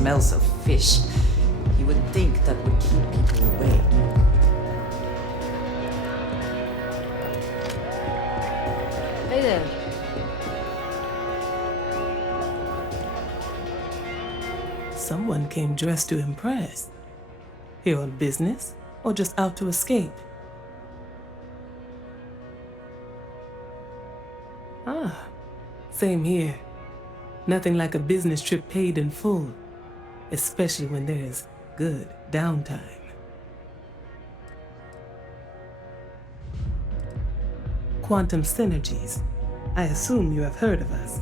smells of fish. You would think that would keep people away. Hey there. Someone came dressed to impress. Here on business, or just out to escape? Ah, same here. Nothing like a business trip paid in full, especially when there's good downtime. Quantum Synergies. I assume you have heard of us.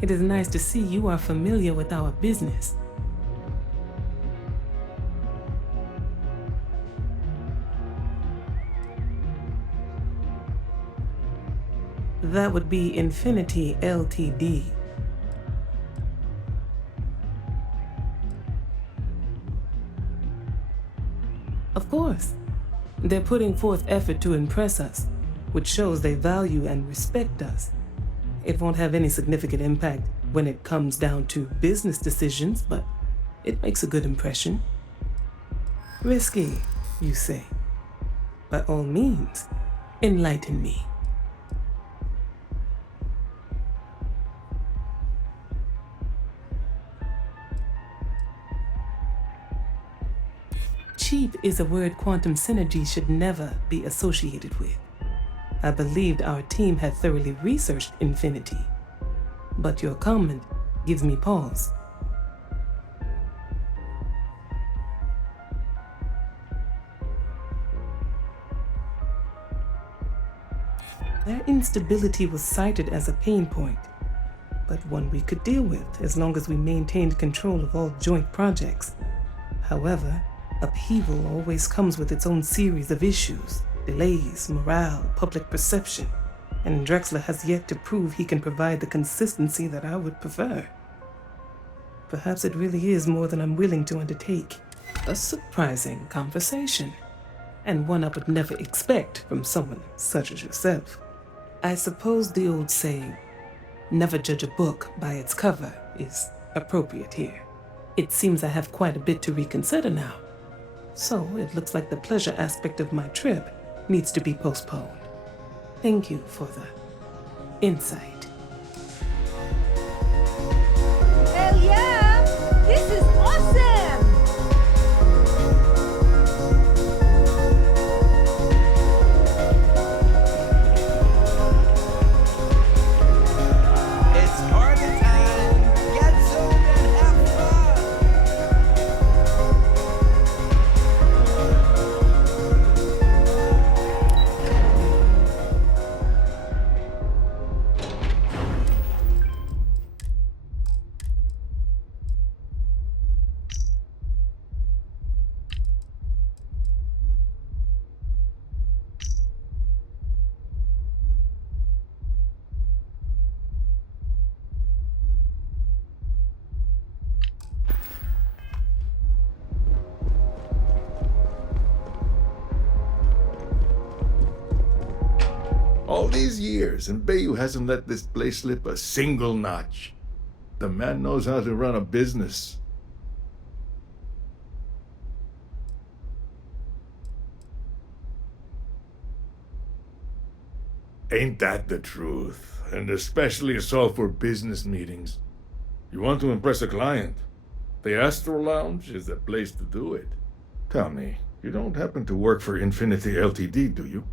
It is nice to see you are familiar with our business. That would be Infinity Ltd. Of course. They're putting forth effort to impress us, which shows they value and respect us. It won't have any significant impact when it comes down to business decisions, but it makes a good impression. Risky, you say? By all means, enlighten me. Cheap is a word Quantum Synergy should never be associated with. I believed our team had thoroughly researched Infinity, but your comment gives me pause. Their instability was cited as a pain point, but one we could deal with as long as we maintained control of all joint projects. However, upheaval always comes with its own series of issues. Delays, morale, public perception, and Drexler has yet to prove he can provide the consistency that I would prefer. Perhaps it really is more than I'm willing to undertake. A surprising conversation, and one I would never expect from someone such as yourself. I suppose the old saying, never judge a book by its cover, is appropriate here. It seems I have quite a bit to reconsider now, so it looks like the pleasure aspect of my trip needs to be postponed. Thank you for the insight. Hell yeah! This is awesome! It's party time! Get zoomed and have fun! All these years, and Bayou hasn't let this place slip a single notch. The man knows how to run a business. Ain't that the truth? And especially so for business meetings. You want to impress a client? The Astro Lounge is the place to do it. Tell me, you don't happen to work for Infinity Ltd, do you?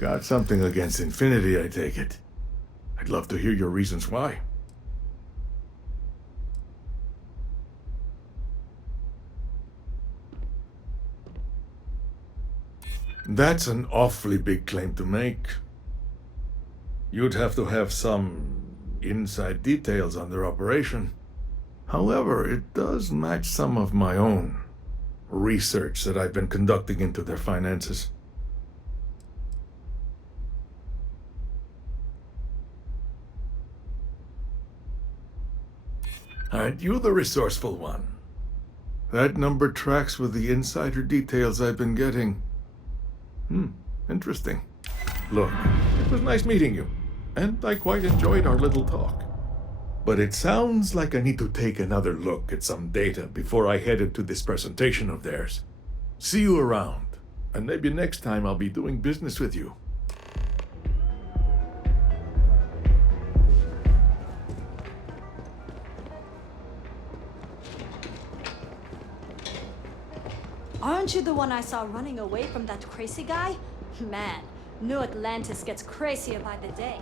Got something against Infinity, I take it. I'd love to hear your reasons why. That's an awfully big claim to make. You'd have to have some inside details on their operation. However, it does match some of my own research that I've been conducting into their finances. Aren't you the resourceful one? That number tracks with the insider details I've been getting. Interesting. Look, it was nice meeting you, and I quite enjoyed our little talk. But it sounds like I need to take another look at some data before I head into this presentation of theirs. See you around, and maybe next time I'll be doing business with you. Aren't you the one I saw running away from that crazy guy? Man, New Atlantis gets crazier by the day.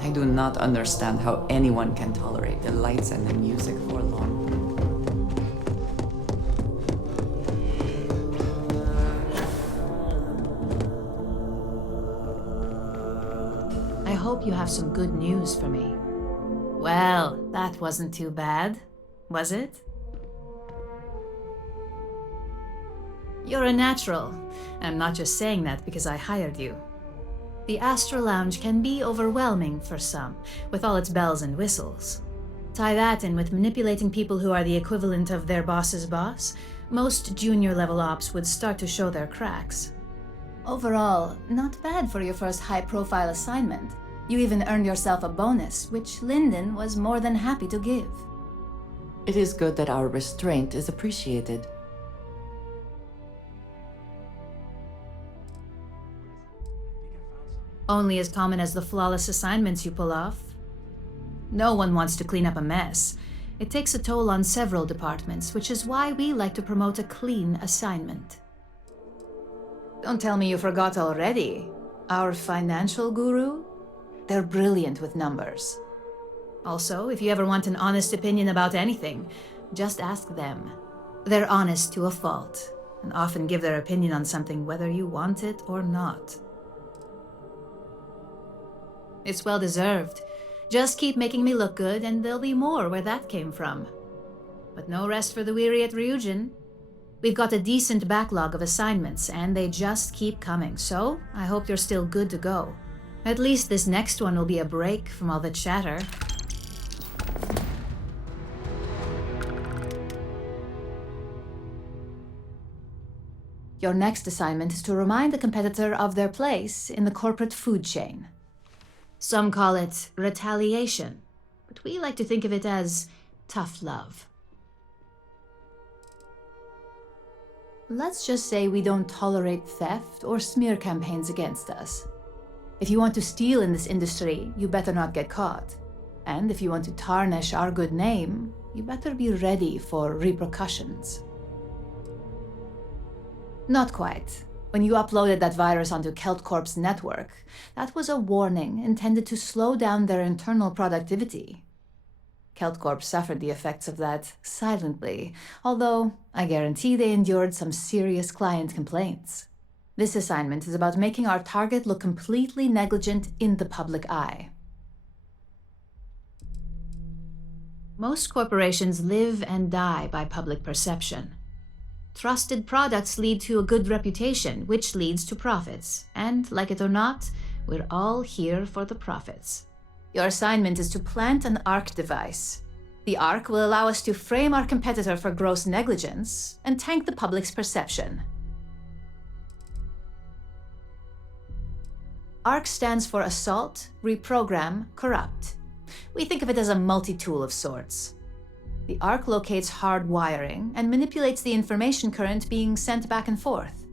I do not understand how anyone can tolerate the lights and the music for long. I hope you have some good news for me. Well, that wasn't too bad, was it? You're a natural. I'm not just saying that because I hired you. The Astro Lounge can be overwhelming for some, with all its bells and whistles. Tie that in with manipulating people who are the equivalent of their boss's boss, most junior-level ops would start to show their cracks. Overall, not bad for your first high-profile assignment. You even earned yourself a bonus, which Lyndon was more than happy to give. It is good that our restraint is appreciated. Only as common as the flawless assignments you pull off. No one wants to clean up a mess. It takes a toll on several departments, which is why we like to promote a clean assignment. Don't tell me you forgot already. Our financial guru? They're brilliant with numbers. Also, if you ever want an honest opinion about anything, just ask them. They're honest to a fault, and often give their opinion on something whether you want it or not. It's well deserved. Just keep making me look good, and there'll be more where that came from. But no rest for the weary at Ryujin. We've got a decent backlog of assignments, and they just keep coming, so I hope you're still good to go. At least this next one will be a break from all the chatter. Your next assignment is to remind the competitor of their place in the corporate food chain. Some call it retaliation, but we like to think of it as tough love. Let's just say we don't tolerate theft or smear campaigns against us. If you want to steal in this industry, you better not get caught. And if you want to tarnish our good name, you better be ready for repercussions. Not quite. When you uploaded that virus onto KeltCorp's network, that was a warning intended to slow down their internal productivity. KeltCorp suffered the effects of that silently, although I guarantee they endured some serious client complaints. This assignment is about making our target look completely negligent in the public eye. Most corporations live and die by public perception. Trusted products lead to a good reputation, which leads to profits. And, like it or not, we're all here for the profits. Your assignment is to plant an ARC device. The ARC will allow us to frame our competitor for gross negligence and tank the public's perception. ARC stands for Assault, Reprogram, Corrupt. We think of it as a multi-tool of sorts. The ARC locates hard wiring and manipulates the information current being sent back and forth.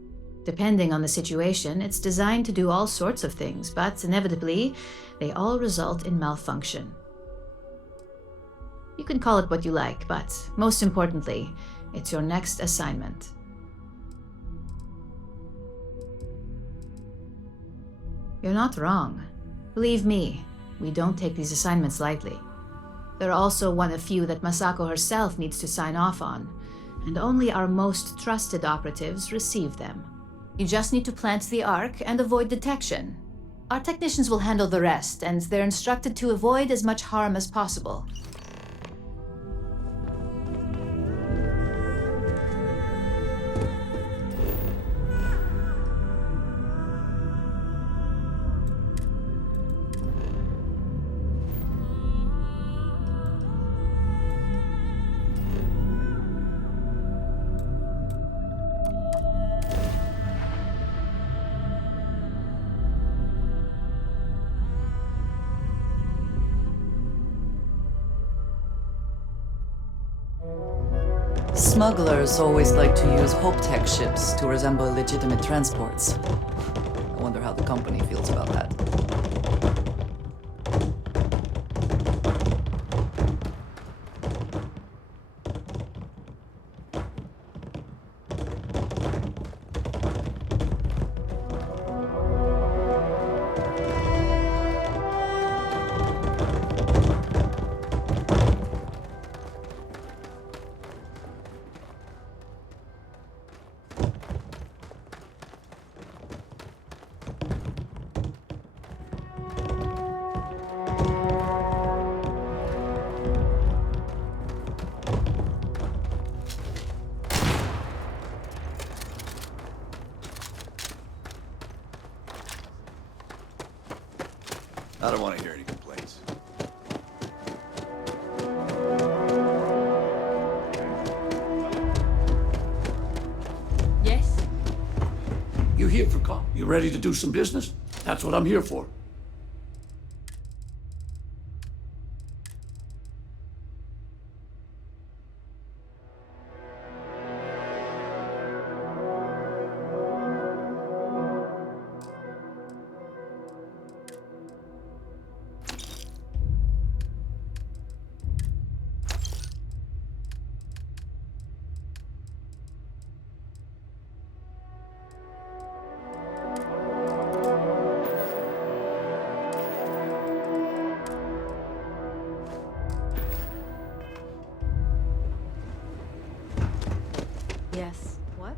Depending on the situation, it's designed to do all sorts of things, but inevitably, they all result in malfunction. You can call it what you like, but most importantly, it's your next assignment. You're not wrong. Believe me, we don't take these assignments lightly. They're also one of few that Masako herself needs to sign off on, and only our most trusted operatives receive them. You just need to plant the ARC and avoid detection. Our technicians will handle the rest, and they're instructed to avoid as much harm as possible. Smugglers always like to use Hope Tech ships to resemble legitimate transports. I wonder how the company feels about that. I don't want to hear any complaints. Yes? You here for call? You ready to do some business? That's what I'm here for. Yes. What?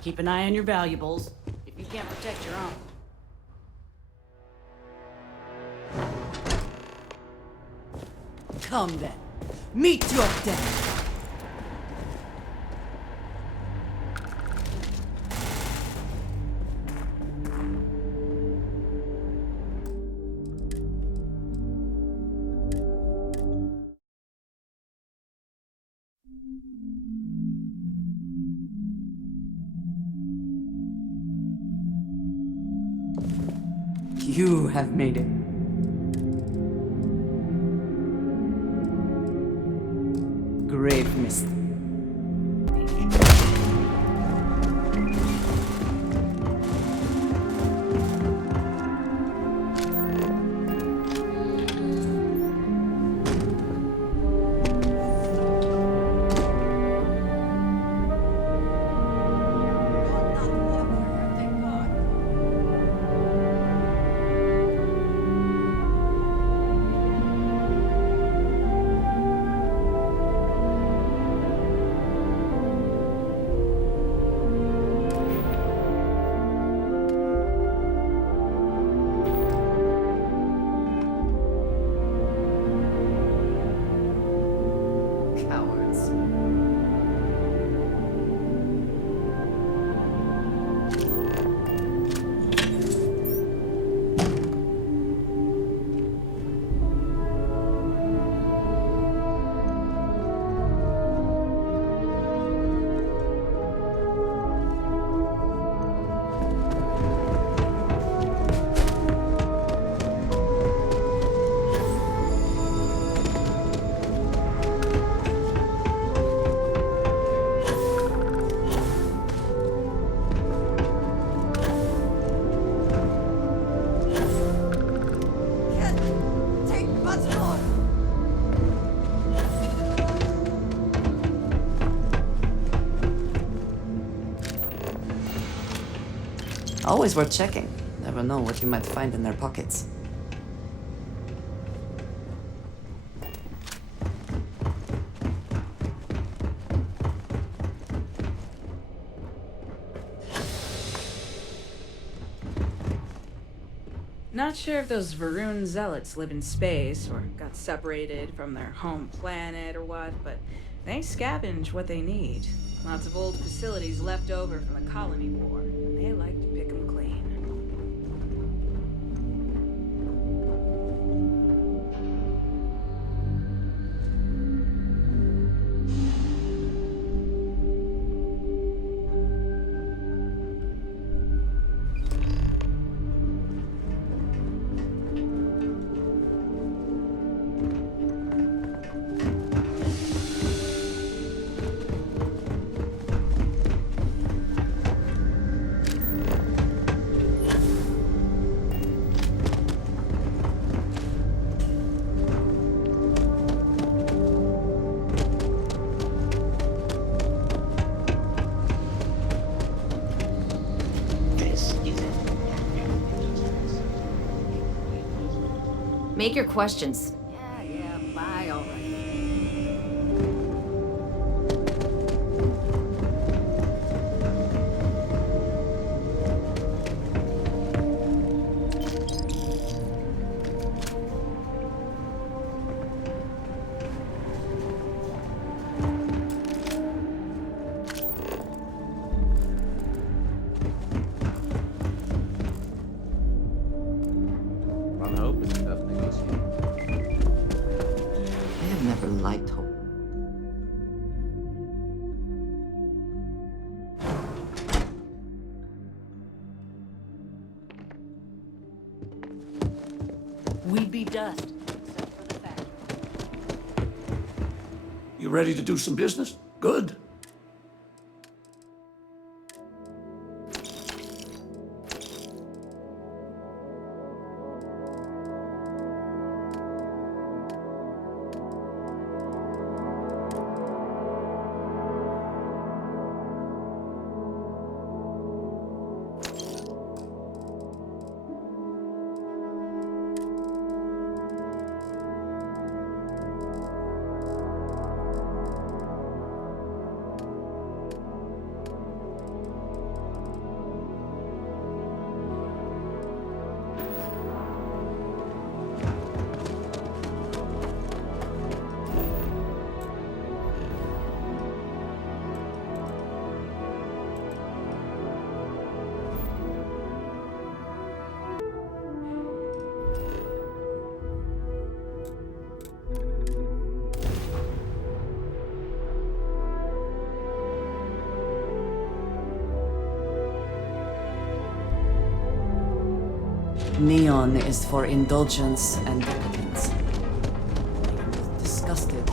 Keep an eye on your valuables. If you can't protect your own. Come then. Meet your death. You have made it. Grave mistake. Always worth checking. Never know what you might find in their pockets. Not sure if those Varun zealots live in space or got separated from their home planet or what, but they scavenge what they need. Lots of old facilities left over from the colony war, and they like to pick them clean. Make your questions. Yeah, bye, all right. On hope is tough negotiation. I have never liked hope. We'd be dust, except for the factory. You ready to do some business? Good. Neon is for indulgence and decadence. Disgusted.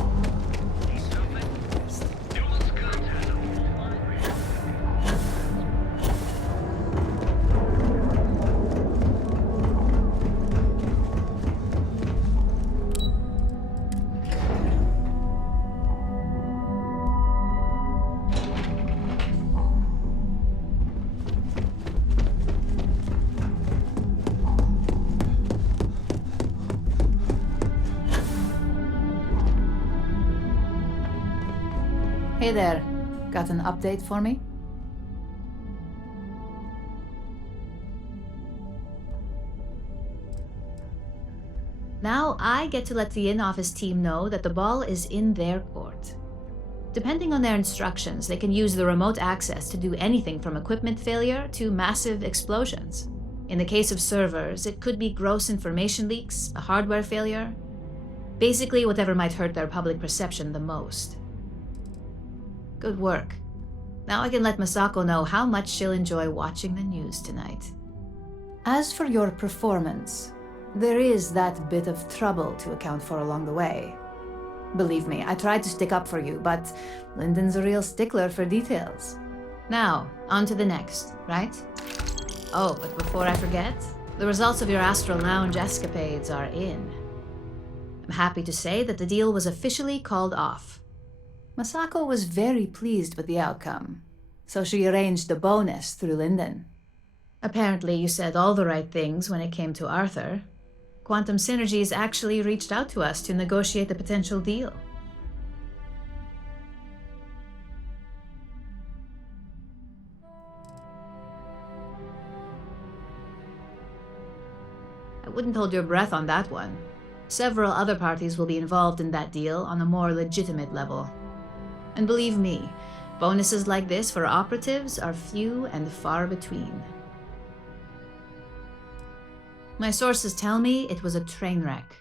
Hey there. Got an update for me? Now I get to let the in-office team know that the ball is in their court. Depending on their instructions, they can use the remote access to do anything from equipment failure to massive explosions. In the case of servers, it could be gross information leaks, a hardware failure, basically whatever might hurt their public perception the most. Good work. Now I can let Masako know how much she'll enjoy watching the news tonight. As for your performance, there is that bit of trouble to account for along the way. Believe me, I tried to stick up for you, but Lyndon's a real stickler for details. Now, on to the next, right? Oh, but before I forget, the results of your Astral Lounge escapades are in. I'm happy to say that the deal was officially called off. Masako was very pleased with the outcome, so she arranged a bonus through Lyndon. Apparently, you said all the right things when it came to Arthur. Quantum Synergies actually reached out to us to negotiate a potential deal. I wouldn't hold your breath on that one. Several other parties will be involved in that deal on a more legitimate level. And believe me, bonuses like this for operatives are few and far between. My sources tell me it was a train wreck.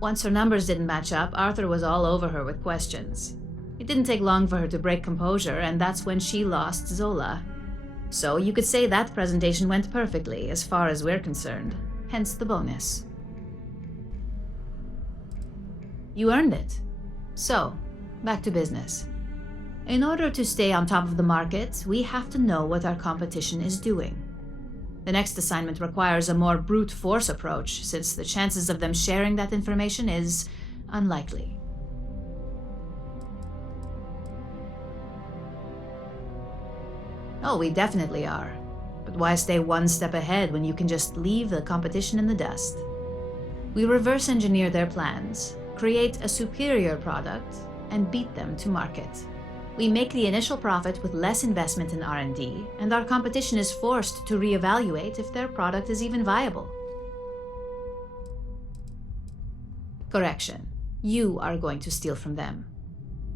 Once her numbers didn't match up, Arthur was all over her with questions. It didn't take long for her to break composure, and that's when she lost Zola. So you could say that presentation went perfectly, as far as we're concerned. Hence the bonus. You earned it. So, back to business. In order to stay on top of the market, we have to know what our competition is doing. The next assignment requires a more brute force approach, since the chances of them sharing that information is unlikely. Oh, we definitely are. But why stay one step ahead when you can just leave the competition in the dust? We reverse engineer their plans, create a superior product, and beat them to market. We make the initial profit with less investment in R&D, and our competition is forced to reevaluate if their product is even viable. Correction. You are going to steal from them.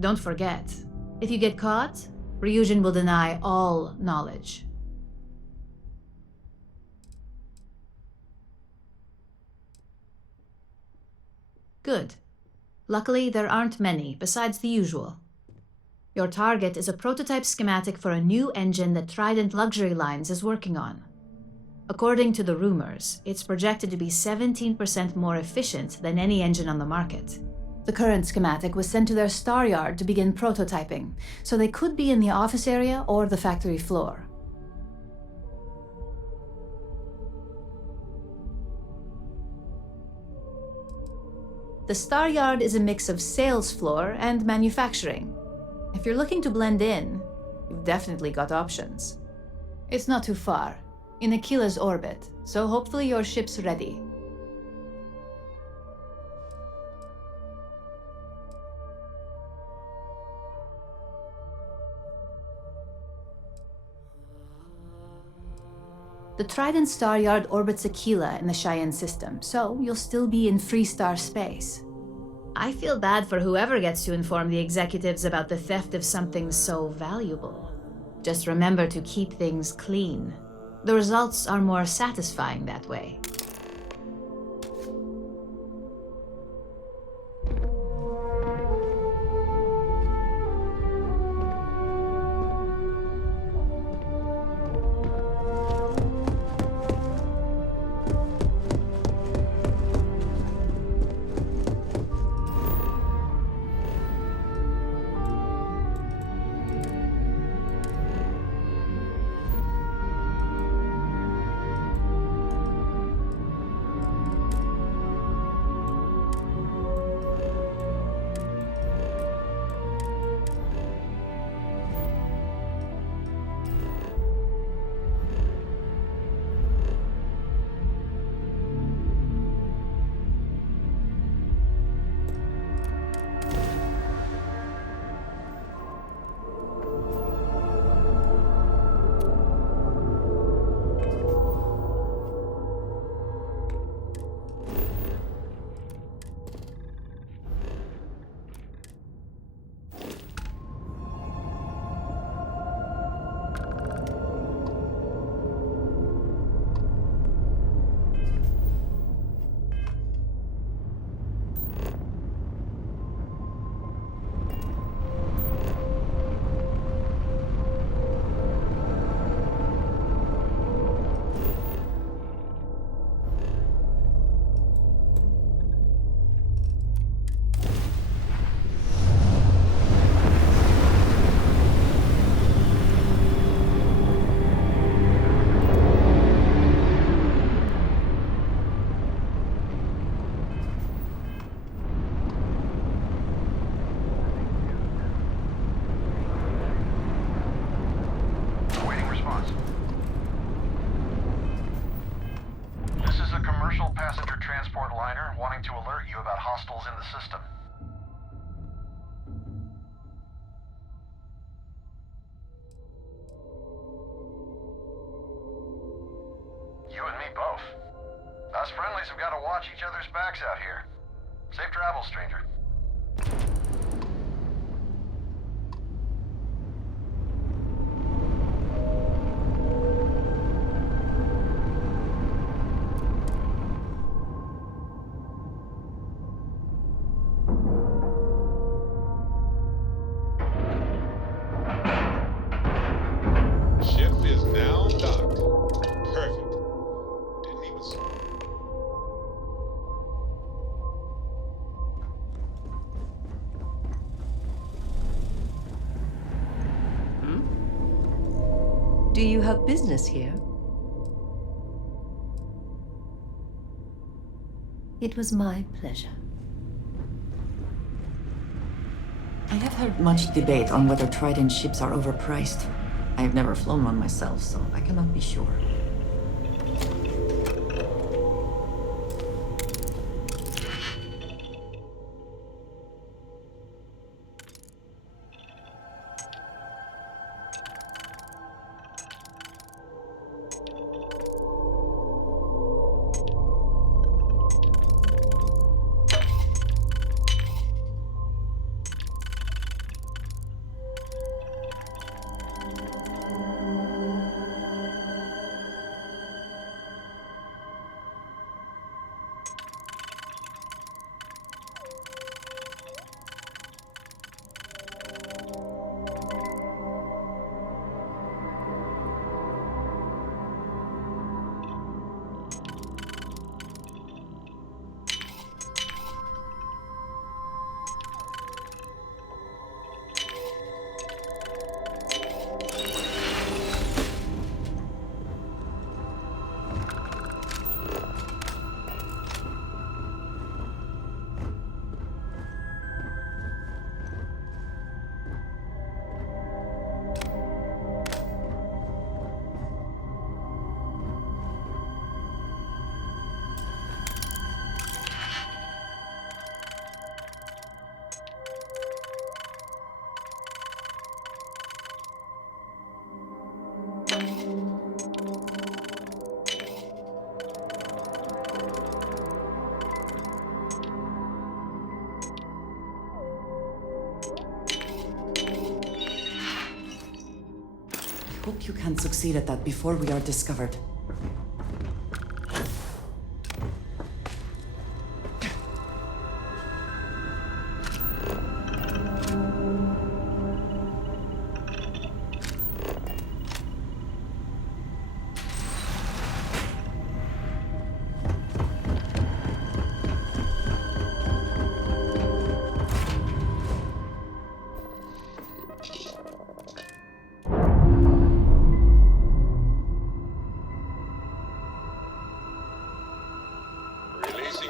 Don't forget, if you get caught, Ryujin will deny all knowledge. Good. Luckily, there aren't many, besides the usual. Your target is a prototype schematic for a new engine that Trident Luxury Lines is working on. According to the rumors, it's projected to be 17% more efficient than any engine on the market. The current schematic was sent to their star yard to begin prototyping, so they could be in the office area or the factory floor. The star yard is a mix of sales floor and manufacturing. If you're looking to blend in, you've definitely got options. It's not too far, in Aquila's orbit, so hopefully your ship's ready. The Trident Star Yard orbits Aquila in the Cheyenne system, so you'll still be in free star space. I feel bad for whoever gets to inform the executives about the theft of something so valuable. Just remember to keep things clean. The results are more satisfying that way. system. You and me both. Us friendlies have got to watch each other's backs out here. Safe travels, stranger. Ship is now docked. Perfect. Didn't even see. Do you have business here? It was my pleasure. I have heard much debate on whether Trident ships are overpriced. I have never flown one myself, so I cannot be sure. Hope you can succeed at that before we are discovered.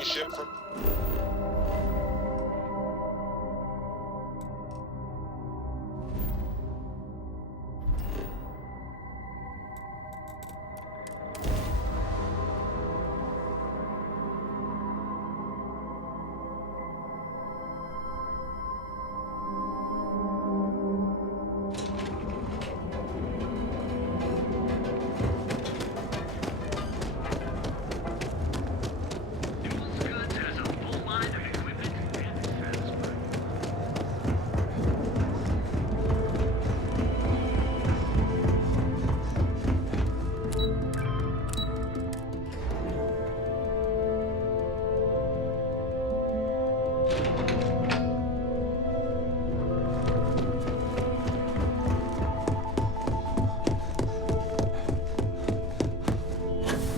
Ship from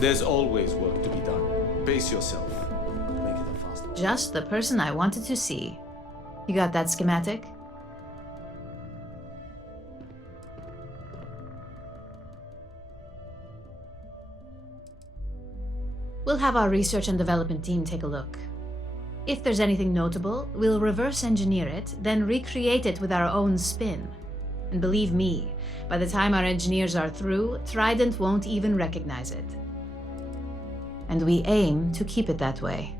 There's always work to be done. Pace yourself. Make it a faster. Just the person I wanted to see. You got that schematic? We'll have our research and development team take a look. If there's anything notable, we'll reverse engineer it, then recreate it with our own spin. And believe me, by the time our engineers are through, Trident won't even recognize it. And we aim to keep it that way.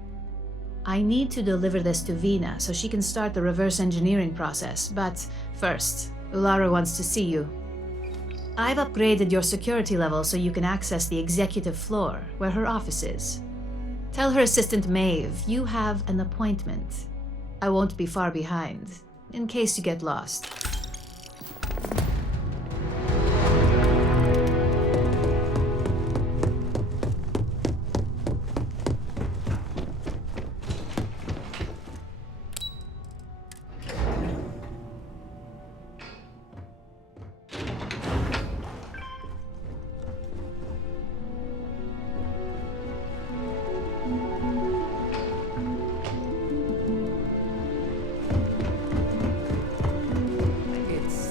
I need to deliver this to Veena so she can start the reverse engineering process, but first, Ularu wants to see you. I've upgraded your security level so you can access the executive floor, where her office is. Tell her assistant Maeve you have an appointment. I won't be far behind, in case you get lost.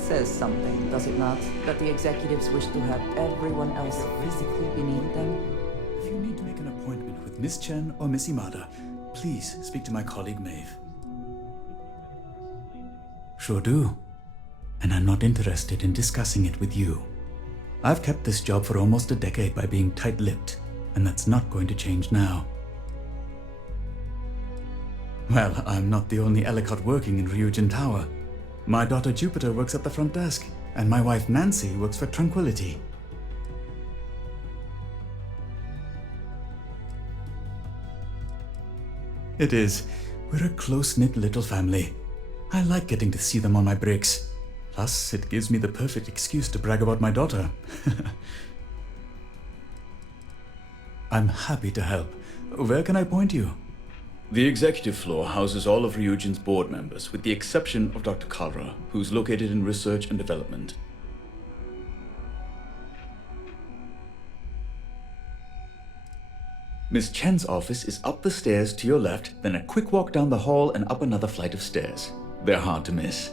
Says something, does it not? That the executives wish to have everyone else physically beneath them? If you need to make an appointment with Miss Chen or Miss Imada, please speak to my colleague Maeve. Sure do. And I'm not interested in discussing it with you. I've kept this job for almost a decade by being tight-lipped, and that's not going to change now. Well, I'm not the only Ellicott working in Ryujin Tower. My daughter Jupiter works at the front desk, and my wife Nancy works for Tranquility. It is. We're a close-knit little family. I like getting to see them on my breaks. Plus, it gives me the perfect excuse to brag about my daughter. I'm happy to help. Where can I point you? The executive floor houses all of Ryujin's board members, with the exception of Dr. Kalra, who's located in research and development. Miss Chen's office is up the stairs to your left, then a quick walk down the hall and up another flight of stairs. They're hard to miss.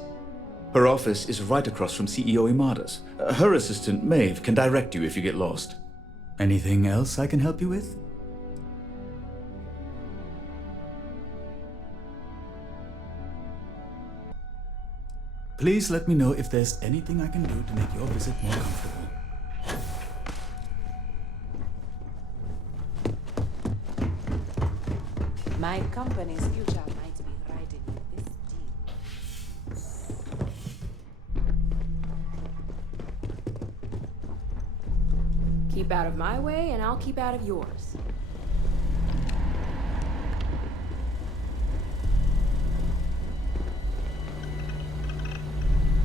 Her office is right across from CEO Imada's. Her assistant, Maeve, can direct you if you get lost. Anything else I can help you with? Please let me know if there's anything I can do to make your visit more comfortable. My company's future might be riding this deal. Keep out of my way, and I'll keep out of yours.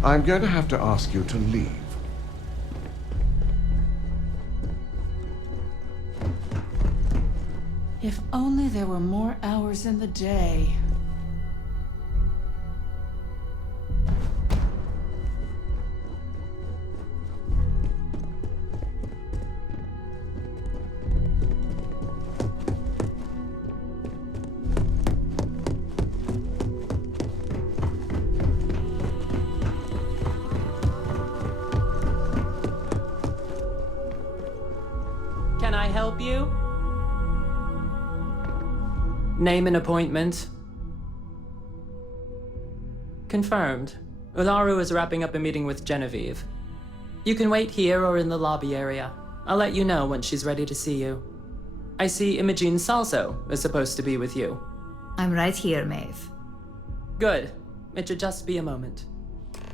I'm going to have to ask you to leave. If only there were more hours in the day. Can I help you? Name an appointment. Confirmed. Ularu is wrapping up a meeting with Genevieve. You can wait here or in the lobby area. I'll let you know when she's ready to see you. I see Imogene Salso is supposed to be with you. I'm right here, Maeve. Good. It should just be a moment.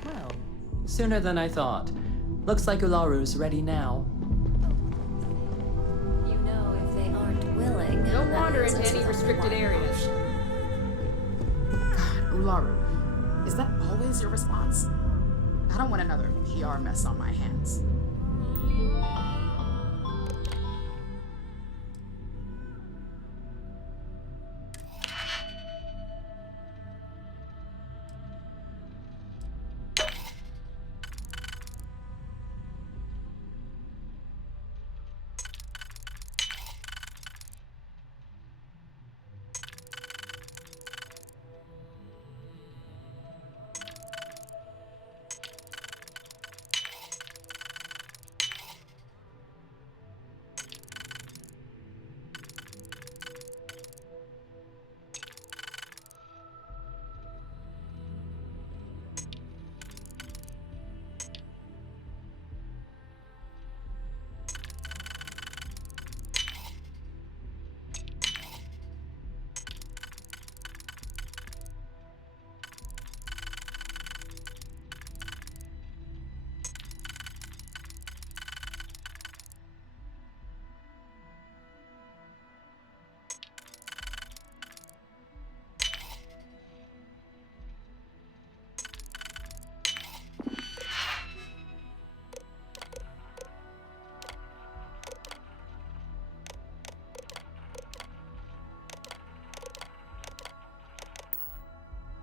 Well, sooner than I thought. Looks like Ularu's ready now. You know, if they aren't willing... Don't wander into any restricted areas. God, Ularu. Is that always your response? I don't want another PR mess on my hands.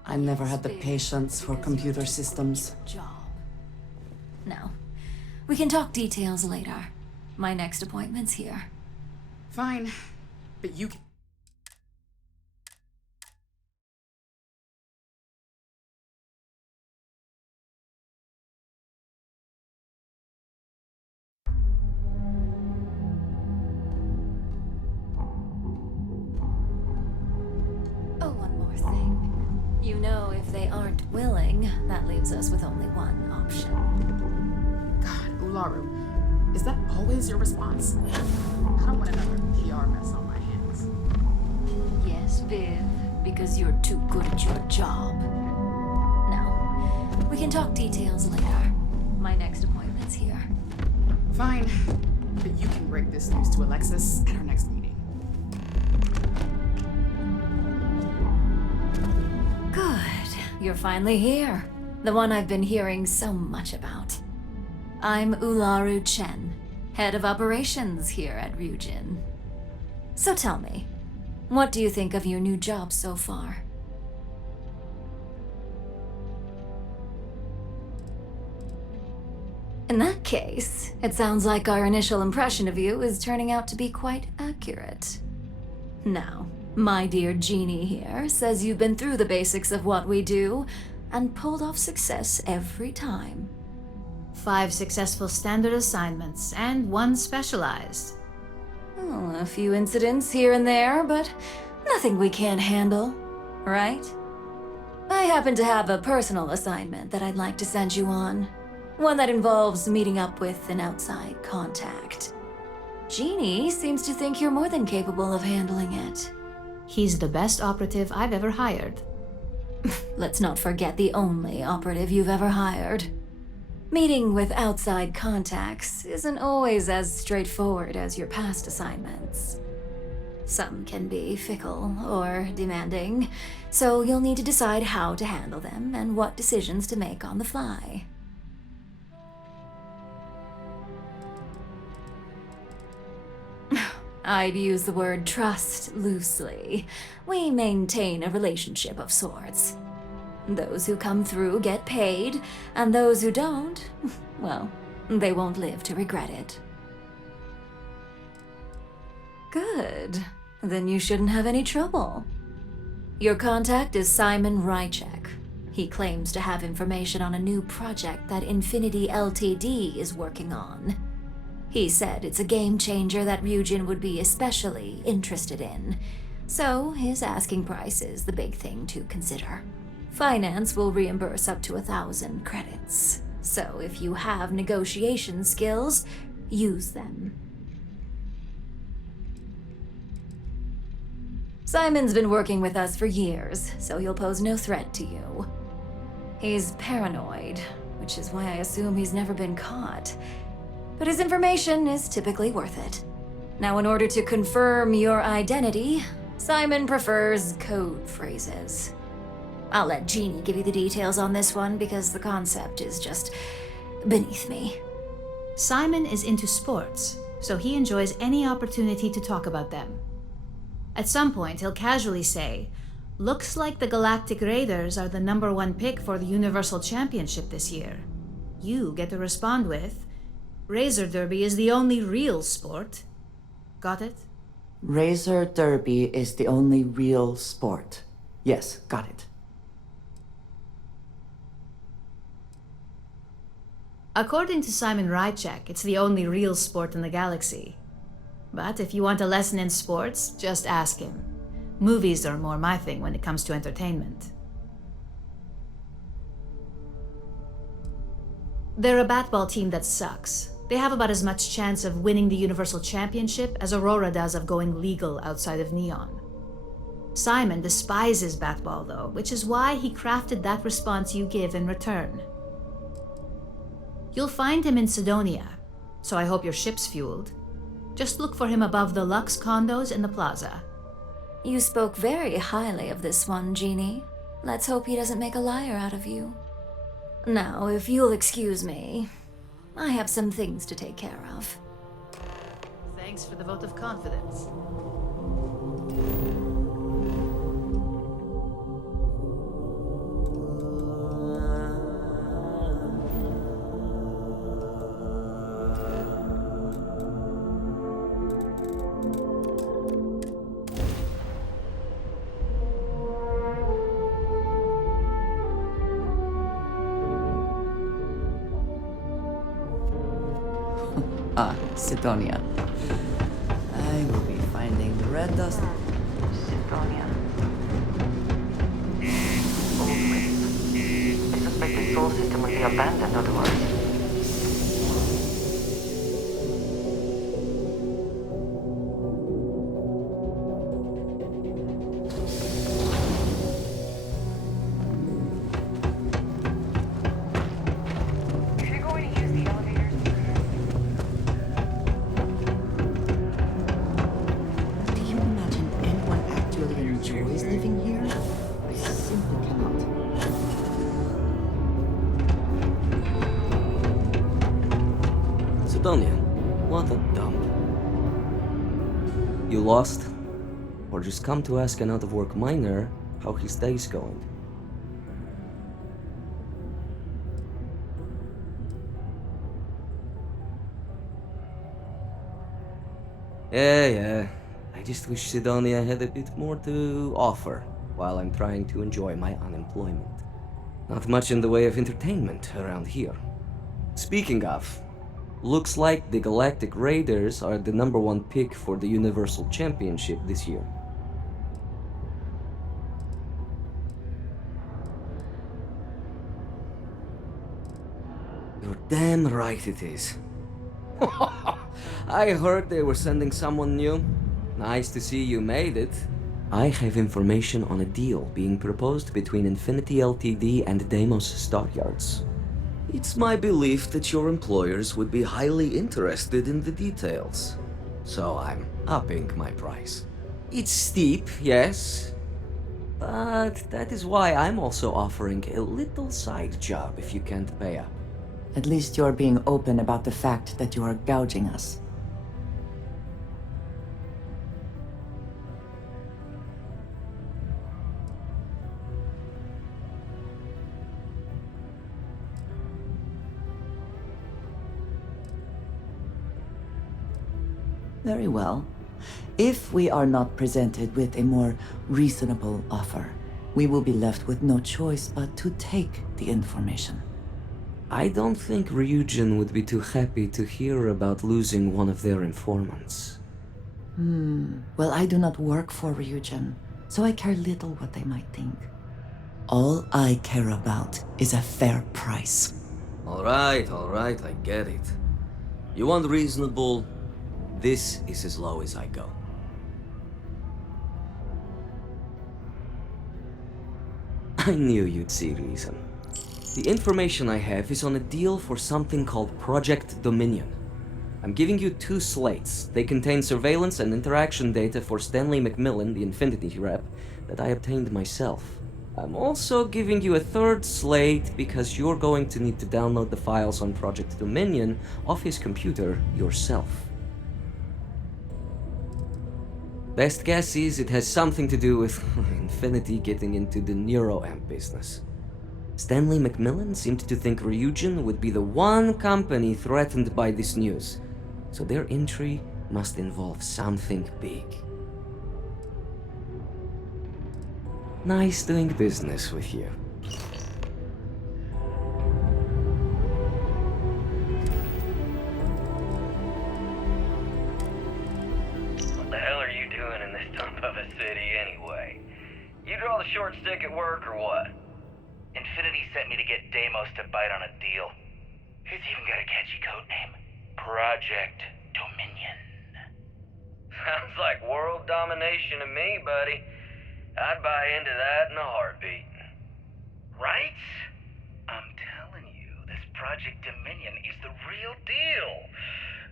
I never had the patience for computer systems. No. We can talk details later. My next appointment's here. Fine, but you can. Oh, one more thing. You know, if they aren't willing, that leaves us with only one option. God, Ularu, is that always your response? I don't want another PR mess on my hands. Yes, Viv, because you're too good at your job. No, we can talk details later. My next appointment's here. Fine, but you can break this news to Alexis at our next meeting. Good. You're finally here. The one I've been hearing so much about. I'm Ularu Chen, head of operations here at Ryujin. So tell me, what do you think of your new job so far? In that case, it sounds like our initial impression of you is turning out to be quite accurate. Now, my dear Jeannie here says you've been through the basics of what we do and pulled off success every time. 5 successful standard assignments and 1 specialized. Oh, a few incidents here and there, but nothing we can't handle, right? I happen to have a personal assignment that I'd like to send you on. One that involves meeting up with an outside contact. Jeannie seems to think you're more than capable of handling it. He's the best operative I've ever hired. Let's not forget the only operative you've ever hired. Meeting with outside contacts isn't always as straightforward as your past assignments. Some can be fickle or demanding, so you'll need to decide how to handle them and what decisions to make on the fly. I'd use the word trust loosely. We maintain a relationship of sorts. Those who come through get paid, and those who don't, well, they won't live to regret it. Good. Then you shouldn't have any trouble. Your contact is Simon Ryujin. He claims to have information on a new project that Infinity Ltd is working on. He said it's a game changer that Ryujin would be especially interested in, so his asking price is the big thing to consider. Finance will reimburse up to 1,000 credits, so if you have negotiation skills, use them. Simon's been working with us for years, so he'll pose no threat to you. He's paranoid, which is why I assume he's never been caught. But his information is typically worth it. Now, in order to confirm your identity, Simon prefers code phrases. I'll let Jeannie give you the details on this one because the concept is just beneath me. Simon is into sports, so he enjoys any opportunity to talk about them. At some point, he'll casually say, "Looks like the Galactic Raiders are the #1 pick for the Universal Championship this year." You get to respond with, "Razor Derby is the only real sport." Got it? Razor Derby is the only real sport. Yes, got it. According to Simon Ryujin, it's the only real sport in the galaxy. But if you want a lesson in sports, just ask him. Movies are more my thing when it comes to entertainment. They're a batball team that sucks. They have about as much chance of winning the Universal Championship as Aurora does of going legal outside of Neon. Simon despises batball though, which is why he crafted that response you give in return. You'll find him in Sidonia, so I hope your ship's fueled. Just look for him above the Lux condos in the plaza. You spoke very highly of this one, Jeannie. Let's hope he doesn't make a liar out of you. Now, if you'll excuse me, I have some things to take care of. Thanks for the vote of confidence. Ah, Sidonia. I will be finding red dust. Sidonia. Old waste. I suspect the soul system will be abandoned otherwise. What a dump. You lost? Or just come to ask an out-of-work miner how his day's going? Yeah. I just wish Sidonia had a bit more to offer while I'm trying to enjoy my unemployment. Not much in the way of entertainment around here. Speaking of, looks like the Galactic Raiders are the #1 pick for the Universal Championship this year. You're damn right it is. I heard they were sending someone new. Nice to see you made it. I have information on a deal being proposed between Infinity Ltd and Deimos Stockyards. It's my belief that your employers would be highly interested in the details. So I'm upping my price. It's steep, yes. But that is why I'm also offering a little side job if you can't pay up. At least you're being open about the fact that you are gouging us. Very well. If we are not presented with a more reasonable offer, we will be left with no choice but to take the information. I don't think Ryujin would be too happy to hear about losing one of their informants. Well, I do not work for Ryujin, so I care little what they might think. All I care about is a fair price. All right, I get it. You want reasonable? This is as low as I go. I knew you'd see reason. The information I have is on a deal for something called Project Dominion. I'm giving you 2 slates. They contain surveillance and interaction data for Stanley McMillan, the Infinity rep, that I obtained myself. I'm also giving you a 3rd slate because you're going to need to download the files on Project Dominion off his computer yourself. Best guess is it has something to do with Infinity getting into the Neuro Amp business. Stanley McMillan seemed to think Ryujin would be the one company threatened by this news, so their entry must involve something big. Nice doing business with you. What the hell are you doing in this dump of a city anyway? You draw the short stick at work or what? Infinity sent me to get Deimos to bite on a deal. It's even got a catchy code name. Project Dominion. Sounds like world domination to me, buddy. I'd buy into that in a heartbeat. Right? I'm telling you, this Project Dominion is the real deal.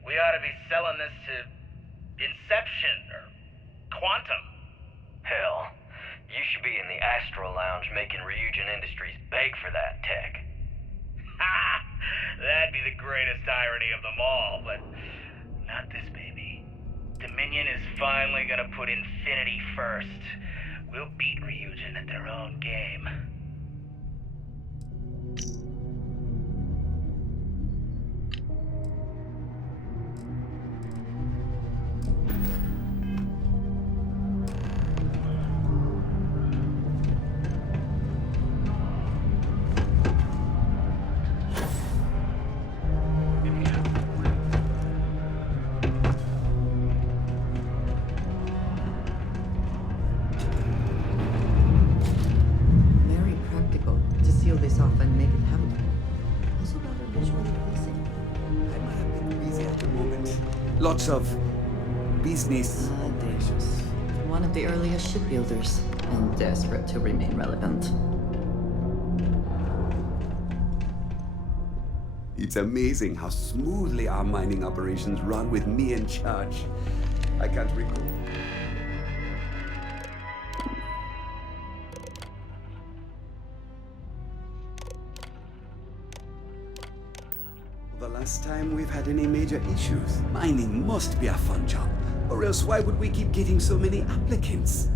We ought to be selling this to Inception or Quantum. Hell, you should be in the Astro Lounge making Ryujin Industries beg for that tech. Ha! That'd be the greatest irony of them all, but not this baby. Dominion is finally gonna put Infinity first. We'll beat Ryujin at their own game. this off and make it habitable. Also rather visually pleasing. I'm a bit busy at the moment. Lots of business. Audacious. One of the earliest shipbuilders, and desperate to remain relevant. It's amazing how smoothly our mining operations run with me in charge. I can't recall. The last time we've had any major issues. Mining must be a fun job, or else why would we keep getting so many applicants?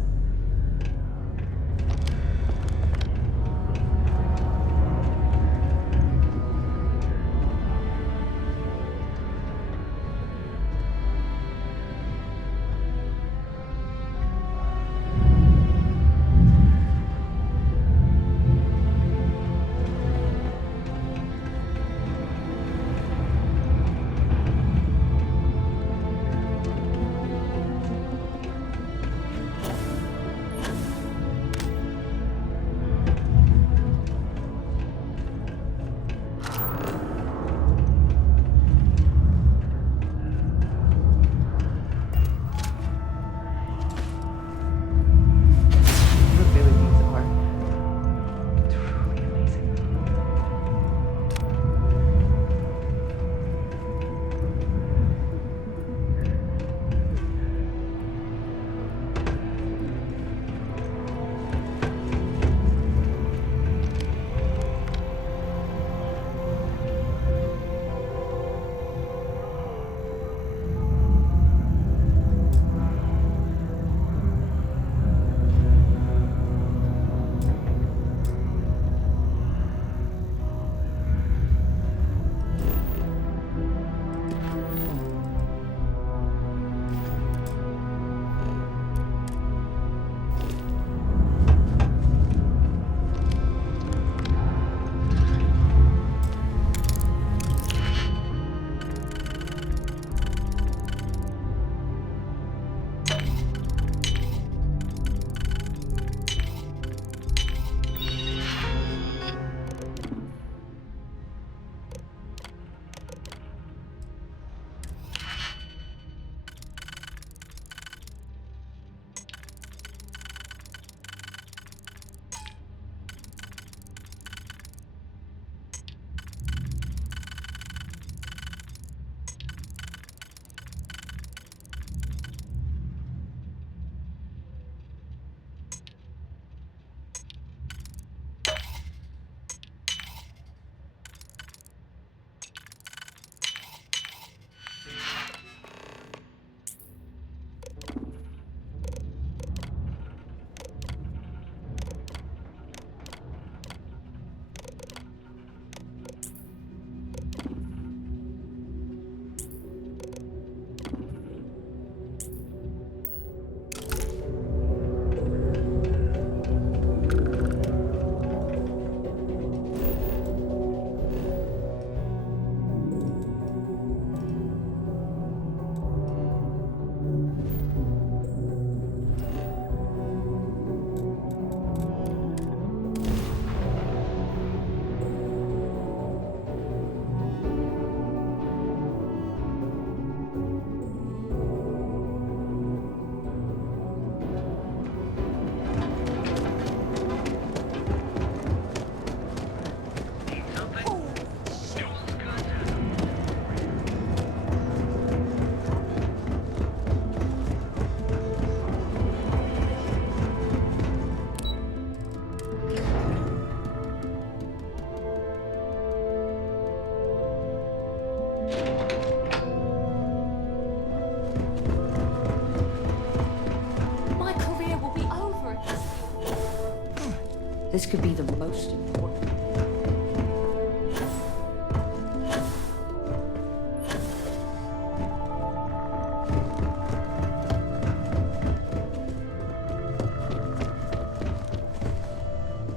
This could be the most important.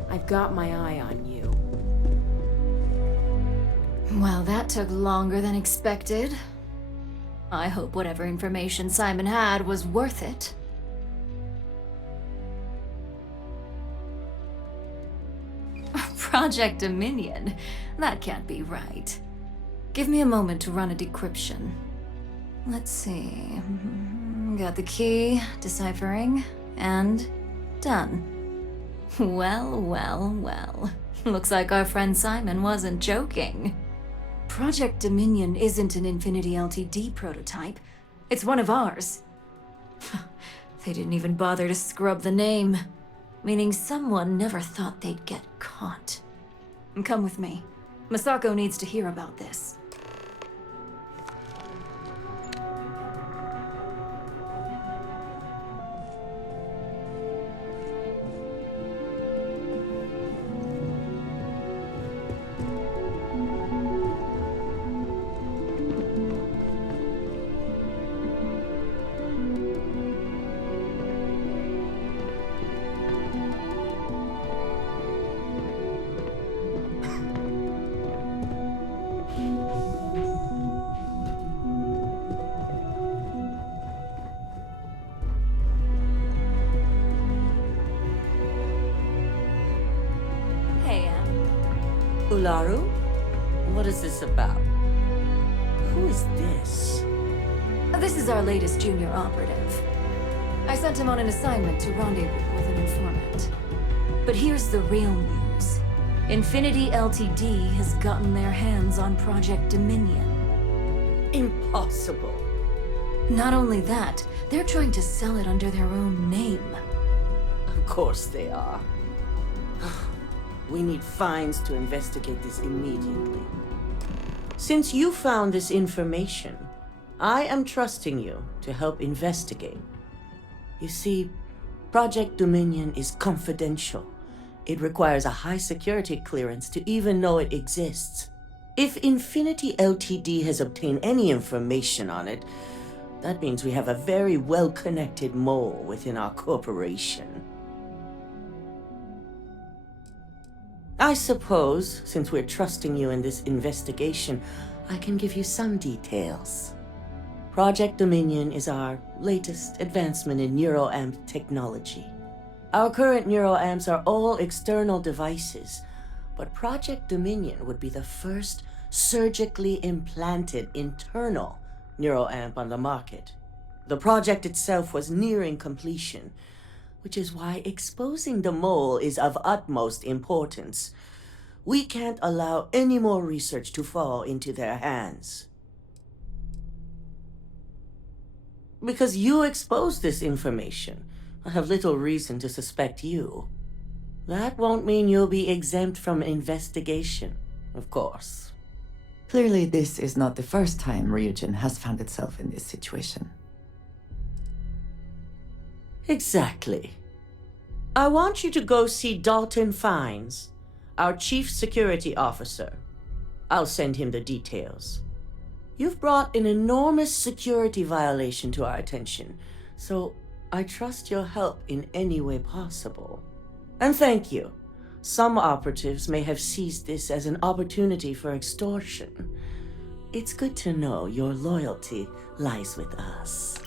I've got my eye on you. Well, that took longer than expected. I hope whatever information Simon had was worth it. Project Dominion? That can't be right. Give me a moment to run a decryption. Let's see. Got the key, deciphering, and done. Well, well, well. Looks like our friend Simon wasn't joking. Project Dominion isn't an Infinity LTD prototype. It's one of ours. They didn't even bother to scrub the name, meaning someone never thought they'd get caught. Come with me. Masako needs to hear about this. Ularu? What is this about? Who is this? This is our latest junior operative. I sent him on an assignment to rendezvous with an informant. But here's the real news. Infinity LTD has gotten their hands on Project Dominion. Impossible. Not only that, they're trying to sell it under their own name. Of course they are. We need fines to investigate this immediately. Since you found this information, I am trusting you to help investigate. You see, Project Dominion is confidential. It requires a high security clearance to even know it exists. If Infinity LTD has obtained any information on it, that means we have a very well-connected mole within our corporation. I suppose, since we're trusting you in this investigation, I can give you some details. Project Dominion is our latest advancement in Neuro Amp technology. Our current Neuro Amps are all external devices, but Project Dominion would be the first surgically implanted internal Neuro Amp on the market. The project itself was nearing completion, which is why exposing the mole is of utmost importance. We can't allow any more research to fall into their hands. Because you exposed this information, I have little reason to suspect you. That won't mean you'll be exempt from investigation, of course. Clearly, this is not the first time Ryujin has found itself in this situation. Exactly. I want you to go see Dalton Fines, our chief security officer. I'll send him the details. You've brought an enormous security violation to our attention, so I trust your help in any way possible. And thank you. Some operatives may have seized this as an opportunity for extortion. It's good to know your loyalty lies with us.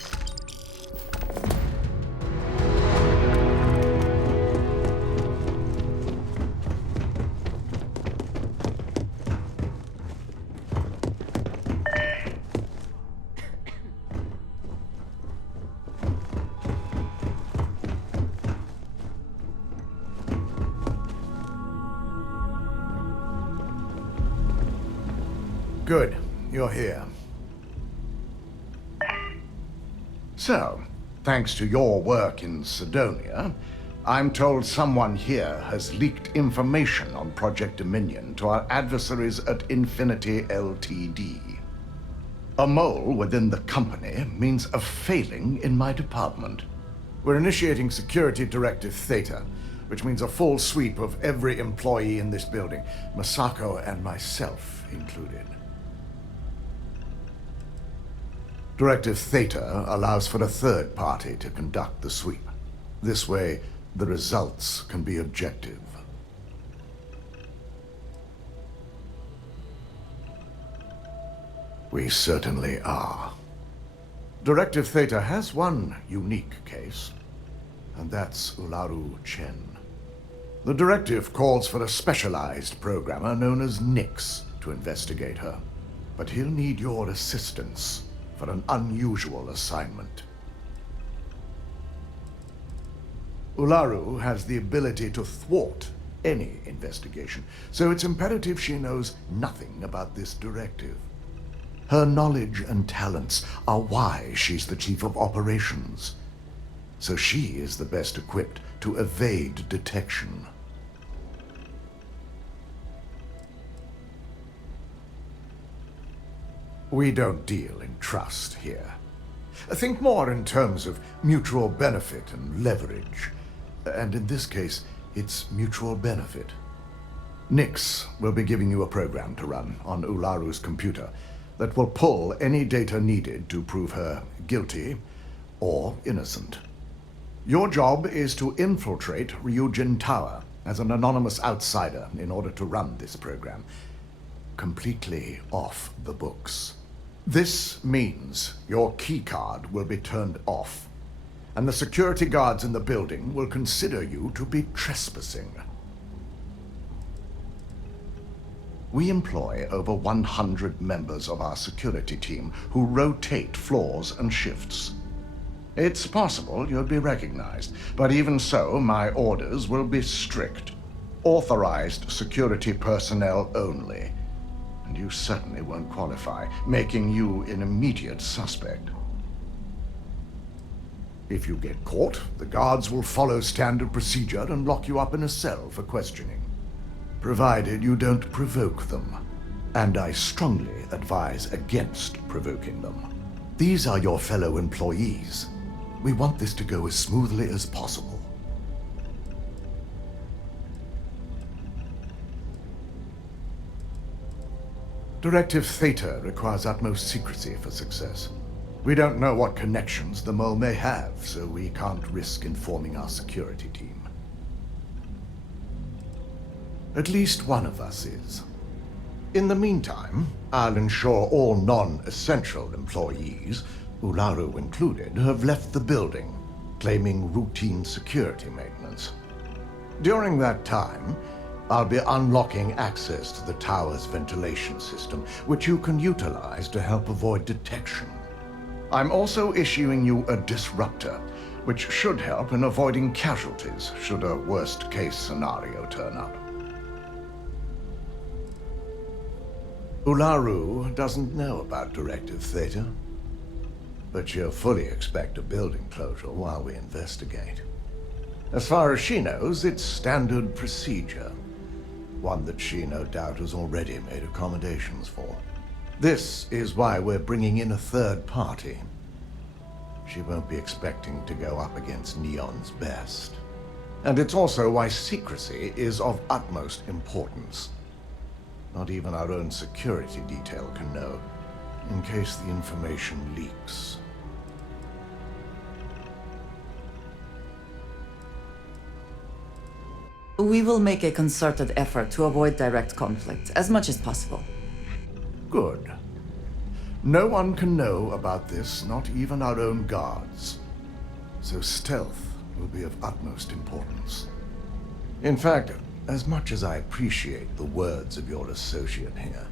Good, you're here. So, thanks to your work in Sidonia, I'm told someone here has leaked information on Project Dominion to our adversaries at Infinity LTD. A mole within the company means a failing in my department. We're initiating Security Directive Theta, which means a full sweep of every employee in this building, Masako and myself included. Directive Theta allows for a third party to conduct the sweep. This way, the results can be objective. We certainly are. Directive Theta has one unique case, and that's Ularu Chen. The directive calls for a specialized programmer known as Nix to investigate her, but he'll need your assistance for an unusual assignment. Ularu has the ability to thwart any investigation, so it's imperative she knows nothing about this directive. Her knowledge and talents are why she's the chief of operations, so she is the best equipped to evade detection. We don't deal in trust here. Think more in terms of mutual benefit and leverage. And in this case, it's mutual benefit. Nix will be giving you a program to run on Ularu's computer that will pull any data needed to prove her guilty or innocent. Your job is to infiltrate Ryujin Tower as an anonymous outsider in order to run this program completely off the books. This means your keycard will be turned off, and the security guards in the building will consider you to be trespassing. We employ over 100 members of our security team who rotate floors and shifts. It's possible you'll be recognized, but even so, my orders will be strict. Authorized security personnel only. And you certainly won't qualify, making you an immediate suspect. If you get caught, the guards will follow standard procedure and lock you up in a cell for questioning, provided you don't provoke them. And I strongly advise against provoking them. These are your fellow employees. We want this to go as smoothly as possible. Directive Theta requires utmost secrecy for success. We don't know what connections the mole may have, so we can't risk informing our security team. At least one of us is. In the meantime, I'll ensure all non-essential employees, Ularu included, have left the building, claiming routine security maintenance. During that time, I'll be unlocking access to the tower's ventilation system, which you can utilize to help avoid detection. I'm also issuing you a disruptor, which should help in avoiding casualties should a worst-case scenario turn up. Ularu doesn't know about Directive Theta, but she'll fully expect a building closure while we investigate. As far as she knows, it's standard procedure. One that she no doubt has already made accommodations for. This is why we're bringing in a third party. She won't be expecting to go up against Neon's best. And it's also why secrecy is of utmost importance. Not even our own security detail can know, in case the information leaks. We will make a concerted effort to avoid direct conflict, as much as possible. Good. No one can know about this, not even our own guards. So stealth will be of utmost importance. In fact, as much as I appreciate the words of your associate here,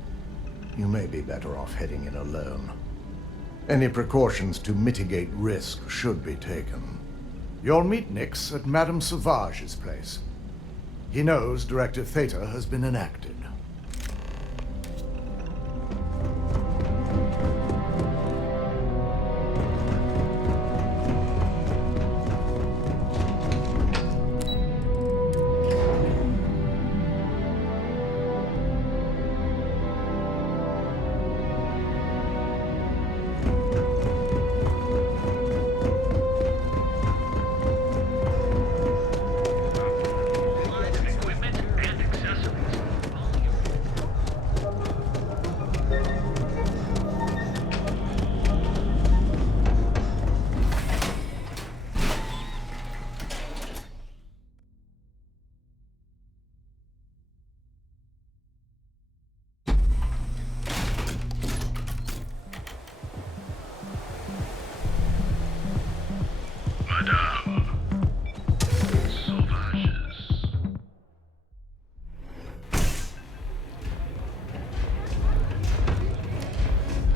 you may be better off heading in alone. Any precautions to mitigate risk should be taken. You'll meet Nix at Madame Sauvage's place. He knows Directive Theta has been enacted.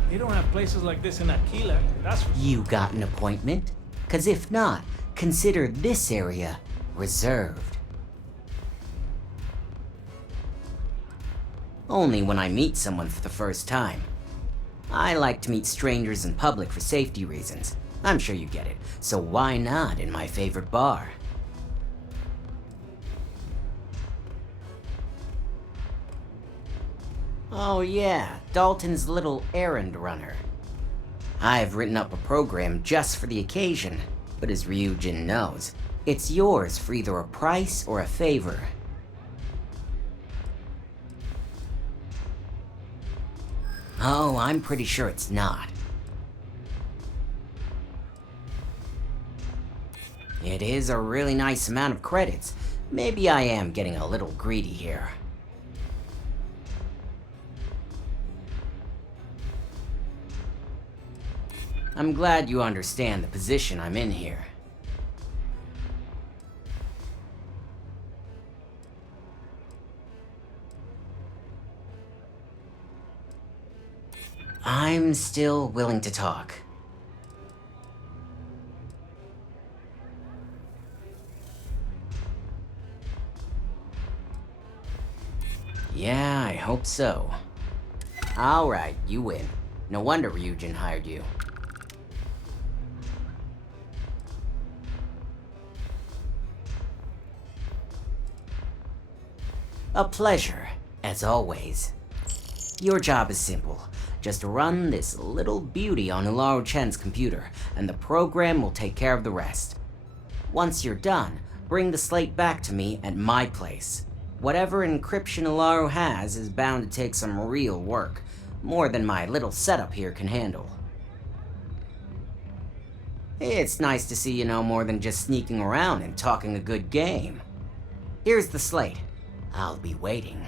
They don't have places like this in Aquila, that's for You got an appointment? 'Cause if not, consider this area reserved. Only when I meet someone for the first time. I like to meet strangers in public for safety reasons. I'm sure you get it, so why not in my favorite bar? Oh yeah, Dalton's little errand runner. I've written up a program just for the occasion, but as Ryujin knows, it's yours for either a price or a favor. Oh, I'm pretty sure it's not. It is a really nice amount of credits. Maybe I am getting a little greedy here. I'm glad you understand the position I'm in here. I'm still willing to talk. Yeah, I hope so. Alright, you win. No wonder Ryujin hired you. A pleasure, as always. Your job is simple. Just run this little beauty on Ularu Chen's computer, and the program will take care of the rest. Once you're done, bring the slate back to me at my place. Whatever encryption Ularu has is bound to take some real work, more than my little setup here can handle. It's nice to see you know more than just sneaking around and talking a good game. Here's the slate. I'll be waiting.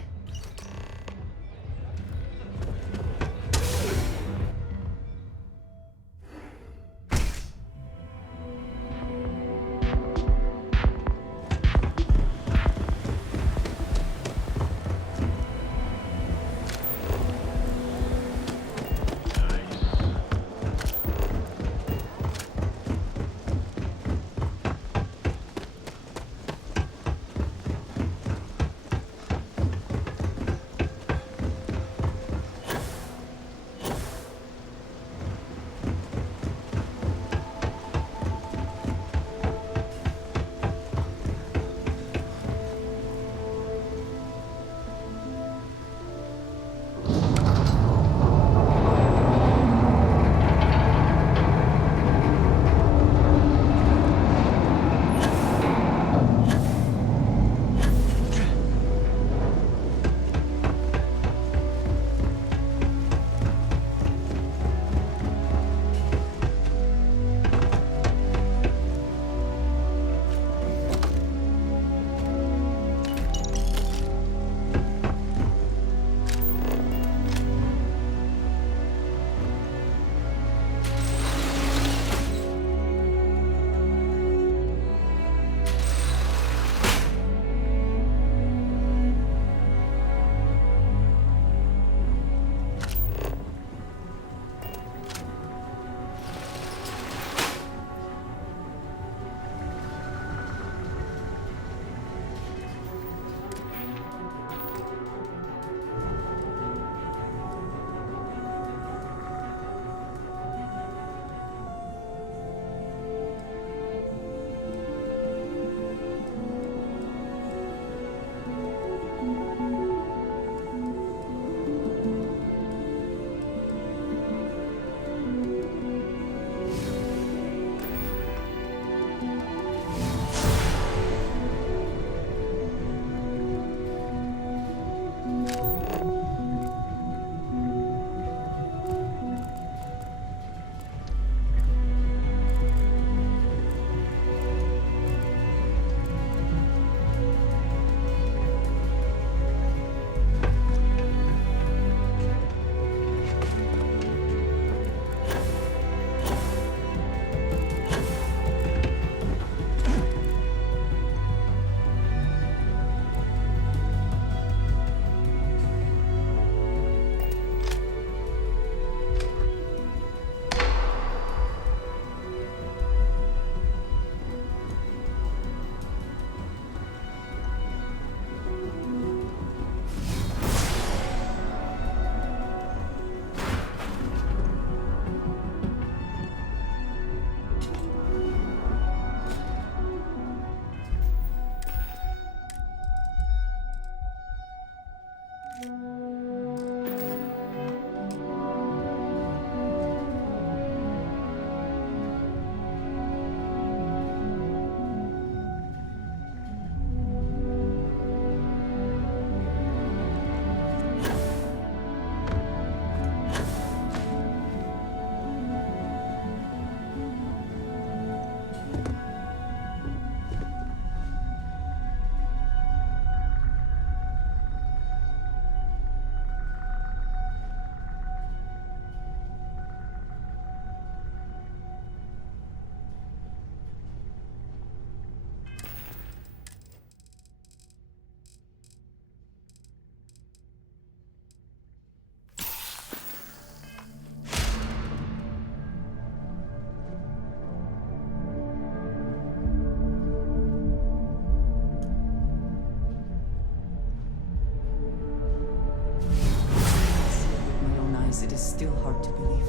It is still hard to believe.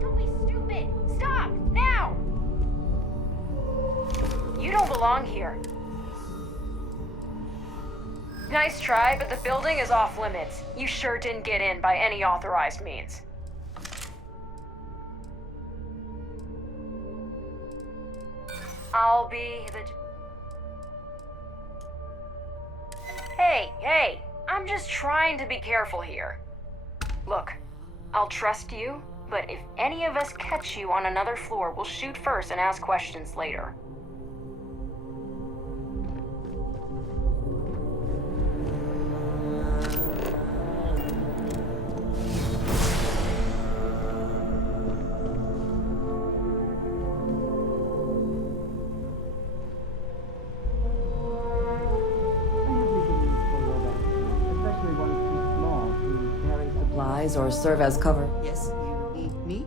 Don't be stupid! Stop! Now! You don't belong here. Nice try, but the building is off limits. You sure didn't get in by any authorized means. I'll be the... Hey, I'm just trying to be careful here. Look, I'll trust you, but if any of us catch you on another floor, we'll shoot first and ask questions later. Or serve as cover. Yes, you need me?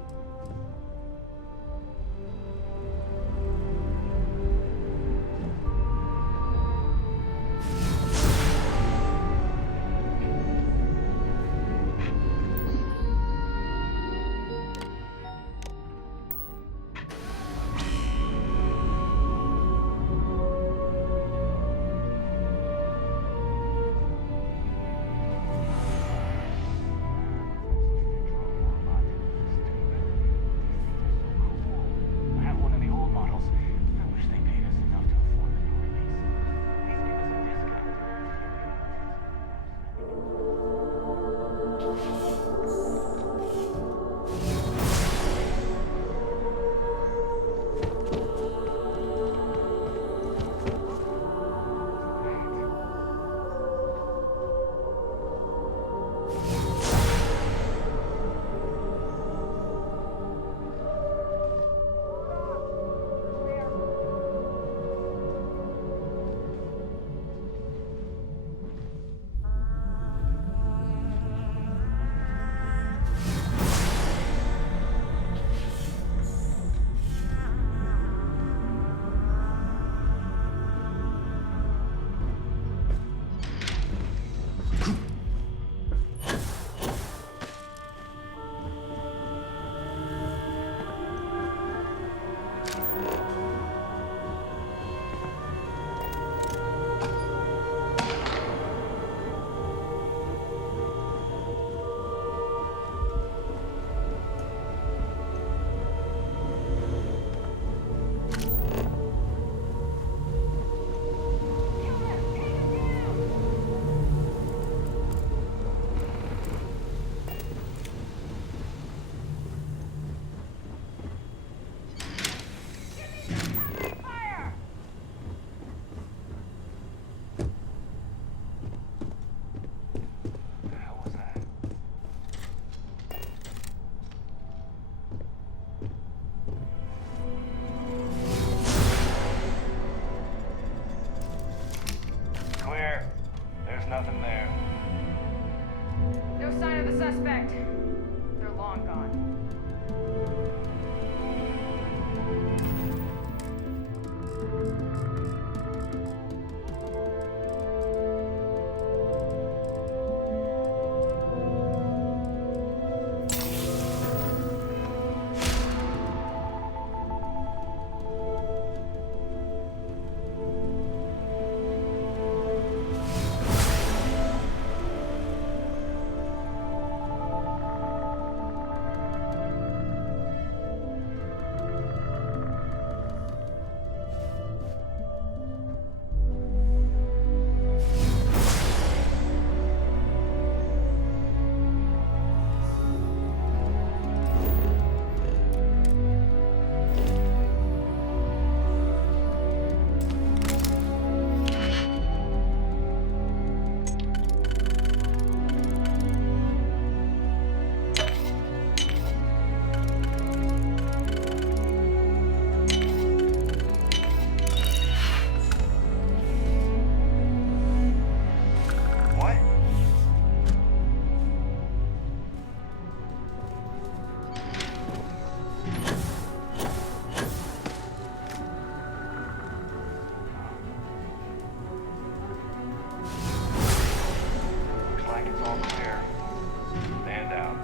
nothing there. No sign of the suspect. They're long gone. like it's all clear. Stand down.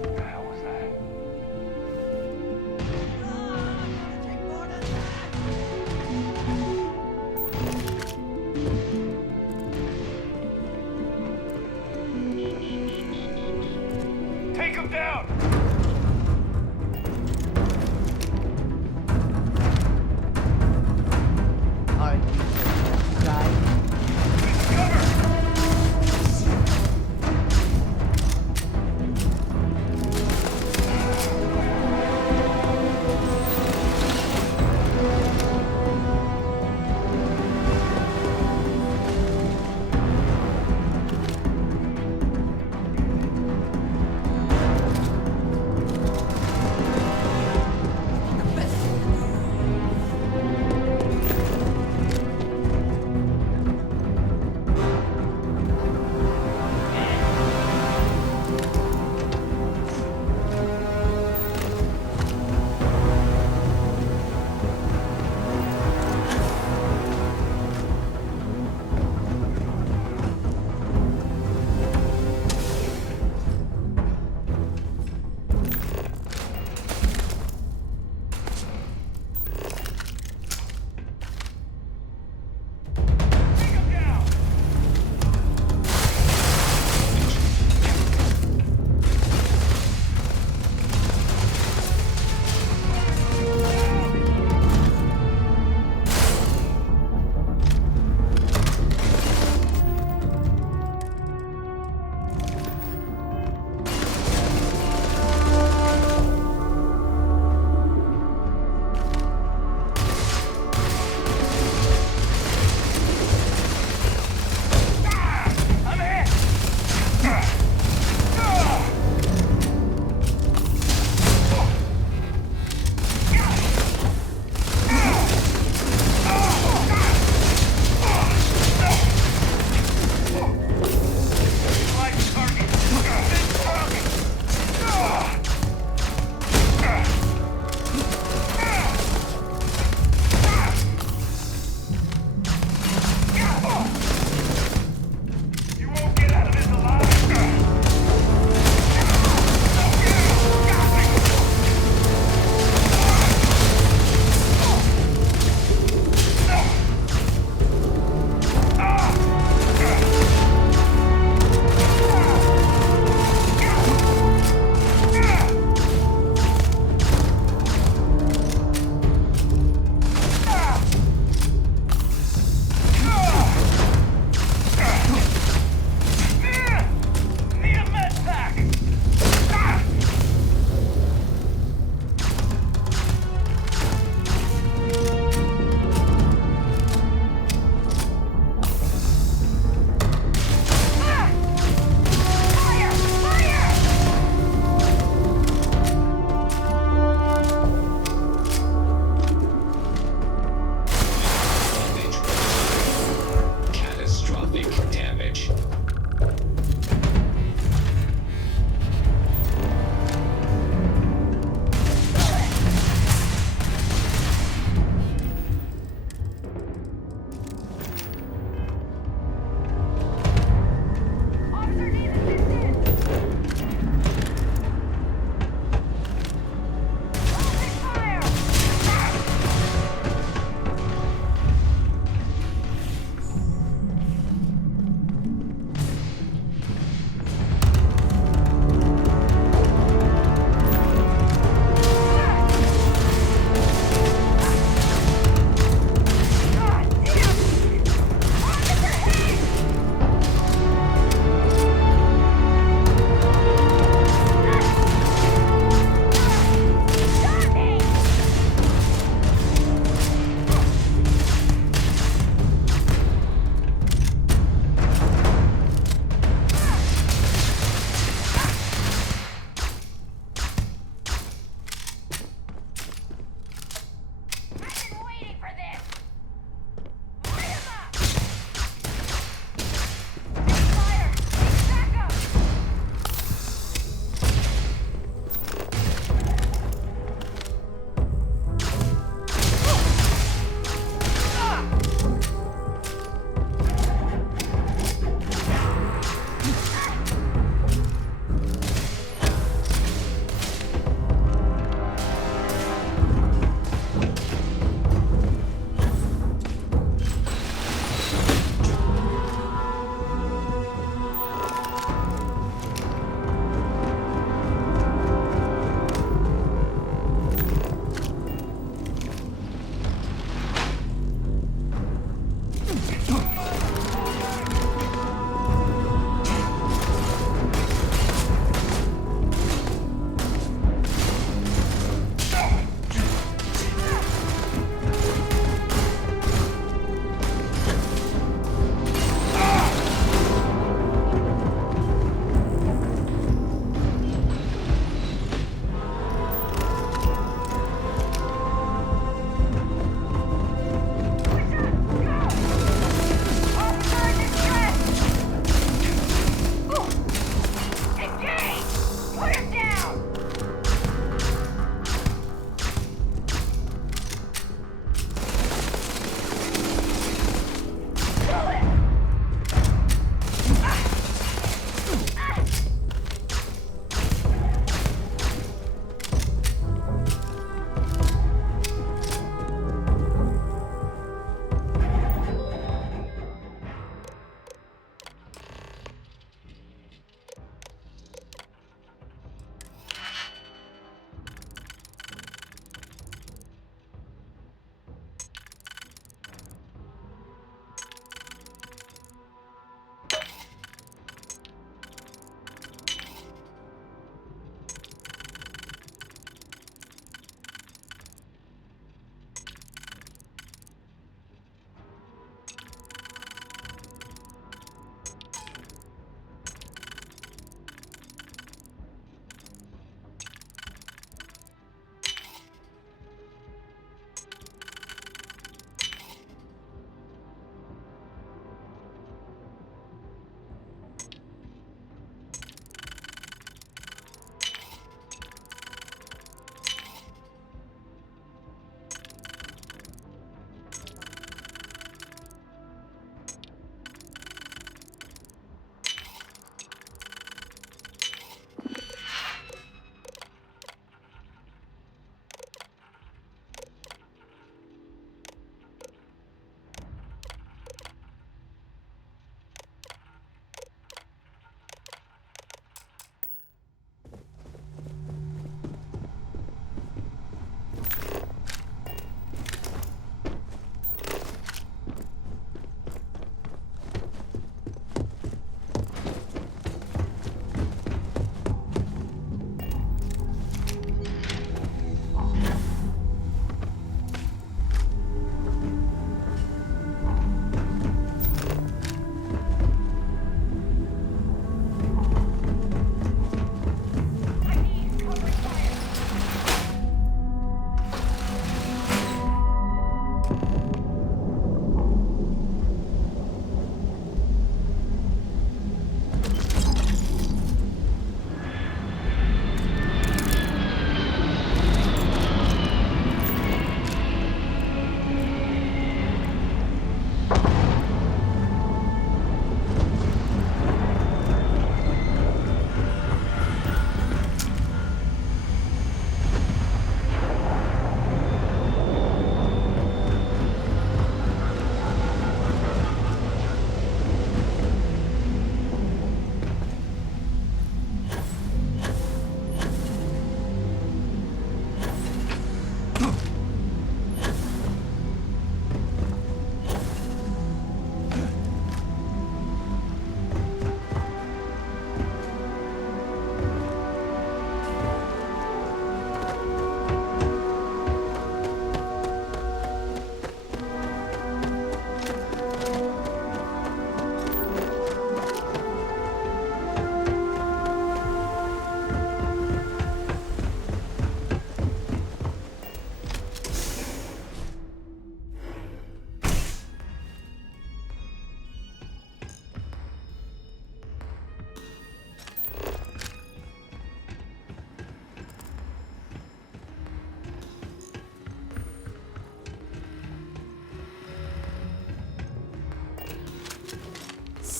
What the hell was that? Take him down! Are you right?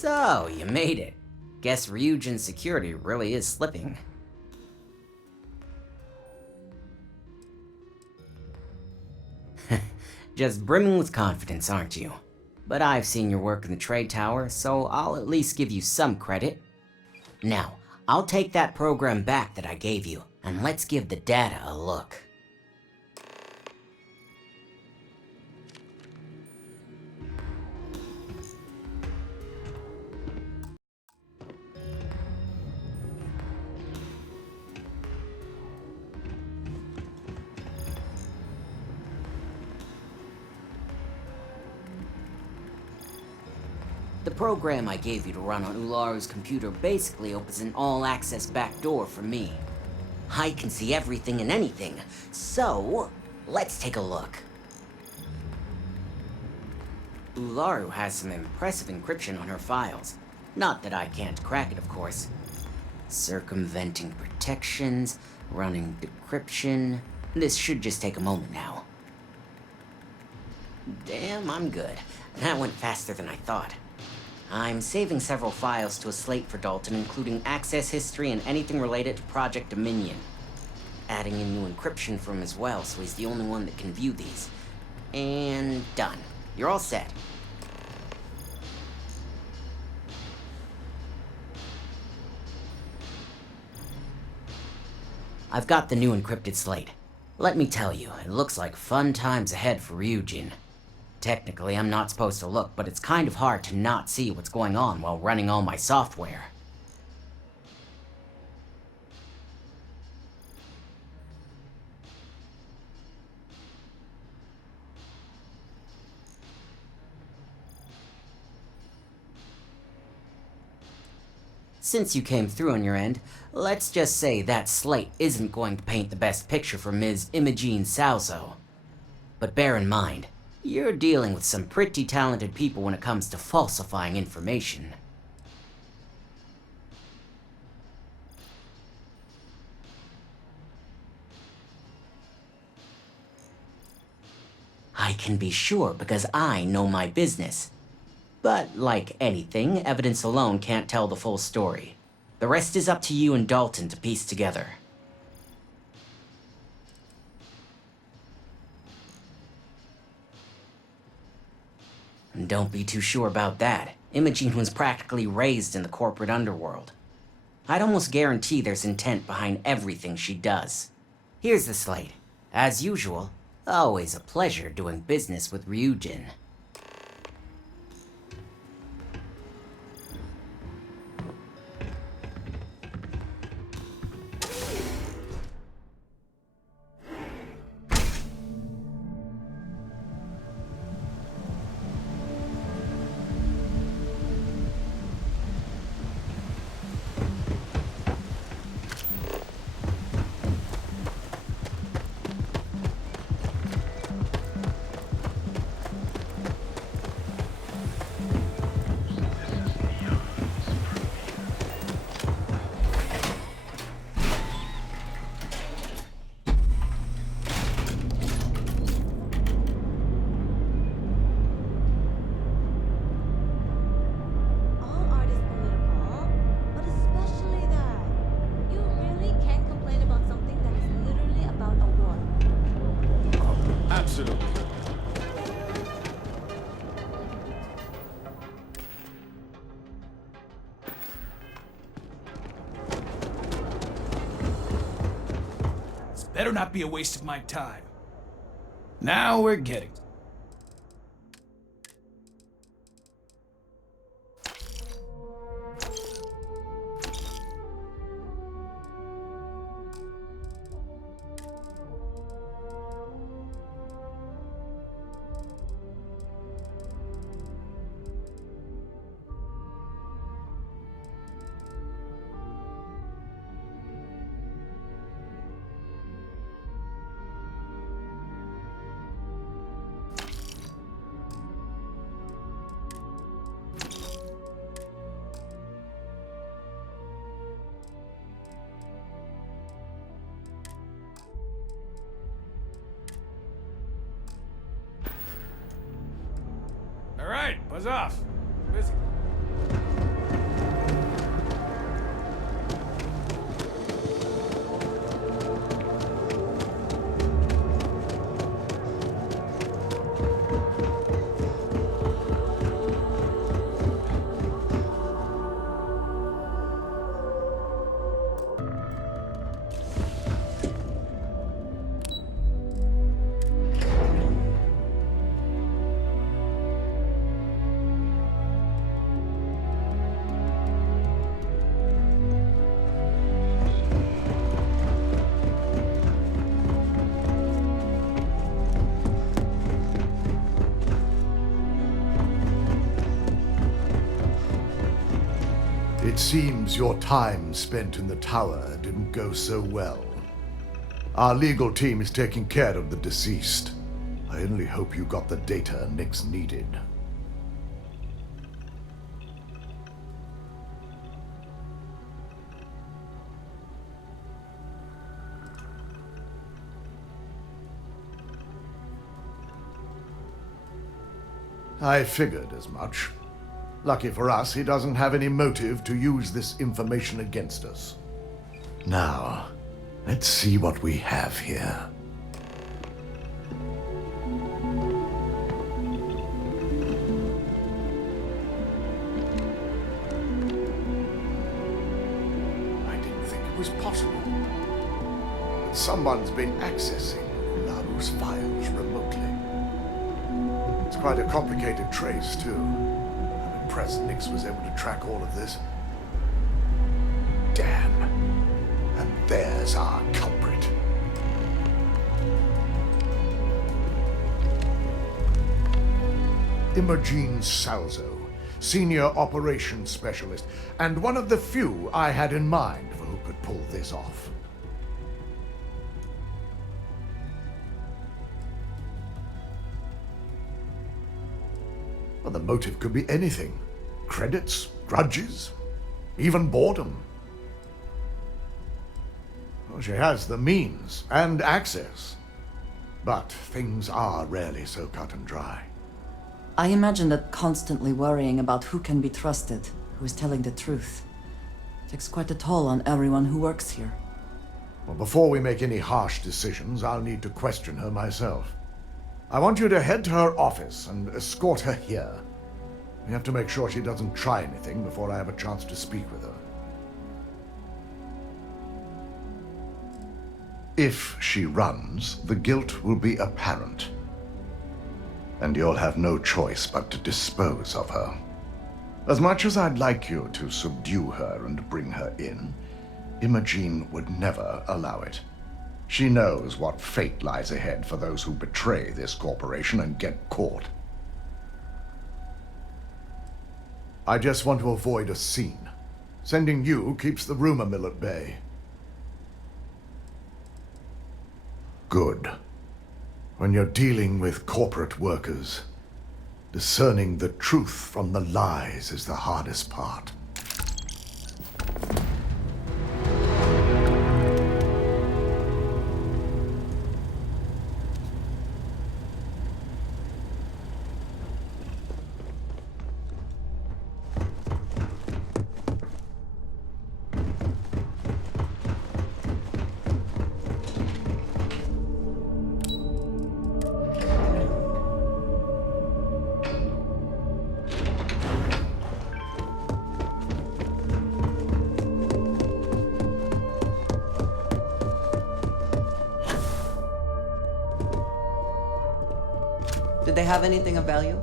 So, you made it. Guess Ryujin's security really is slipping. Just brimming with confidence, aren't you? But I've seen your work in the trade tower, so I'll at least give you some credit. Now, I'll take that program back that I gave you, and let's give the data a look. The program I gave you to run on Ularu's computer basically opens an all-access backdoor for me. I can see everything and anything, so let's take a look. Ularu has some impressive encryption on her files. Not that I can't crack it, of course. Circumventing protections, running decryption. This should just take a moment now. Damn, I'm good. That went faster than I thought. I'm saving several files to a slate for Dalton, including access history and anything related to Project Dominion. Adding in new encryption for him as well, so he's the only one that can view these. And done. You're all set. I've got the new encrypted slate. Let me tell you, it looks like fun times ahead for Ryujin. Technically, I'm not supposed to look, but it's kind of hard to not see what's going on while running all my software. Since you came through on your end, let's just say that slate isn't going to paint the best picture for Ms. Imogene Salzo. But bear in mind, you're dealing with some pretty talented people when it comes to falsifying information. I can be sure because I know my business. But like anything, evidence alone can't tell the full story. The rest is up to you and Dalton to piece together. And don't be too sure about that. Imogene was practically raised in the corporate underworld. I'd almost guarantee there's intent behind everything she does. Here's the slate. As usual, always a pleasure doing business with Ryujin. Better not be a waste of my time. Now we're getting. All right, buzz off. Busy. It seems your time spent in the tower didn't go so well. Our legal team is taking care of the deceased. I only hope you got the data Nix needed. I figured as much. Lucky for us, he doesn't have any motive to use this information against us. Now, let's see what we have here. I didn't think it was possible. But someone's been accessing Ularu's files remotely. It's quite a complicated trace, too. I'm impressed Nix was able to track all of this. Damn. And there's our culprit. Imogene Salzo, Senior Operations Specialist, and one of the few I had in mind for who could pull this off. Well, the motive could be anything. Credits, grudges, even boredom. Well, she has the means and access. But things are rarely so cut and dry. I imagine that constantly worrying about who can be trusted, who is telling the truth, takes quite a toll on everyone who works here. Well, before we make any harsh decisions, I'll need to question her myself. I want you to head to her office and escort her here. We have to make sure she doesn't try anything before I have a chance to speak with her. If she runs, the guilt will be apparent. And you'll have no choice but to dispose of her. As much as I'd like you to subdue her and bring her in, Imogene would never allow it. She knows what fate lies ahead for those who betray this corporation and get caught. I just want to avoid a scene. Sending you keeps the rumor mill at bay. Good. When you're dealing with corporate workers, discerning the truth from the lies is the hardest part. Did they have anything of value?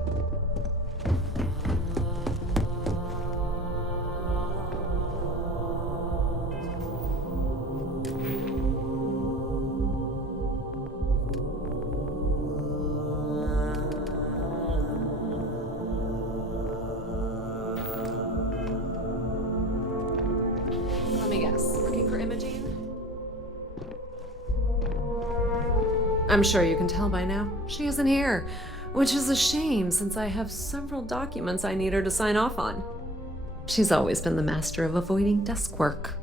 Let me guess. Looking for Imogene? I'm sure you can tell by now. She isn't here, which is a shame since I have several documents I need her to sign off on. She's always been the master of avoiding desk work.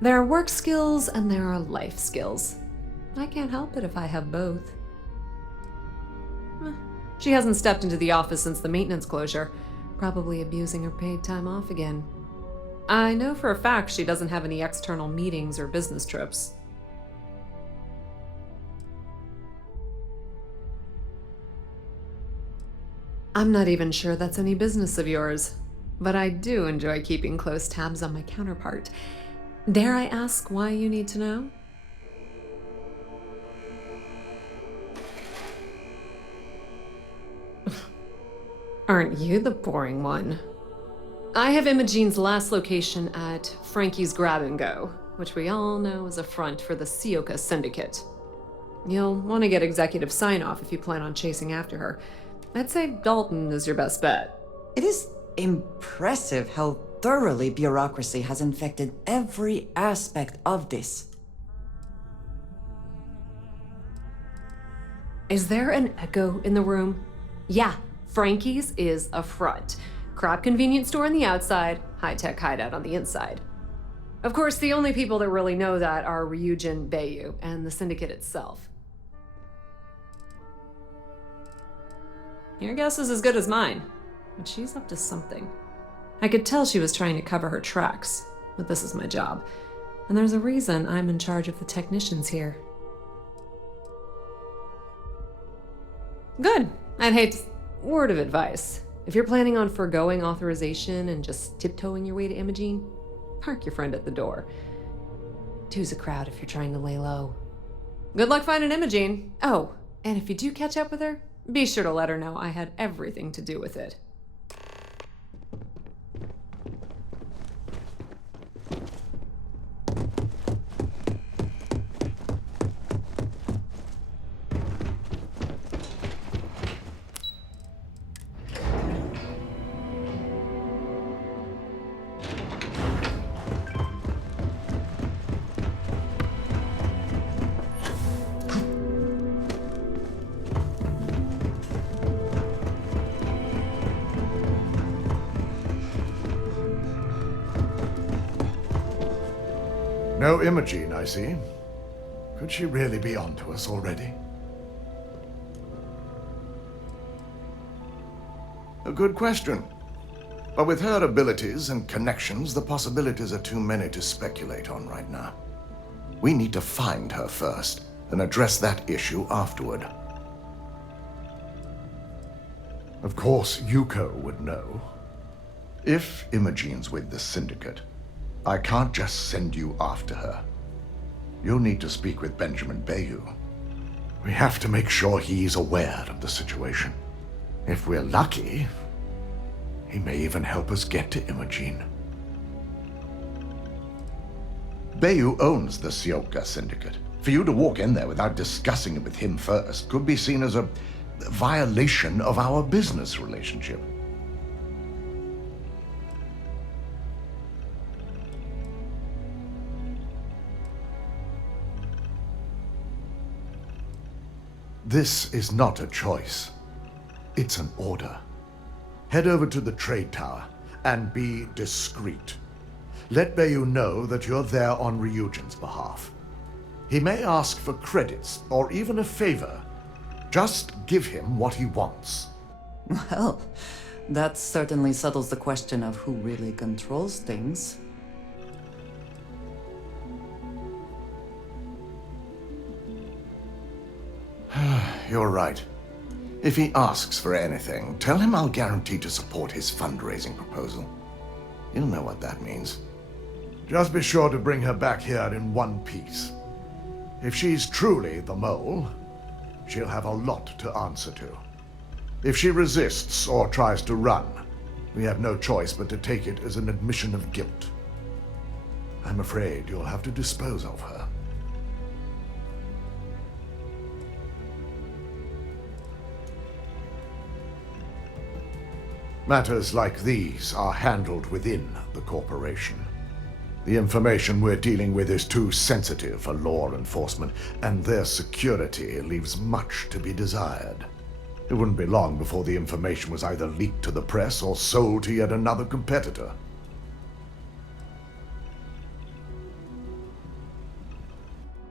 There are work skills and there are life skills. I can't help it if I have both. She hasn't stepped into the office since the maintenance closure, probably abusing her paid time off again. I know for a fact she doesn't have any external meetings or business trips. I'm not even sure that's any business of yours, but I do enjoy keeping close tabs on my counterpart. Dare I ask why you need to know? Aren't you the boring one? I have Imogene's last location at Frankie's Grab and Go, which we all know is a front for the Sioka Syndicate. You'll want to get executive sign-off if you plan on chasing after her. I'd say Dalton is your best bet. It is impressive how thoroughly bureaucracy has infected every aspect of this. Is there an echo in the room? Yeah, Frankie's is a front. Crap convenience store on the outside, high-tech hideout on the inside. Of course, the only people that really know that are Ryujin, Bayu, and the Syndicate itself. Your guess is as good as mine, but she's up to something. I could tell she was trying to cover her tracks, but this is my job, and there's a reason I'm in charge of the technicians here. Good. I'd hate word of advice. If you're planning on forgoing authorization and just tiptoeing your way to Imogene, park your friend at the door. Two's a crowd if you're trying to lay low. Good luck finding Imogene. Oh, and if you do catch up with her, be sure to let her know I had everything to do with it. No Imogene, I see. Could she really be onto us already? A good question. But with her abilities and connections, the possibilities are too many to speculate on right now. We need to find her first, and address that issue afterward. Of course, Yuko would know. If Imogene's with the Syndicate, I can't just send you after her. You'll need to speak with Benjamin Bayu. We have to make sure he's aware of the situation. If we're lucky, he may even help us get to Imogene. Bayu owns the Sioka Syndicate. For you to walk in there without discussing it with him first could be seen as a violation of our business relationship. This is not a choice. It's an order. Head over to the trade tower and be discreet. Let Bayu know that you're there on Ryujin's behalf. He may ask for credits or even a favor. Just give him what he wants. Well, that certainly settles the question of who really controls things. You're right. If he asks for anything, tell him I'll guarantee to support his fundraising proposal. You'll know what that means. Just be sure to bring her back here in one piece. If she's truly the mole, she'll have a lot to answer to. If she resists or tries to run, we have no choice but to take it as an admission of guilt. I'm afraid you'll have to dispose of her. Matters like these are handled within the corporation. The information we're dealing with is too sensitive for law enforcement, and their security leaves much to be desired. It wouldn't be long before the information was either leaked to the press or sold to yet another competitor.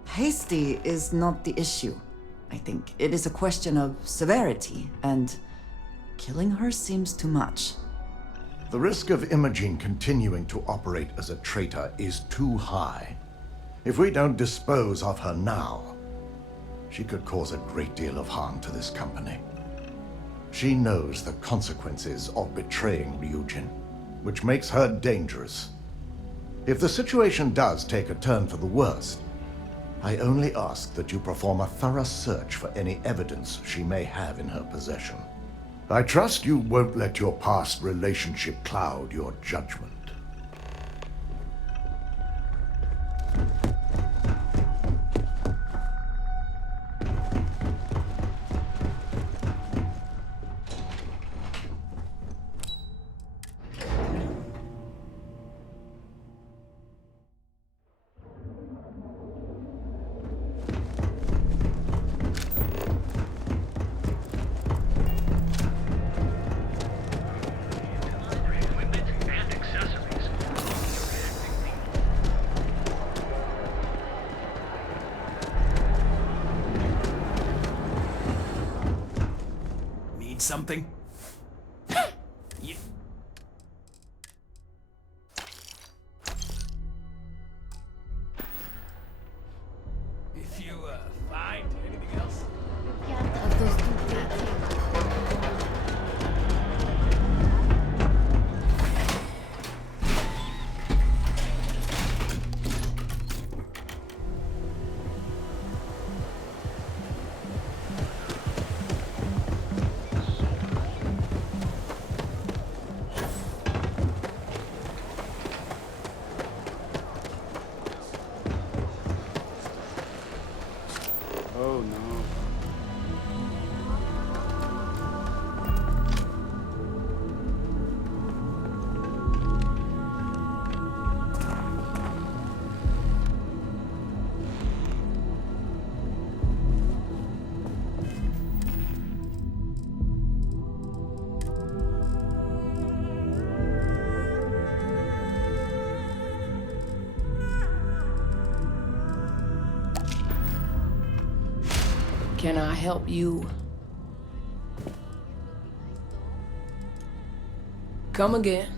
Hasty is not the issue, I think. It is a question of severity, and killing her seems too much. The risk of Imogene continuing to operate as a traitor is too high. If we don't dispose of her now, she could cause a great deal of harm to this company. She knows the consequences of betraying Ryujin, which makes her dangerous. If the situation does take a turn for the worst, I only ask that you perform a thorough search for any evidence she may have in her possession. I trust you won't let your past relationship cloud your judgment. Need something? You... If you, find anything else? Oh no. Can I help you? Come again.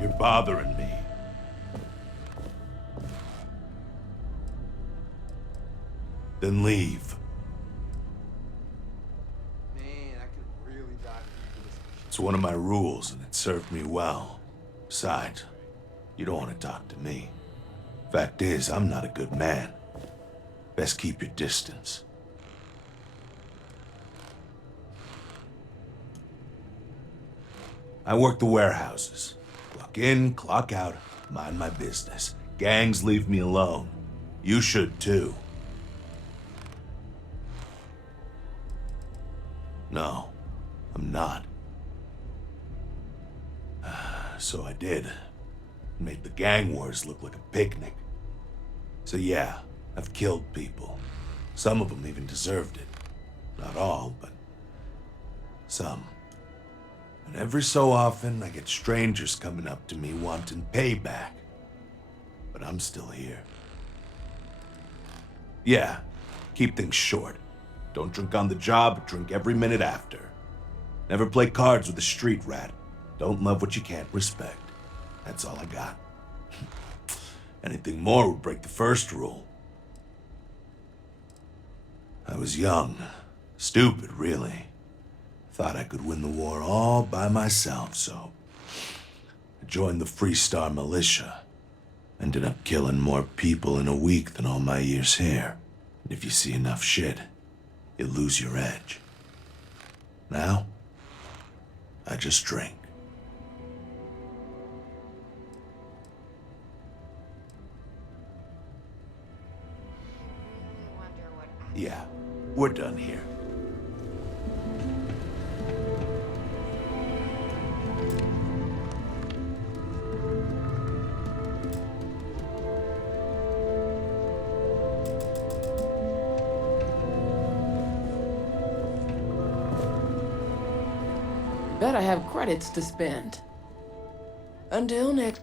You're bothering me. Then leave. Man, I could really die for this. It's one of my rules, and it served me well. Besides, you don't want to talk to me. Fact is, I'm not a good man. Best keep your distance. I work the warehouses. Clock in, clock out, mind my business. Gangs leave me alone. You should too. No, I'm not. So I did. Made the gang wars look like a picnic. So yeah, I've killed people. Some of them even deserved it. Not all, but some. And every so often, I get strangers coming up to me wanting payback. But I'm still here. Yeah, keep things short. Don't drink on the job, drink every minute after. Never play cards with a street rat. Don't love what you can't respect. That's all I got. Anything more would break the first rule. I was young, stupid, really. Thought I could win the war all by myself, so I joined the Freestar Militia. Ended up killing more people in a week than all my years here. And if you see enough shit, you lose your edge. Now, I just drink. Yeah, we're done here. Bet I have credits to spend. Until next...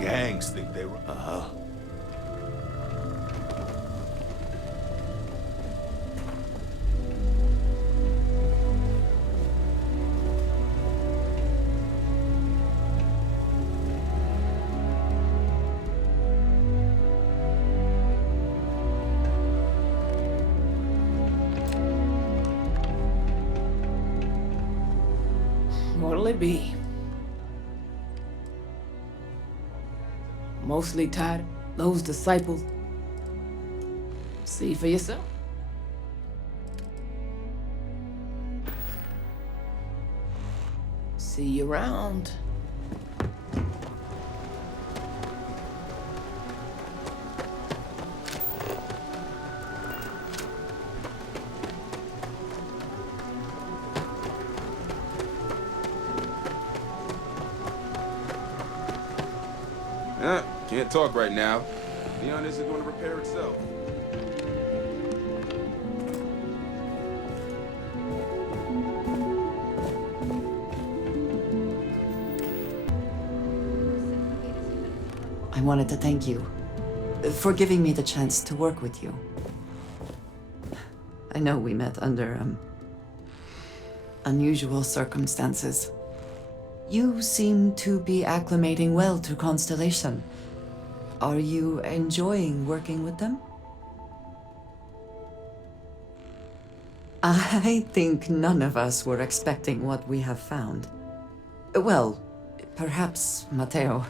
Gangs think they were... Uh-huh. What'll it be? Mostly tied those disciples. See for yourself. See you around. Can't talk right now. Neon isn't going to repair itself. I wanted to thank you for giving me the chance to work with you. I know we met under, unusual circumstances. You seem to be acclimating well to Constellation. Are you enjoying working with them? I think none of us were expecting what we have found. Well, perhaps Matteo.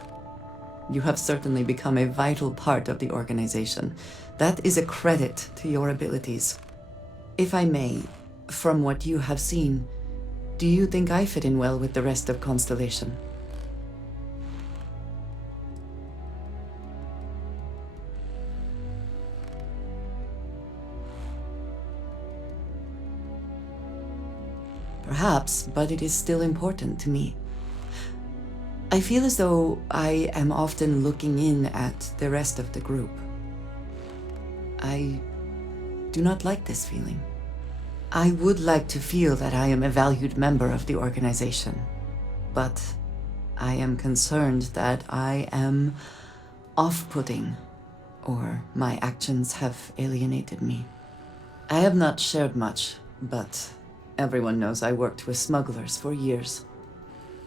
You have certainly become a vital part of the organization. That is a credit to your abilities. If I may, from what you have seen, do you think I fit in well with the rest of Constellation? Perhaps, but it is still important to me. I feel as though I am often looking in at the rest of the group. I do not like this feeling. I would like to feel that I am a valued member of the organization, but I am concerned that I am off-putting, or my actions have alienated me. I have not shared much, but everyone knows I worked with smugglers for years.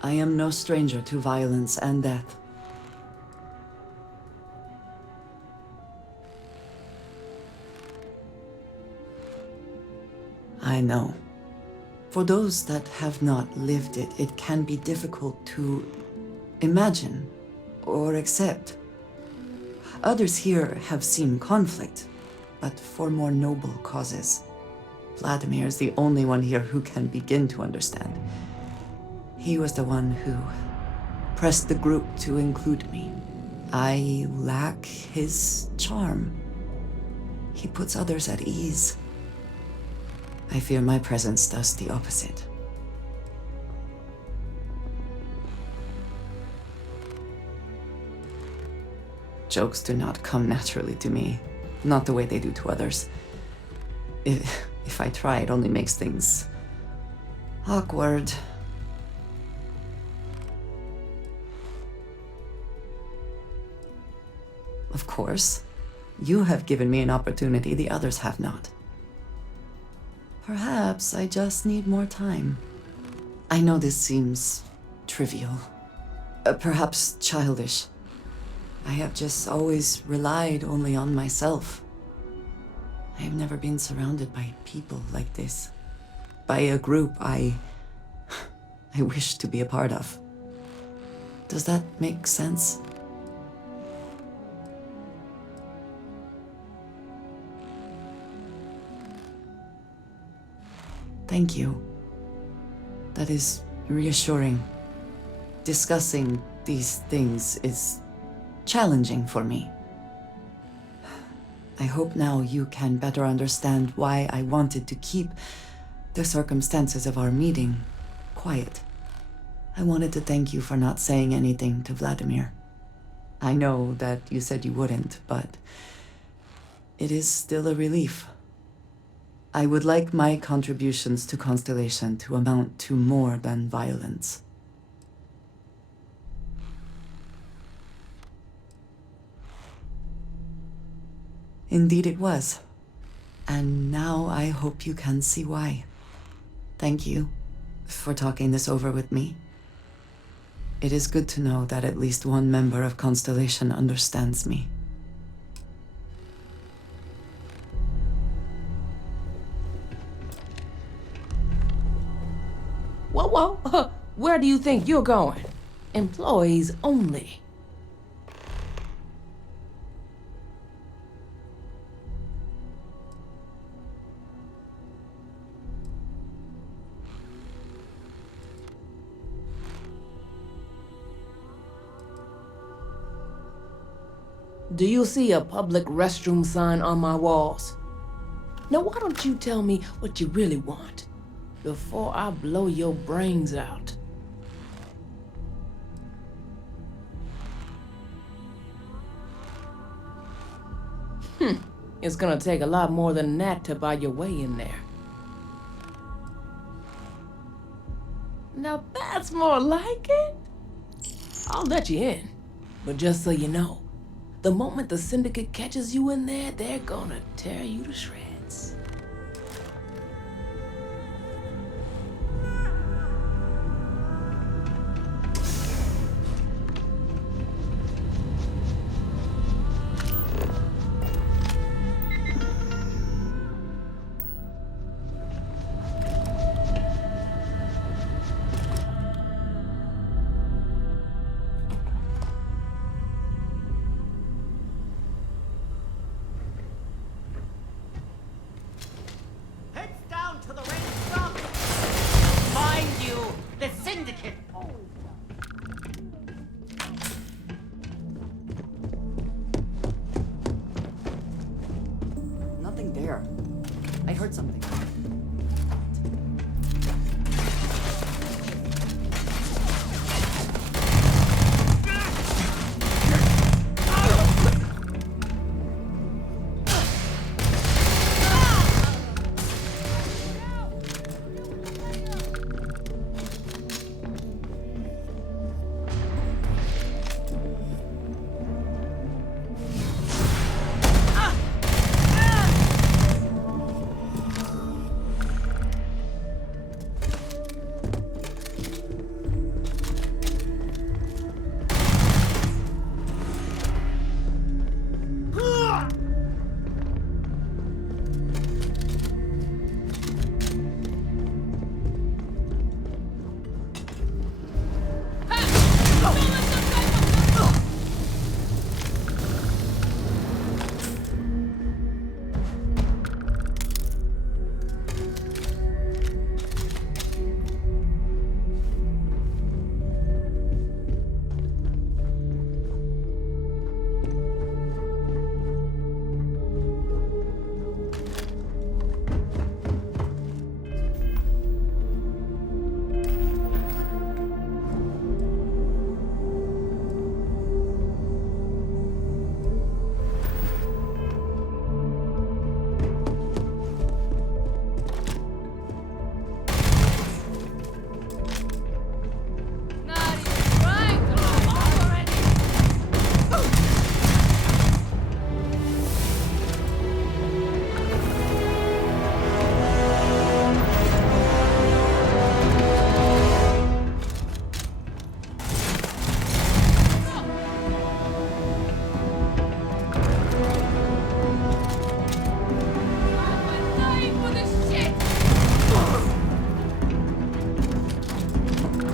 I am no stranger to violence and death. I know. For those that have not lived it, it can be difficult to imagine or accept. Others here have seen conflict, but for more noble causes. Vladimir is the only one here who can begin to understand. He was the one who pressed the group to include me. I lack his charm. He puts others at ease. I fear my presence does the opposite. Jokes do not come naturally to me, not the way they do to others. If I try, it only makes things awkward. Of course, you have given me an opportunity the others have not. Perhaps I just need more time. I know this seems trivial, perhaps childish. I have just always relied only on myself. I have never been surrounded by people like this, by a group I wish to be a part of. Does that make sense? Thank you. That is reassuring. Discussing these things is challenging for me. I hope now you can better understand why I wanted to keep the circumstances of our meeting quiet. I wanted to thank you for not saying anything to Vladimir. I know that you said you wouldn't, but it is still a relief. I would like my contributions to Constellation to amount to more than violence. Indeed it was. And now I hope you can see why. Thank you for talking this over with me. It is good to know that at least one member of Constellation understands me. Whoa. Where do you think you're going? Employees only. Do you see a public restroom sign on my walls? Now why don't you tell me what you really want before I blow your brains out? It's gonna take a lot more than that to buy your way in there. Now that's more like it. I'll let you in, but just so you know, The moment the Syndicate catches you in there, they're gonna tear you to shreds. Nothing there. I heard something.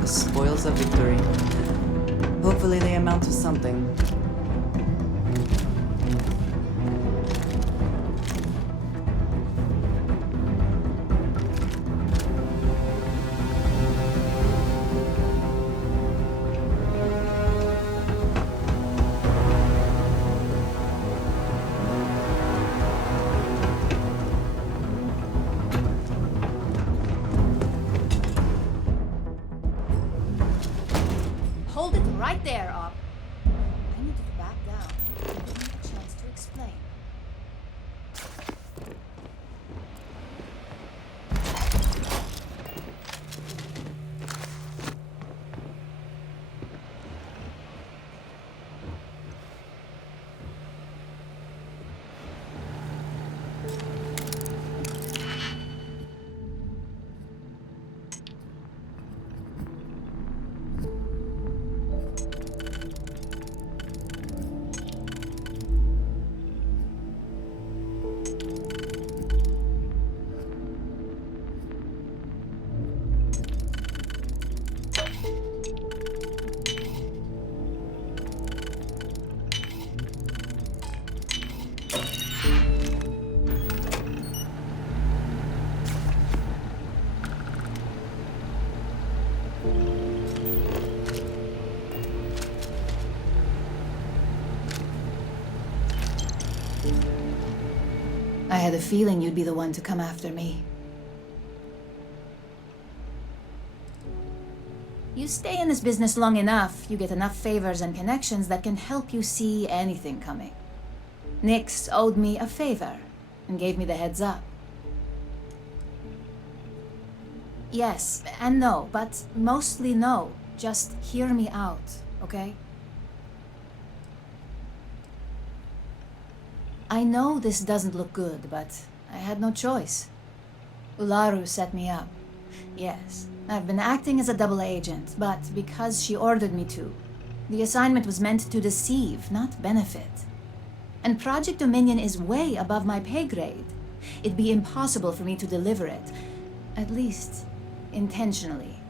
Spoils of victory. Hopefully they amount to something. Hold it right there, Op. I need to back down. Give me a chance to explain. I had a feeling you'd be the one to come after me. You stay in this business long enough, you get enough favors and connections that can help you see anything coming. Nix owed me a favor and gave me the heads up. Yes and no, but mostly no. Just hear me out, okay? I know this doesn't look good, but I had no choice. Ularu set me up. Yes, I've been acting as a double agent, but because she ordered me to. The assignment was meant to deceive, not benefit. And Project Dominion is way above my pay grade. It'd be impossible for me to deliver it. At least, intentionally.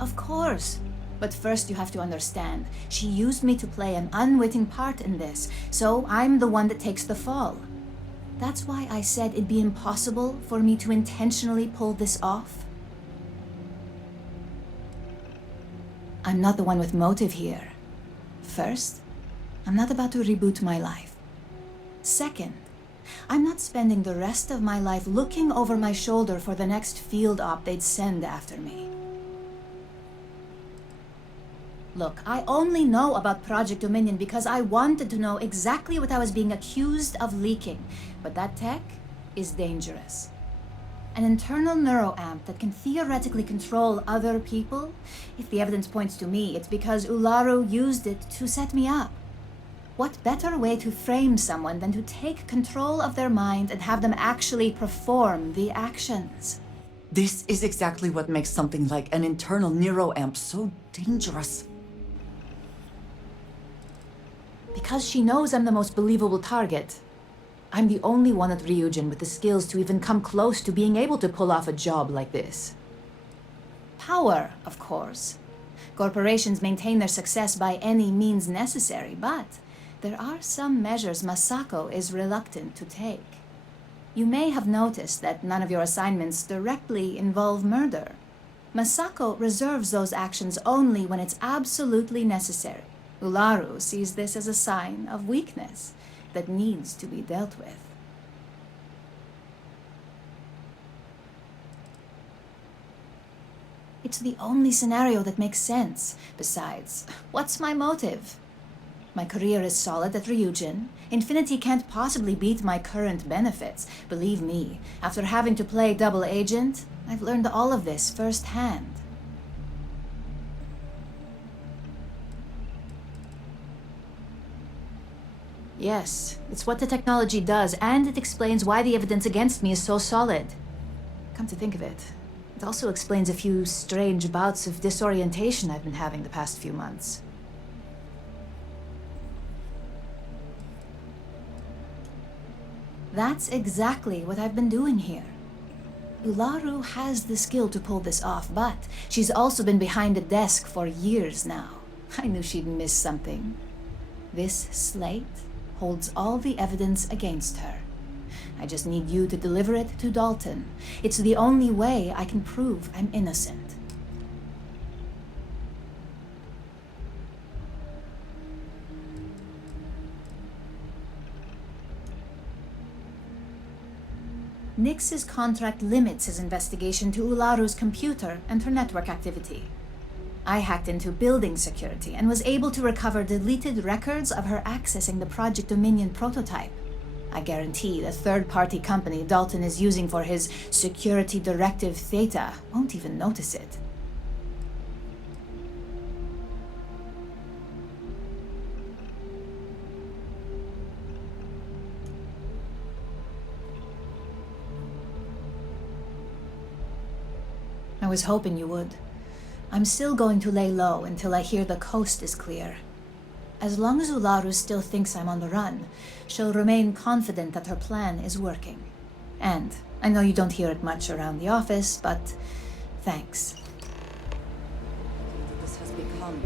Of course. But first you have to understand, she used me to play an unwitting part in this, so I'm the one that takes the fall. That's why I said it'd be impossible for me to intentionally pull this off. I'm not the one with motive here. First, I'm not about to reboot my life. Second, I'm not spending the rest of my life looking over my shoulder for the next field op they'd send after me. Look, I only know about Project Dominion because I wanted to know exactly what I was being accused of leaking. But that tech is dangerous. An internal neuro amp that can theoretically control other people? If the evidence points to me, it's because Ularu used it to set me up. What better way to frame someone than to take control of their mind and have them actually perform the actions? This is exactly what makes something like an internal neuro amp so dangerous. Because she knows I'm the most believable target. I'm the only one at Ryujin with the skills to even come close to being able to pull off a job like this. Power, of course. Corporations maintain their success by any means necessary, but there are some measures Masako is reluctant to take. You may have noticed that none of your assignments directly involve murder. Masako reserves those actions only when it's absolutely necessary. Ularu sees this as a sign of weakness that needs to be dealt with. It's the only scenario that makes sense. Besides, what's my motive? My career is solid at Ryujin. Infinity can't possibly beat my current benefits. Believe me, after having to play double agent, I've learned all of this firsthand. Yes, it's what the technology does, and it explains why the evidence against me is so solid. Come to think of it, it also explains a few strange bouts of disorientation I've been having the past few months. That's exactly what I've been doing here. Ularu has the skill to pull this off, but she's also been behind a desk for years now. I knew she'd miss something. This slate holds all the evidence against her. I just need you to deliver it to Dalton. It's the only way I can prove I'm innocent. Nix's contract limits his investigation to Ularu's computer and her network activity. I hacked into building security and was able to recover deleted records of her accessing the Project Dominion prototype. I guarantee the third-party company Dalton is using for his security directive Theta won't even notice it. I was hoping you would. I'm still going to lay low until I hear the coast is clear. As long as Ularu still thinks I'm on the run, she'll remain confident that her plan is working. And I know you don't hear it much around the office, but thanks. This has become.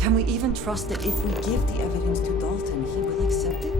Can we even trust that if we give the evidence to Dalton, he will accept it?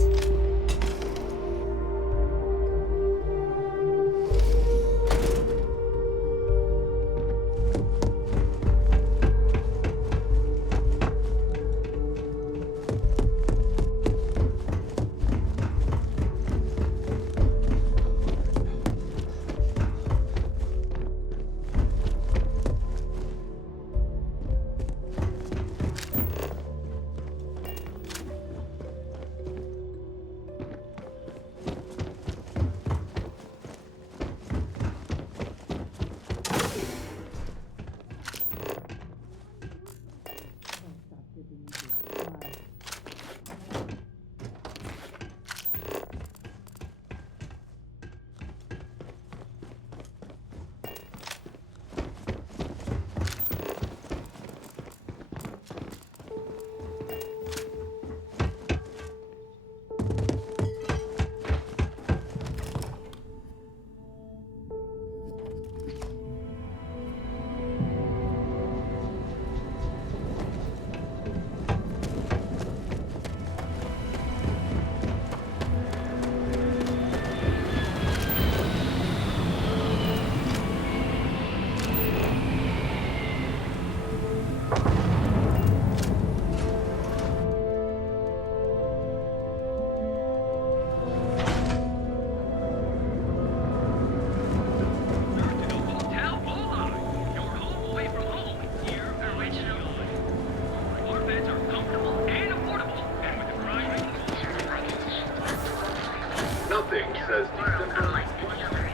Nothing says December.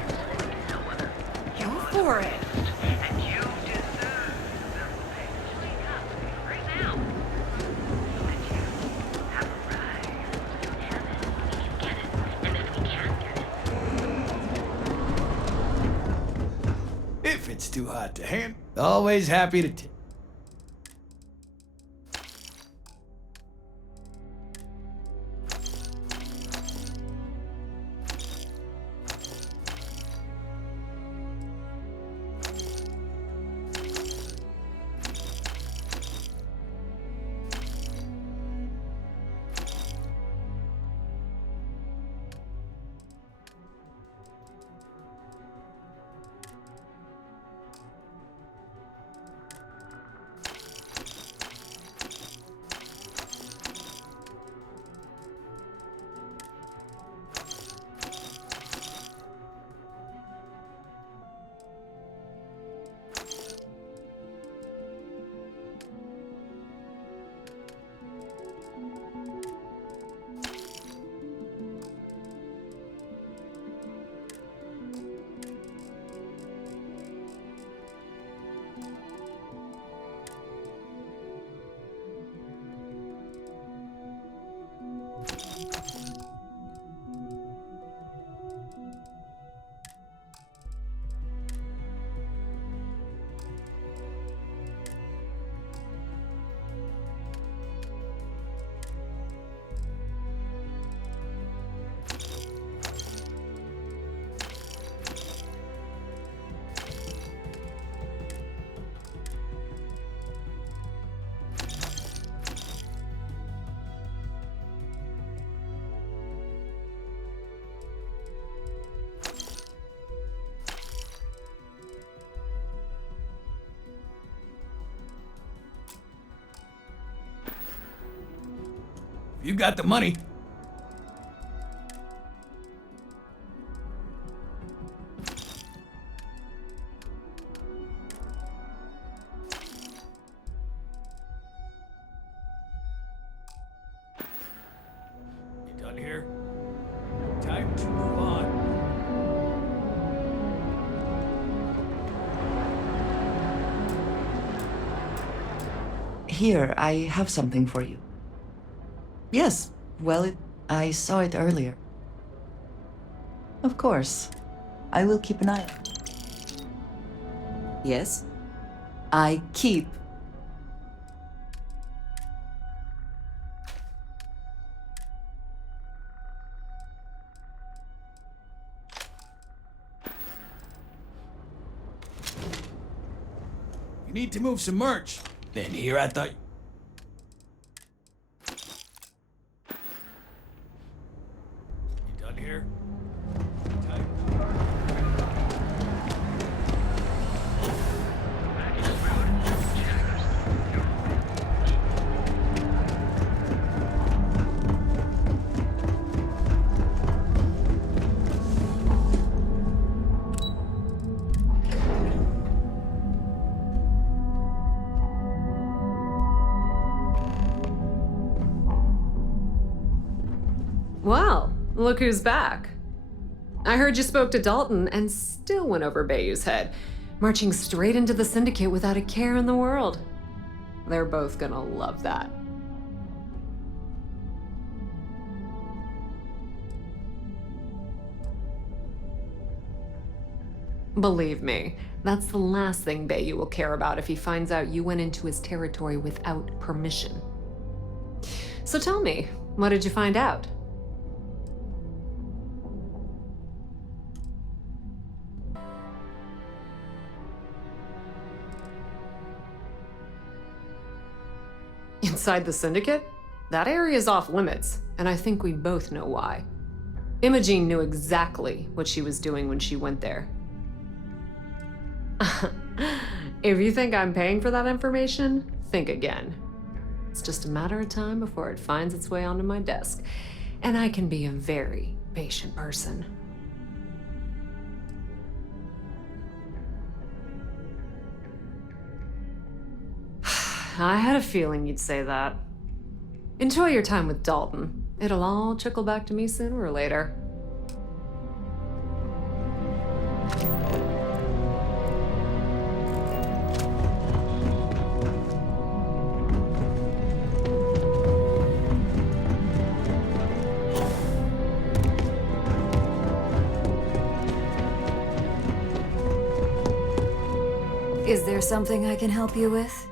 Go for it. If it's too hot to handle, always happy to tip. You got the money. You done here? Time to move on. Here, I have something for you. Yes, well, I saw it earlier. Of course. I will keep an eye out. Yes? I keep. You need to move some merch. Then here I thought. You done here? Well, look who's back. I heard you spoke to Dalton and still went over Bayou's head, marching straight into the Syndicate without a care in the world. They're both gonna love that. Believe me, that's the last thing Bayou will care about if he finds out you went into his territory without permission. So tell me, what did you find out? Inside the Syndicate? That area's off limits, and I think we both know why. Imogene knew exactly what she was doing when she went there. If you think I'm paying for that information, think again. It's just a matter of time before it finds its way onto my desk, and I can be a very patient person. I had a feeling you'd say that. Enjoy your time with Dalton. It'll all trickle back to me sooner or later. Is there something I can help you with?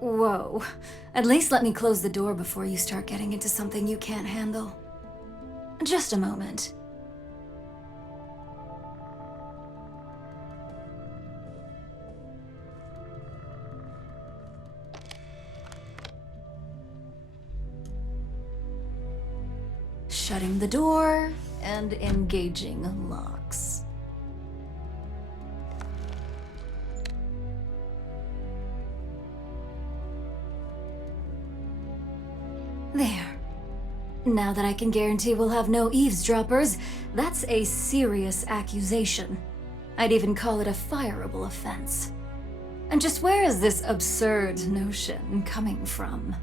Whoa. At least let me close the door before you start getting into something you can't handle. Just a moment. Shutting the door and engaging locks. There. Now that I can guarantee we'll have no eavesdroppers, that's a serious accusation. I'd even call it a fireable offense. And just where is this absurd notion coming from?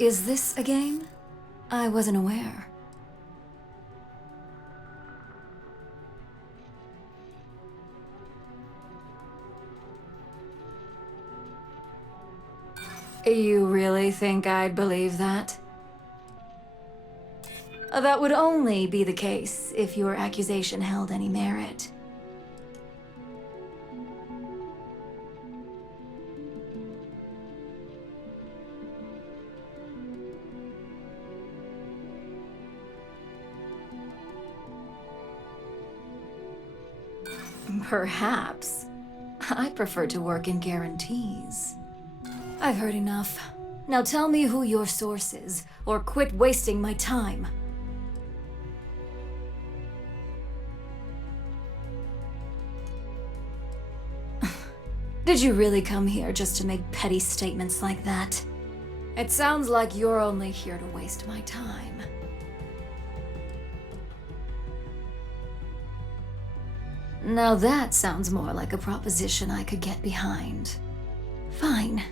Is this a game? I wasn't aware. You really think I'd believe that? That would only be the case if your accusation held any merit. Perhaps. I prefer to work in guarantees. I've heard enough. Now tell me who your source is, or quit wasting my time. Did you really come here just to make petty statements like that? It sounds like you're only here to waste my time. Now that sounds more like a proposition I could get behind. Fine.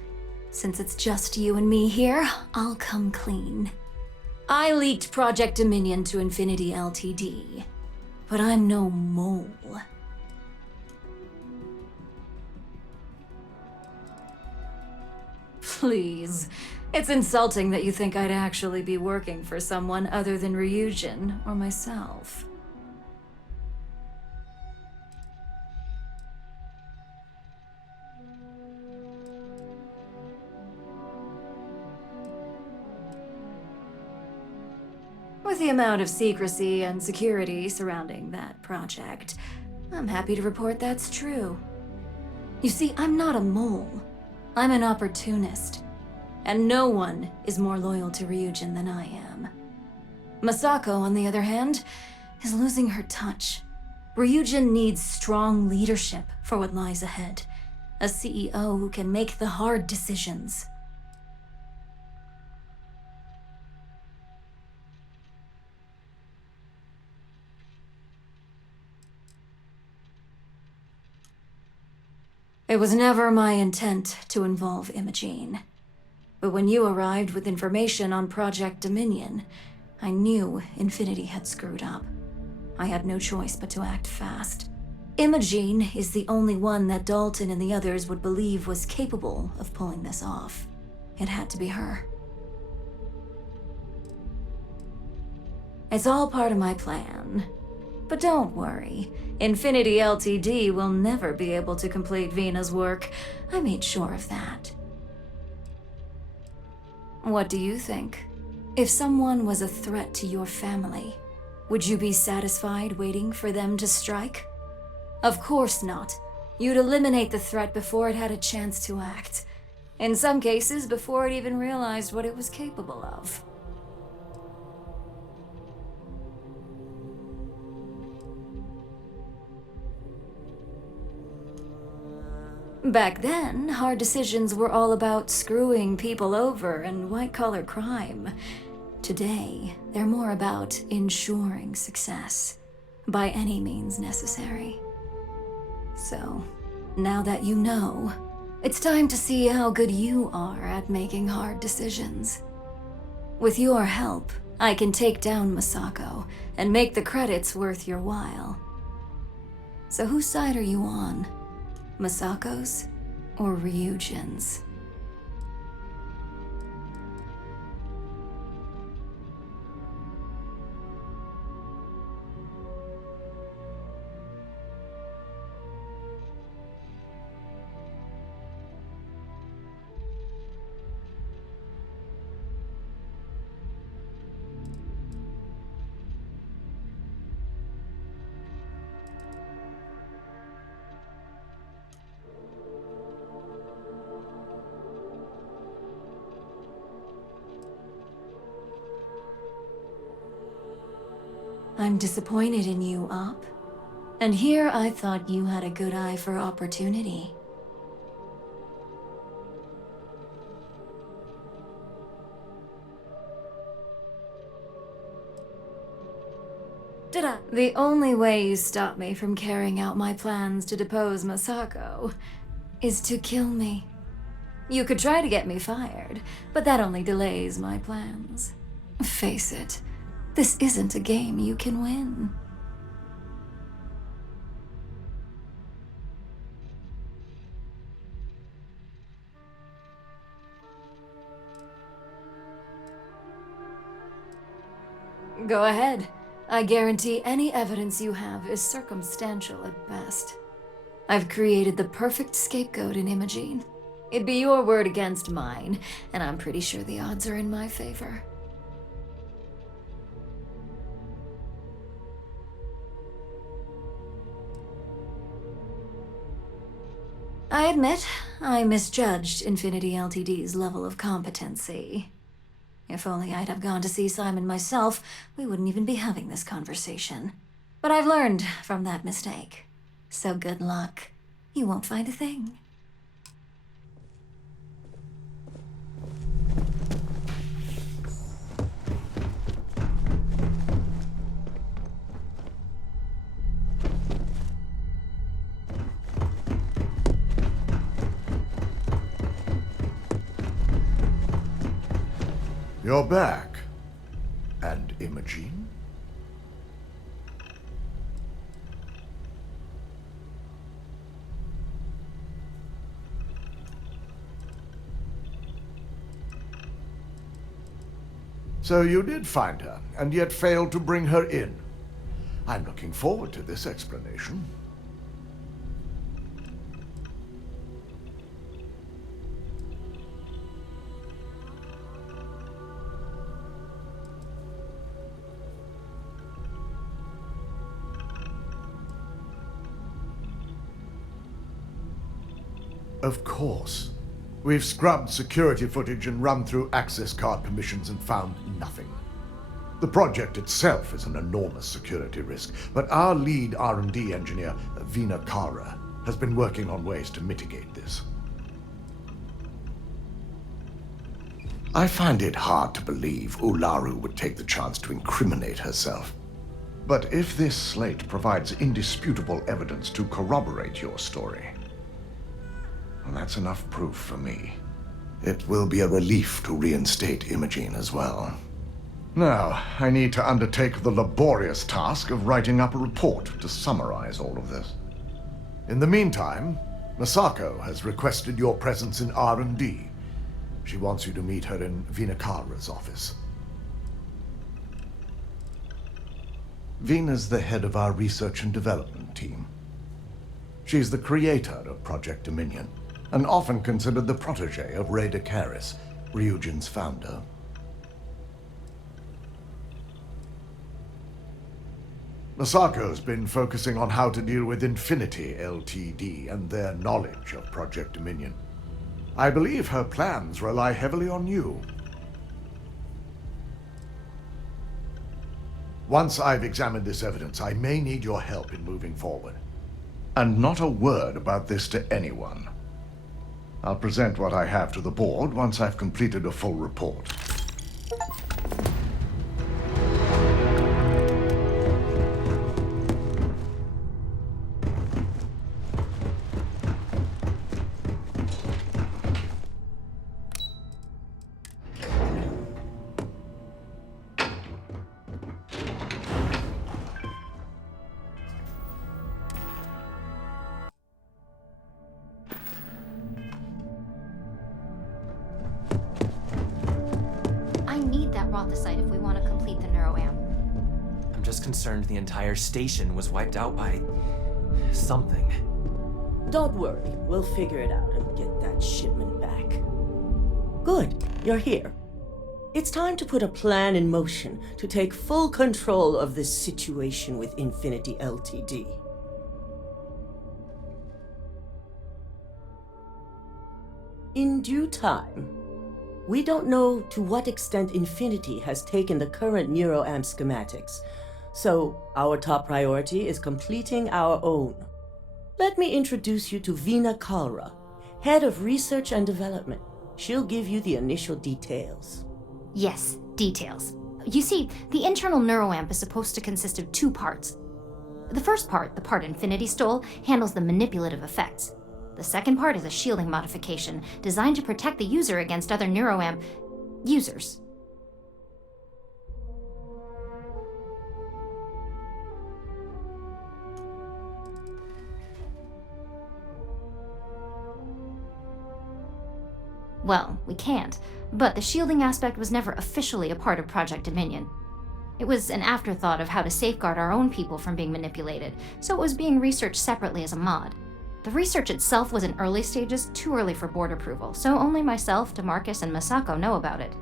Since it's just you and me here, I'll come clean. I leaked Project Dominion to Infinity Ltd. But I'm no mole. Please. It's insulting that you think I'd actually be working for someone other than Ryujin or myself. With the amount of secrecy and security surrounding that project, I'm happy to report that's true. You see, I'm not a mole. I'm an opportunist. And no one is more loyal to Ryujin than I am. Masako, on the other hand, is losing her touch. Ryujin needs strong leadership for what lies ahead. A CEO who can make the hard decisions. It was never my intent to involve Imogene. But when you arrived with information on Project Dominion, I knew Infinity had screwed up. I had no choice but to act fast. Imogene is the only one that Dalton and the others would believe was capable of pulling this off. It had to be her. It's all part of my plan. But don't worry. Infinity Ltd will never be able to complete Veena's work. I made sure of that. What do you think? If someone was a threat to your family, would you be satisfied waiting for them to strike? Of course not. You'd eliminate the threat before it had a chance to act. In some cases, before it even realized what it was capable of. Back then, hard decisions were all about screwing people over and white-collar crime. Today, they're more about ensuring success, by any means necessary. So, now that you know, it's time to see how good you are at making hard decisions. With your help, I can take down Masako and make the credits worth your while. So whose side are you on? Masako's or Ryujin's? I'm disappointed in you, Op. And here I thought you had a good eye for opportunity. The only way you stop me from carrying out my plans to depose Masako is to kill me. You could try to get me fired, but that only delays my plans. Face it, this isn't a game you can win. Go ahead. I guarantee any evidence you have is circumstantial at best. I've created the perfect scapegoat in Imogene. It'd be your word against mine, and I'm pretty sure the odds are in my favor. I admit, I misjudged Infinity Ltd's level of competency. If only I'd have gone to see Simon myself, we wouldn't even be having this conversation. But I've learned from that mistake. So good luck. You won't find a thing. You're back. And Imogene? So you did find her, and yet failed to bring her in. I'm looking forward to this explanation. Of course. We've scrubbed security footage and run through access card permissions and found nothing. The project itself is an enormous security risk, but our lead R&D engineer, Veena Neuro, has been working on ways to mitigate this. I find it hard to believe Ularu would take the chance to incriminate herself. But if this slate provides indisputable evidence to corroborate your story, well, that's enough proof for me. It will be a relief to reinstate Imogene as well. Now, I need to undertake the laborious task of writing up a report to summarize all of this. In the meantime, Masako has requested your presence in R&D. She wants you to meet her in Veena Neuro's office. Veena's the head of our research and development team. She's the creator of Project Dominion, and often considered the protege of Ray DeCaris, Ryujin's founder. Masako's been focusing on how to deal with Infinity Ltd. And their knowledge of Project Dominion. I believe her plans rely heavily on you. Once I've examined this evidence, I may need your help in moving forward. And not a word about this to anyone. I'll present what I have to the board once I've completed a full report. If we want to complete the Neuro Amp. I'm just concerned the entire station was wiped out by something. Don't worry, we'll figure it out and get that shipment back. Good, you're here. It's time to put a plan in motion to take full control of this situation with Infinity Ltd. In due time. We don't know to what extent Infinity has taken the current Neuro Amp schematics, so our top priority is completing our own. Let me introduce you to Veena Kalra, Head of Research and Development. She'll give you the initial details. Yes, details. You see, the internal Neuro Amp is supposed to consist of 2 parts. The first part, the part Infinity stole, handles the manipulative effects. The second part is a shielding modification designed to protect the user against other Neuro Amp users. Well, we can't, but the shielding aspect was never officially a part of Project Dominion. It was an afterthought of how to safeguard our own people from being manipulated, so it was being researched separately as a mod. The research itself was in early stages, too early for board approval, so only myself, DeMarcus, and Masako know about it.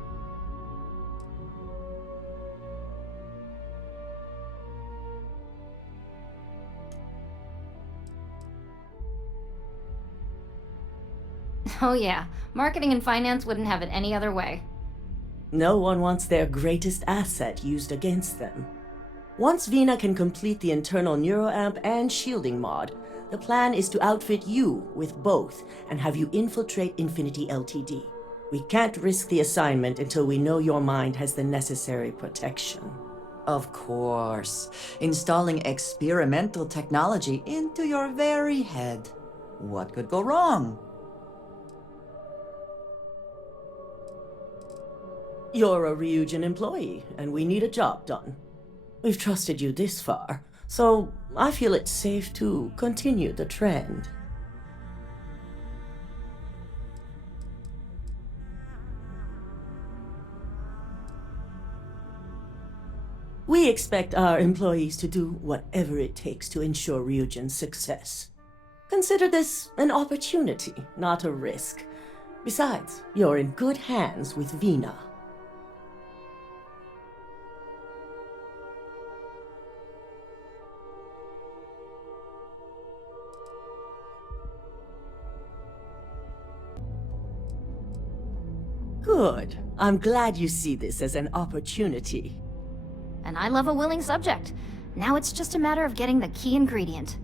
Oh yeah, marketing and finance wouldn't have it any other way. No one wants their greatest asset used against them. Once Veena can complete the internal Neuro Amp and shielding mod, the plan is to outfit you with both and have you infiltrate Infinity Ltd. We can't risk the assignment until we know your mind has the necessary protection. Of course. Installing experimental technology into your very head. What could go wrong? You're a Ryujin employee, and we need a job done. We've trusted you this far, so I feel it's safe to continue the trend. We expect our employees to do whatever it takes to ensure Ryujin's success. Consider this an opportunity, not a risk. Besides, you're in good hands with Veena. Good. I'm glad you see this as an opportunity. And I love a willing subject. Now it's just a matter of getting the key ingredient.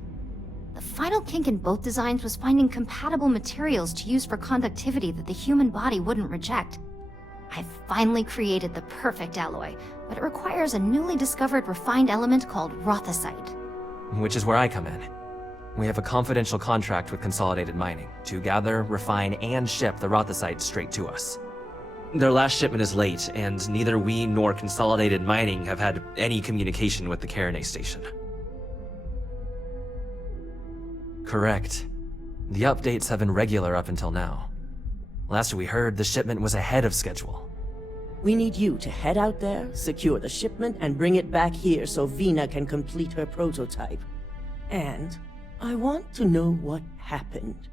The final kink in both designs was finding compatible materials to use for conductivity that the human body wouldn't reject. I've finally created the perfect alloy, but it requires a newly discovered refined element called rothosite. Which is where I come in. We have a confidential contract with Consolidated Mining to gather, refine, and ship the rothosite straight to us. Their last shipment is late, and neither we nor Consolidated Mining have had any communication with the Carinae station. Correct. The updates have been regular up until now. Last we heard, the shipment was ahead of schedule. We need you to head out there, secure the shipment, and bring it back here so Veena can complete her prototype. And I want to know what happened.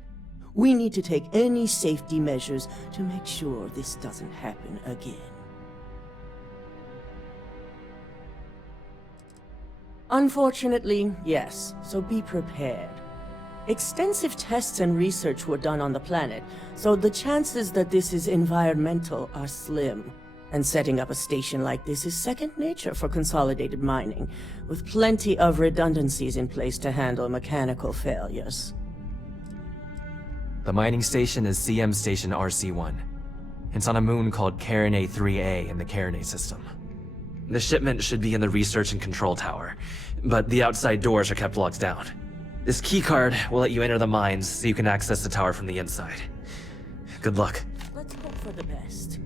We need to take any safety measures to make sure this doesn't happen again. Unfortunately, yes, so be prepared. Extensive tests and research were done on the planet, so the chances that this is environmental are slim. And setting up a station like this is second nature for consolidated mining, with plenty of redundancies in place to handle mechanical failures. The mining station is CM Station RC-1. It's on a moon called Carinae 3A in the Carinae system. The shipment should be in the research and control tower, but the outside doors are kept locked down. This keycard will let you enter the mines so you can access the tower from the inside. Good luck. Let's hope for the best.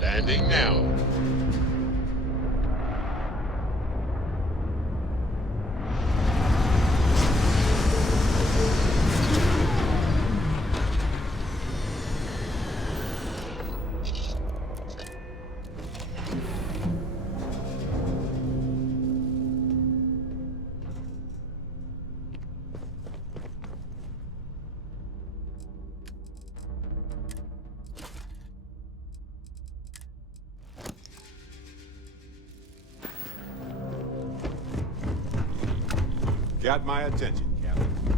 Landing now. Got my attention, Captain.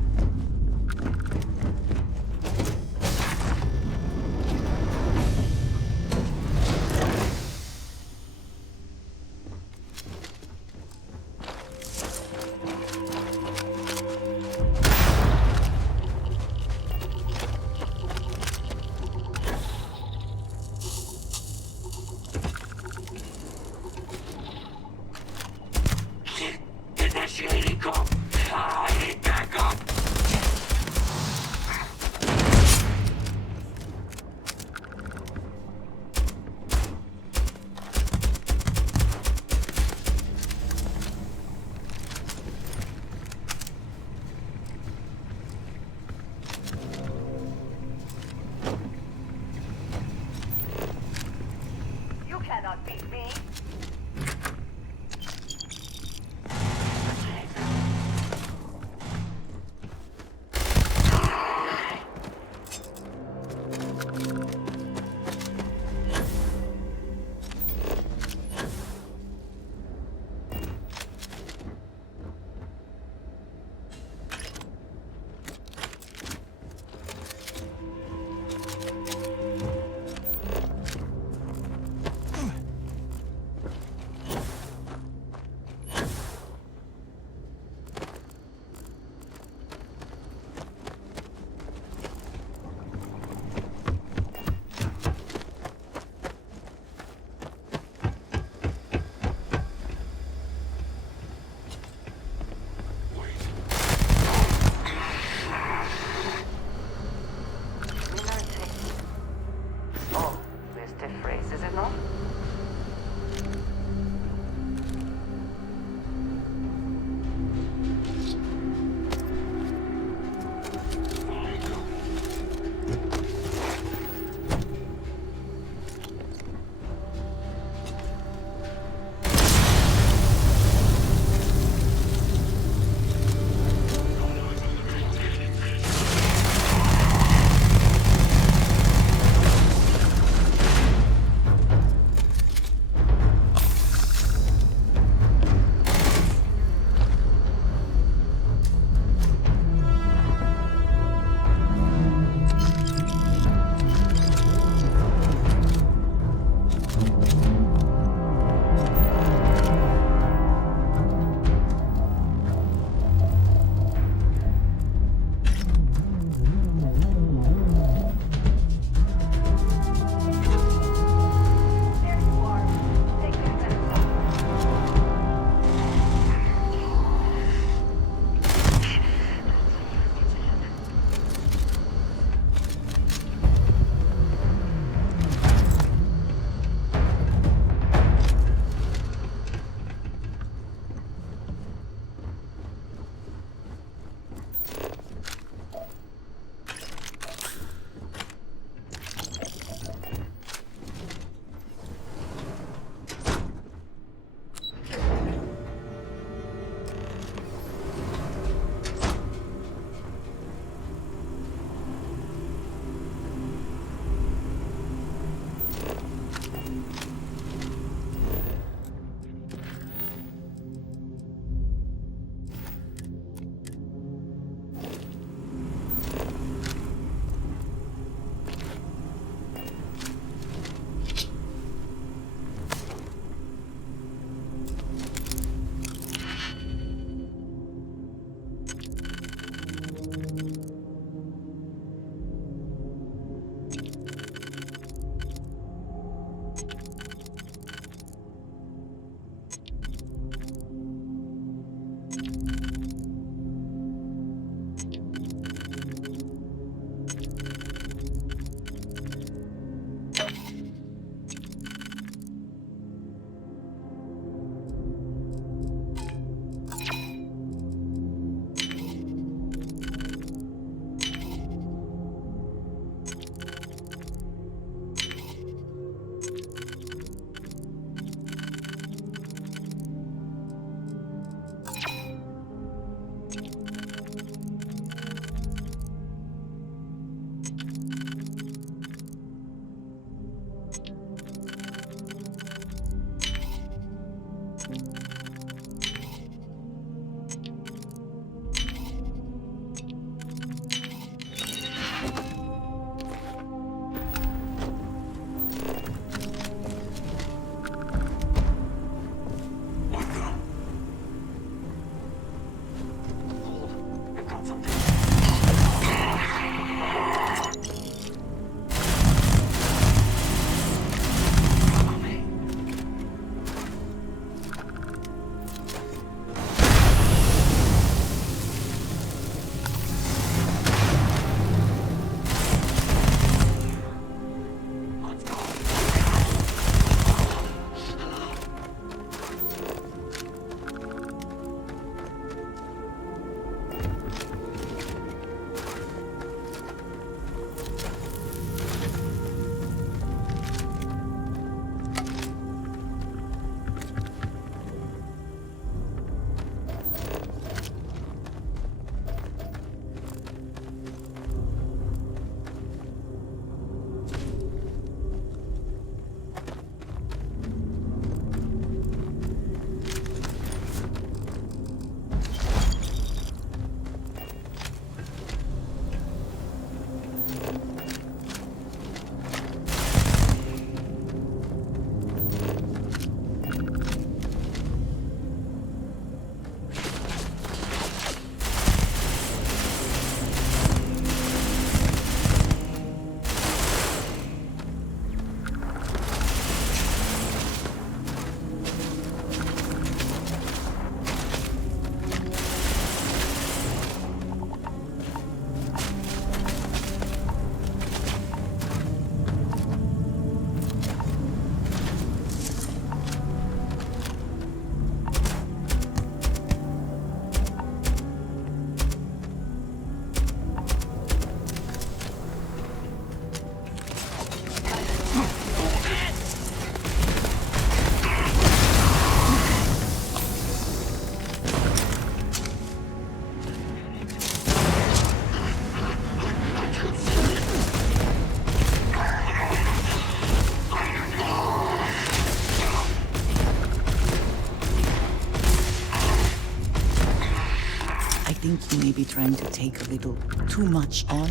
be trying to take a little too much on.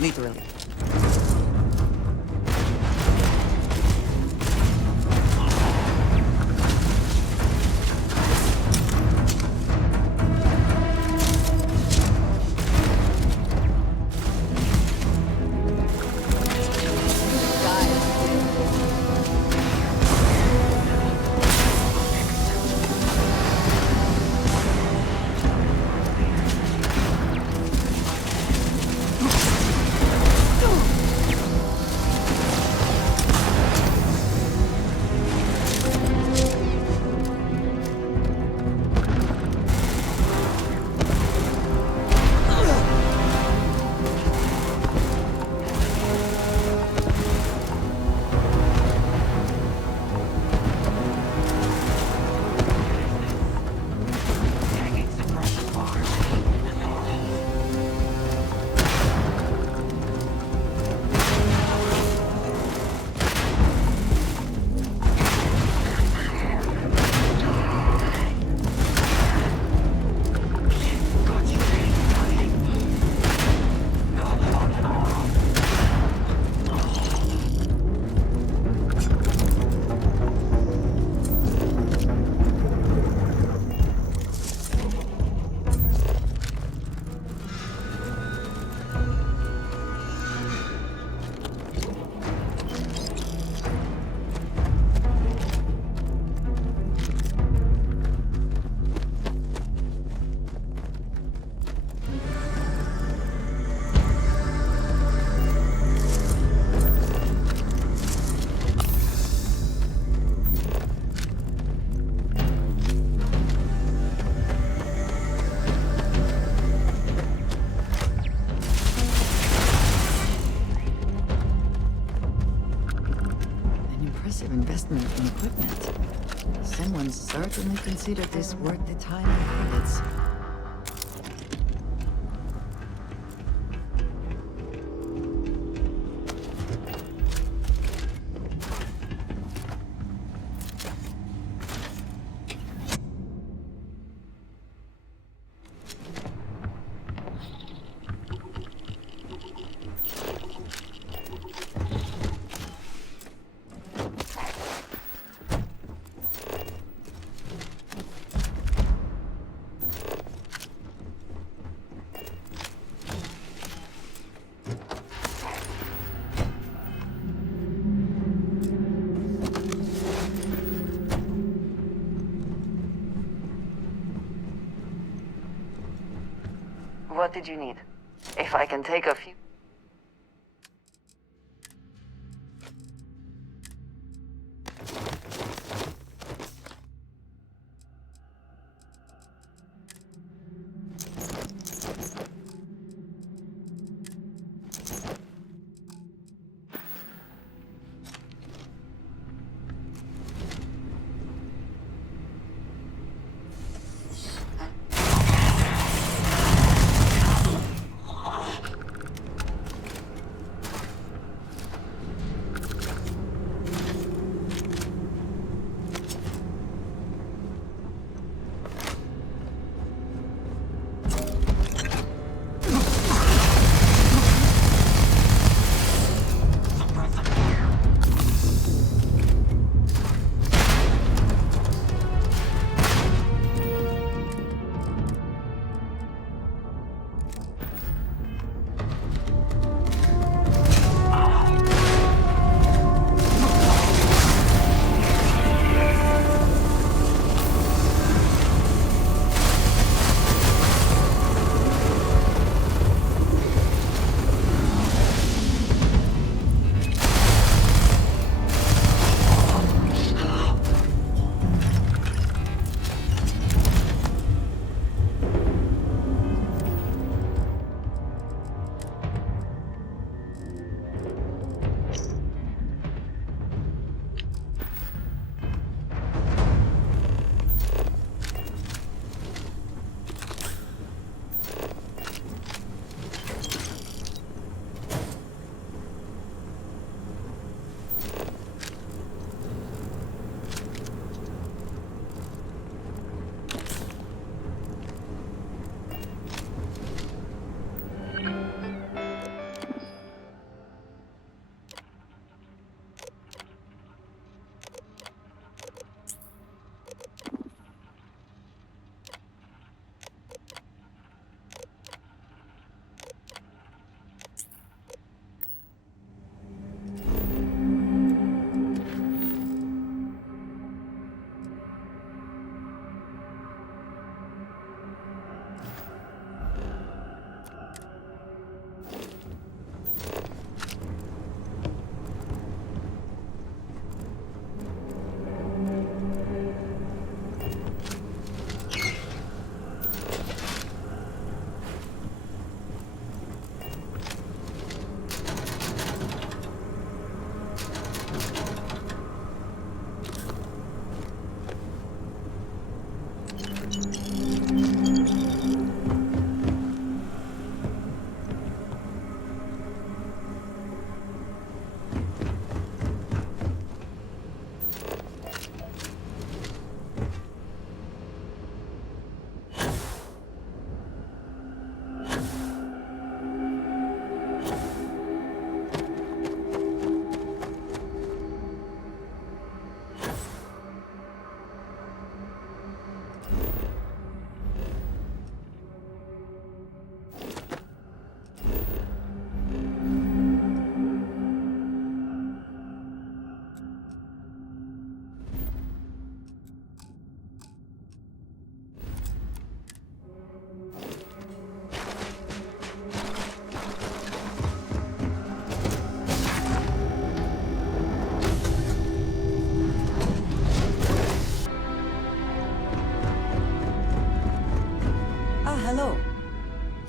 Literally. Investment in equipment. Someone certainly considered this worth the time and credits. What did you need? If I can take a few...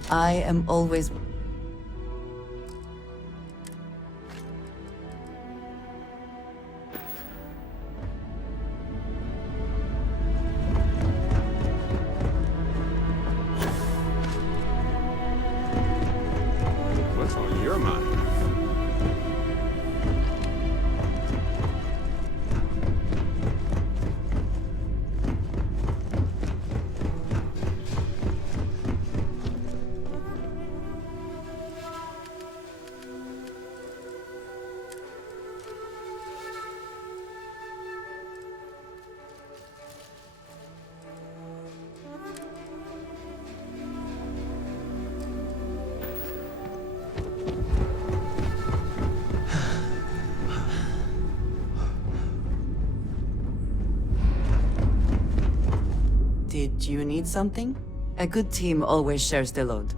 I am always... What's on your mind? Did you need something? A good team always shares the load.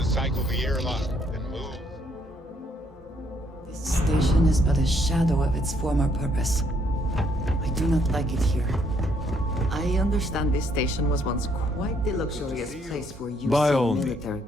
Cycle the airlock and move. This station is but a shadow of its former purpose. I do not like it here. I understand this station was once quite the luxurious place for use By in all military.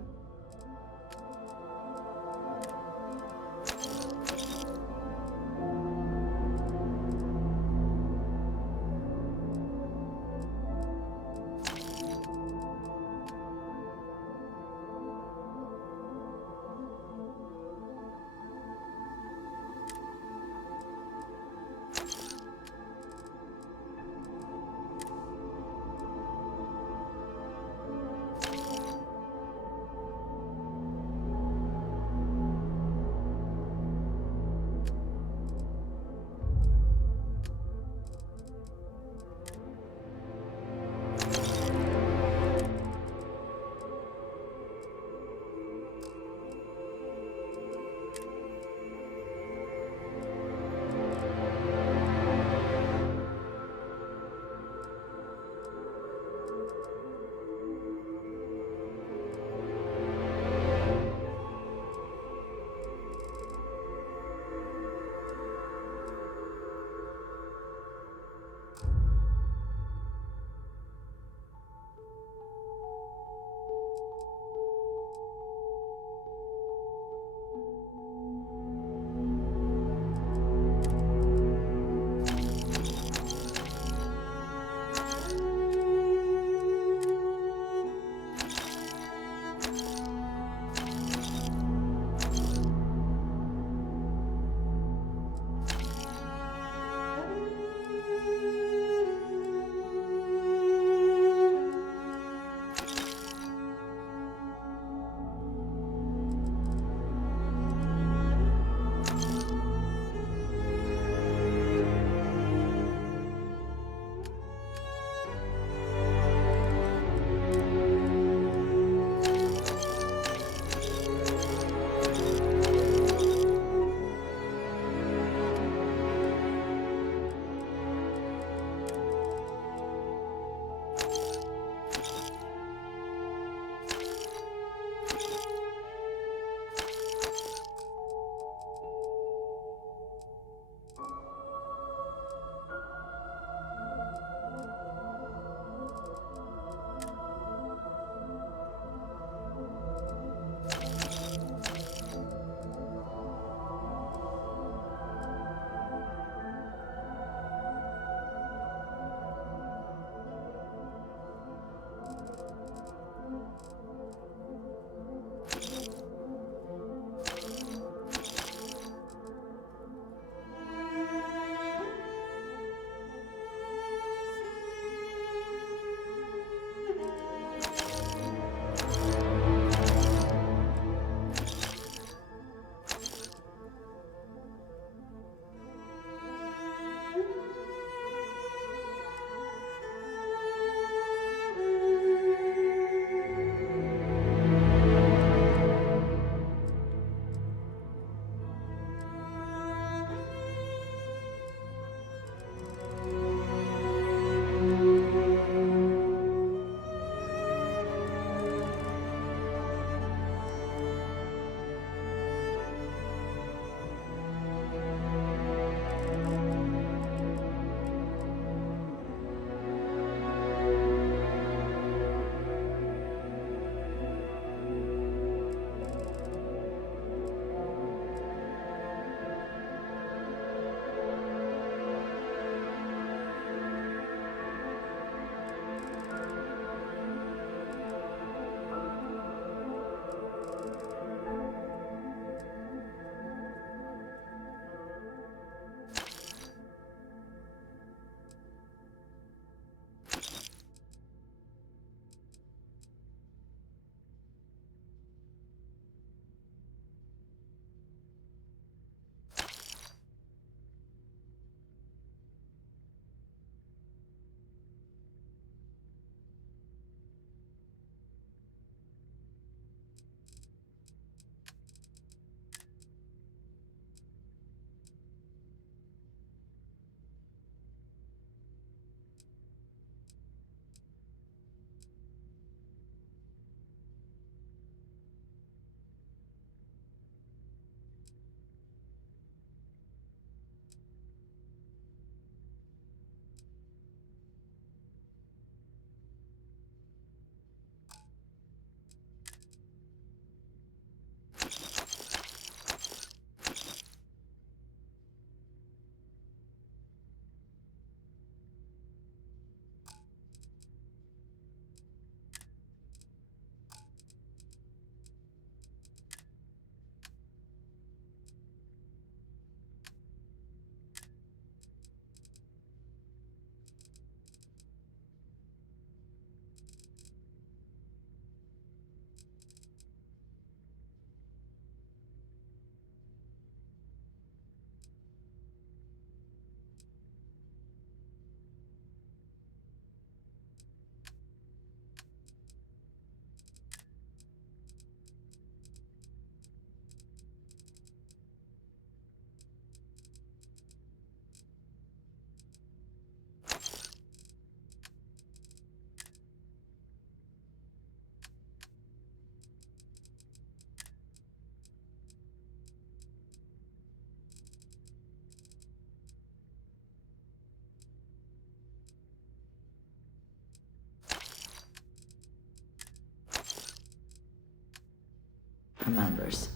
commanders.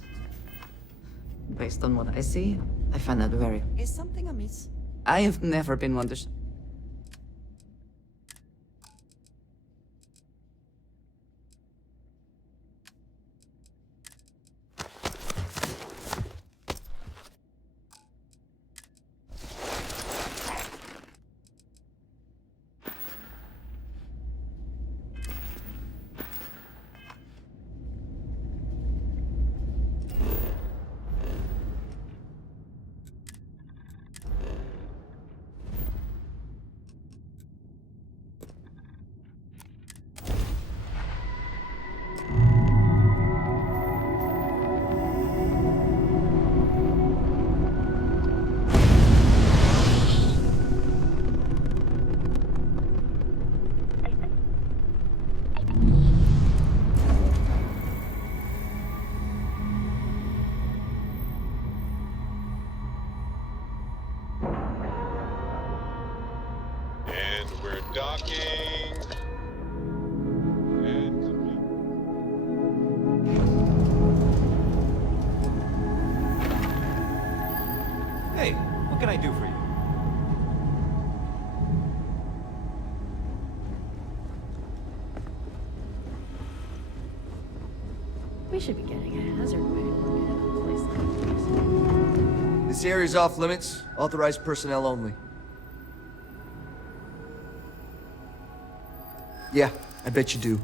Based on what I see, I find that very... Is something amiss? I have never been one to... And we're docking. And complete. Hey, what can I do for you? We should be getting a hazard way working in a place like this. This area's off limits. Authorized personnel only. Yeah, I bet you do.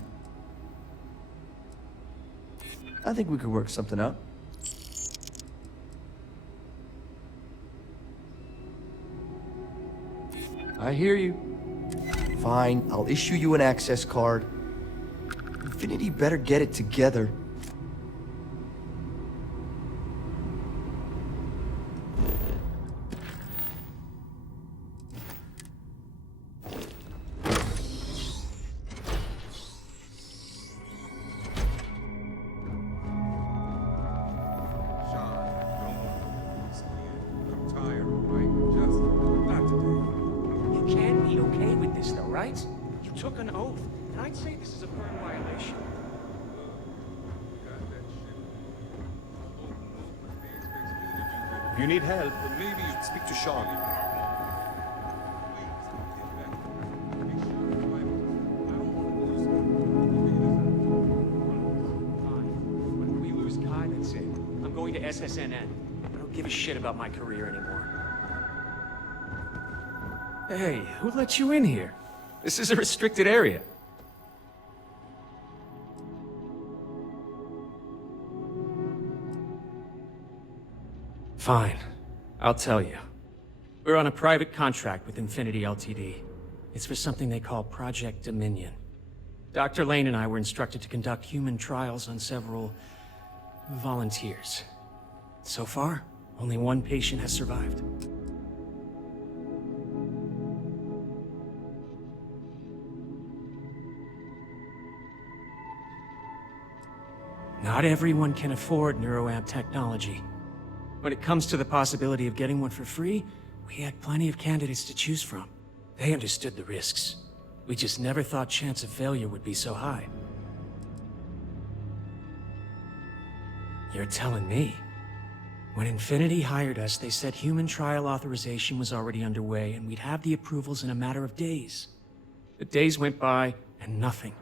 I think we could work something out. I hear you. Fine, I'll issue you an access card. Infinity better get it together. You can't be okay with this though, right? You took an oath, and I'd say this is a firm violation. If you need help, maybe you speak to Sean. When we lose Kai, that's it. I'm going to SSNN. I don't give a shit about my career anymore. Hey, who let you in here? This is a restricted area. Fine. I'll tell you. We're on a private contract with Infinity Ltd. It's for something they call Project Dominion. Dr. Lane and I were instructed to conduct human trials on several volunteers. So far, only one patient has survived. Not everyone can afford Neuro Amp technology. When it comes to the possibility of getting one for free, we had plenty of candidates to choose from. They understood the risks. We just never thought chance of failure would be so high. You're telling me? When Infinity hired us, they said human trial authorization was already underway and we'd have the approvals in a matter of days. The days went by and nothing.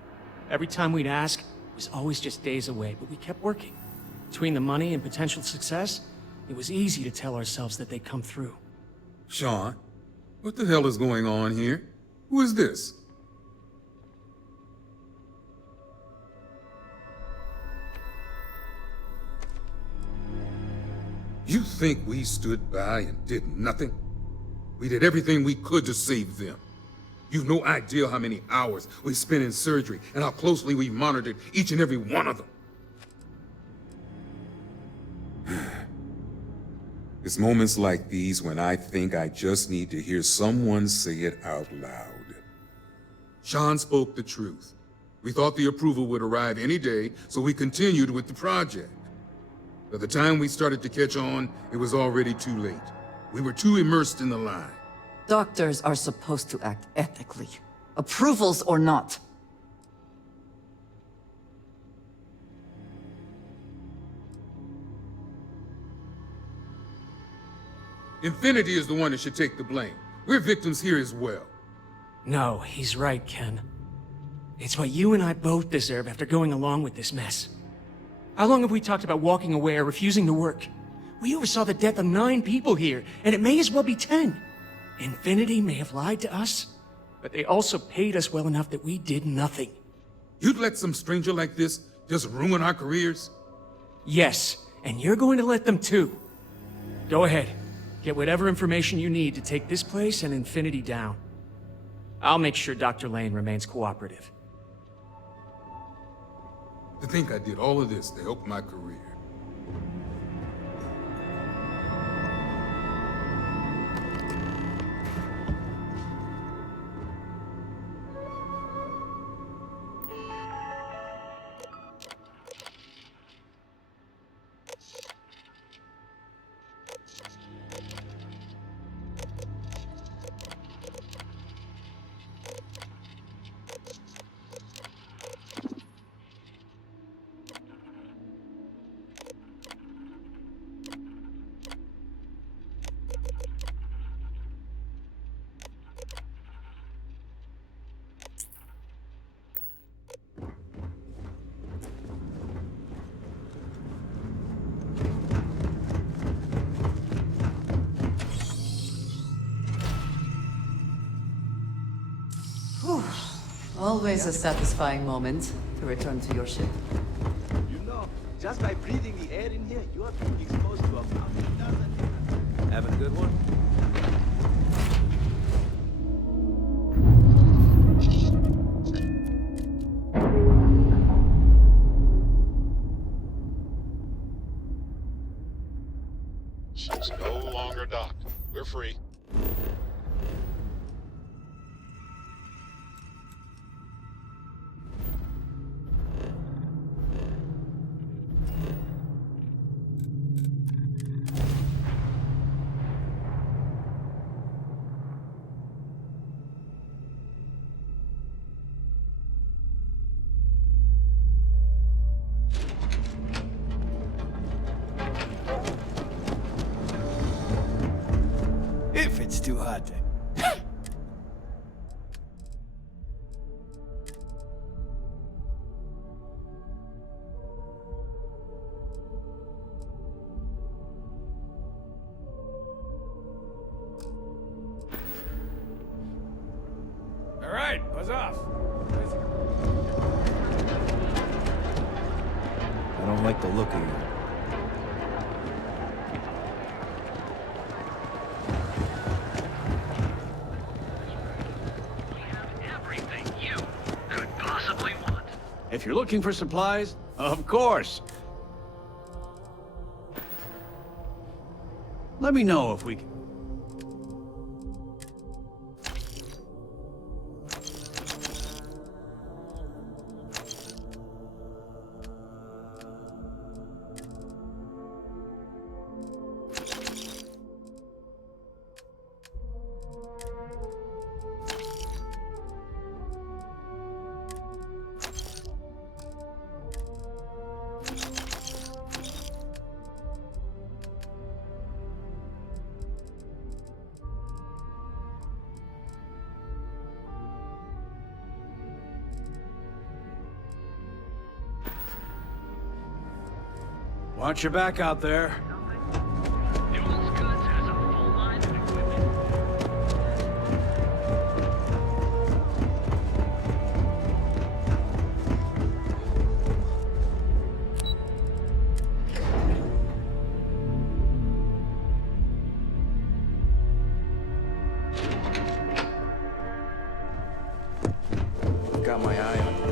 Every time we'd ask, it was always just days away, but we kept working. Between the money and potential success, it was easy to tell ourselves that they'd come through. Sean, what the hell is going on here? Who is this? You think we stood by and did nothing? We did everything we could to save them. You've no idea how many hours we spent in surgery and how closely we monitored each and every one of them. It's moments like these when I think I just need to hear someone say it out loud. Sean spoke the truth. We thought the approval would arrive any day, so we continued with the project. By the time we started to catch on, it was already too late. We were too immersed in the lie. Doctors are supposed to act ethically, approvals or not. Infinity is the one that should take the blame. We're victims here as well. No, he's right, Ken. It's what you and I both deserve after going along with this mess. How long have we talked about walking away or refusing to work? We oversaw the death of 9 people here, and it may as well be 10. Infinity may have lied to us, but they also paid us well enough that we did nothing. You'd let some stranger like this just ruin our careers? Yes, and you're going to let them too. Go ahead. Get whatever information you need to take this place and Infinity down. I'll make sure Dr. Lane remains cooperative. To think I did all of this to help my career. Always a satisfying moment to return to your ship. You know, just by breathing the air in here, you are being exposed to a mountain. Having a good one? Ship's no longer docked. We're free. If it's too hot to... All right, buzz off. I don't like the look of you. If you're looking for supplies, of course. Let me know if we can... Watch your back out there. Got my eye on you.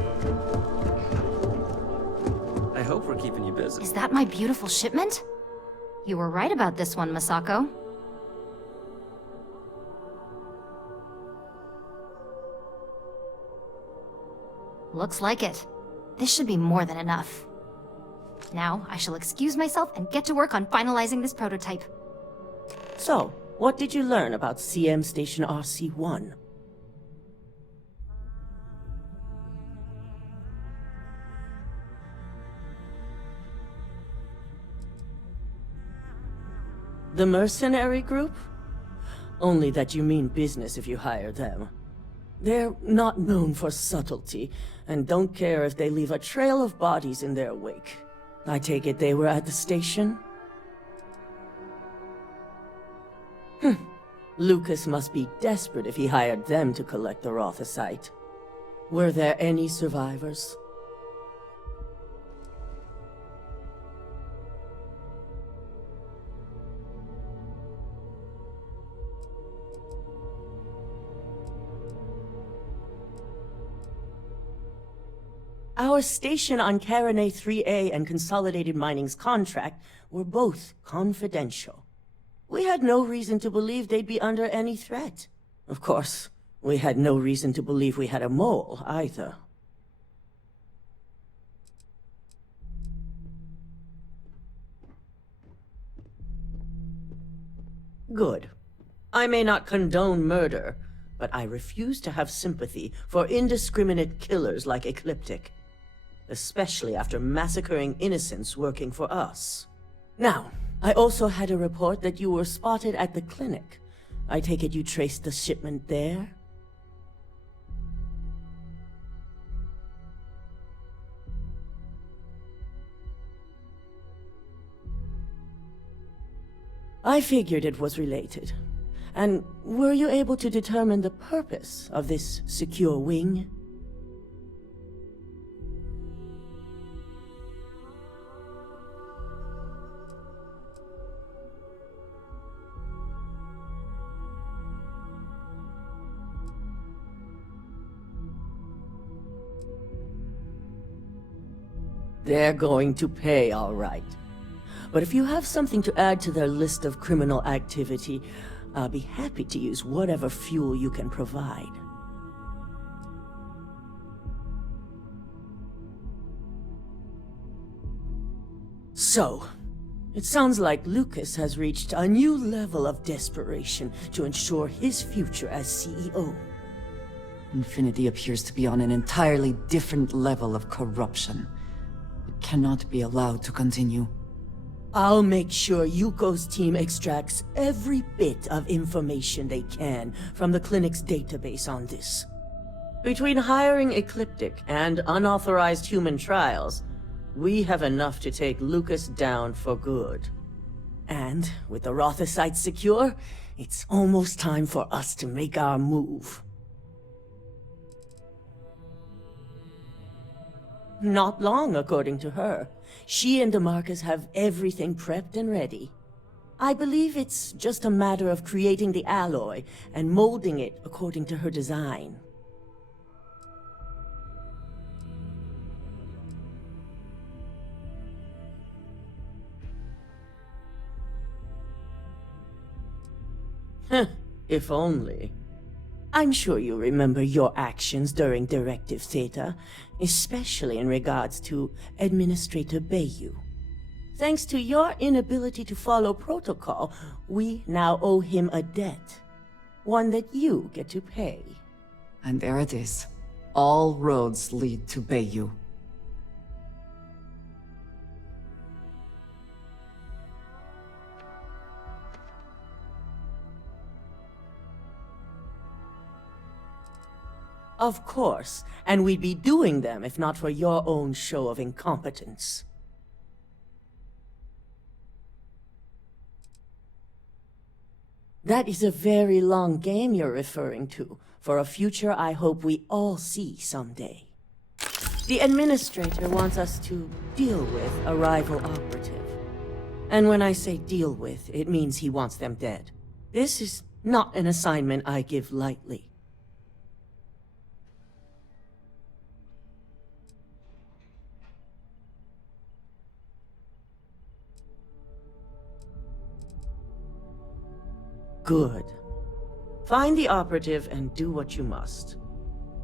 I hope we're keeping you busy. Is that my beautiful shipment? You were right about this one, Masako. Looks like it. This should be more than enough. Now, I shall excuse myself and get to work on finalizing this prototype. So, what did you learn about CM Station RC-1? The mercenary group? Only that you mean business if you hire them. They're not known for subtlety, and don't care if they leave a trail of bodies in their wake. I take it they were at the station? Lucas must be desperate if he hired them to collect the Rothicite. Were there any survivors? Our station on Carinae 3A and Consolidated Mining's contract were both confidential. We had no reason to believe they'd be under any threat. Of course, we had no reason to believe we had a mole, either. Good. I may not condone murder, but I refuse to have sympathy for indiscriminate killers like Ecliptic. Especially after massacring innocents working for us. Now, I also had a report that you were spotted at the clinic. I take it you traced the shipment there? I figured it was related. And were you able to determine the purpose of this secure wing? They're going to pay, all right. But if you have something to add to their list of criminal activity, I'll be happy to use whatever fuel you can provide. So, it sounds like Lucas has reached a new level of desperation to ensure his future as CEO. Infinity appears to be on an entirely different level of corruption. It cannot be allowed to continue. I'll make sure Yuko's team extracts every bit of information they can from the clinic's database on this. Between hiring Ecliptic and unauthorized human trials, we have enough to take Lucas down for good. And with the Rothicite secure, it's almost time for us to make our move. Not long, according to her. She and DeMarcus have everything prepped and ready. I believe it's just a matter of creating the alloy and molding it according to her design. If only. I'm sure you remember your actions during Directive Theta, especially in regards to Administrator Bayou. Thanks to your inability to follow protocol, we now owe him a debt. One that you get to pay. And there it is. All roads lead to Bayou. Of course, and we'd be doing them if not for your own show of incompetence. That is a very long game you're referring to, for a future I hope we all see someday. The Administrator wants us to deal with a rival operative. And when I say deal with, it means he wants them dead. This is not an assignment I give lightly. Good. Find the operative and do what you must.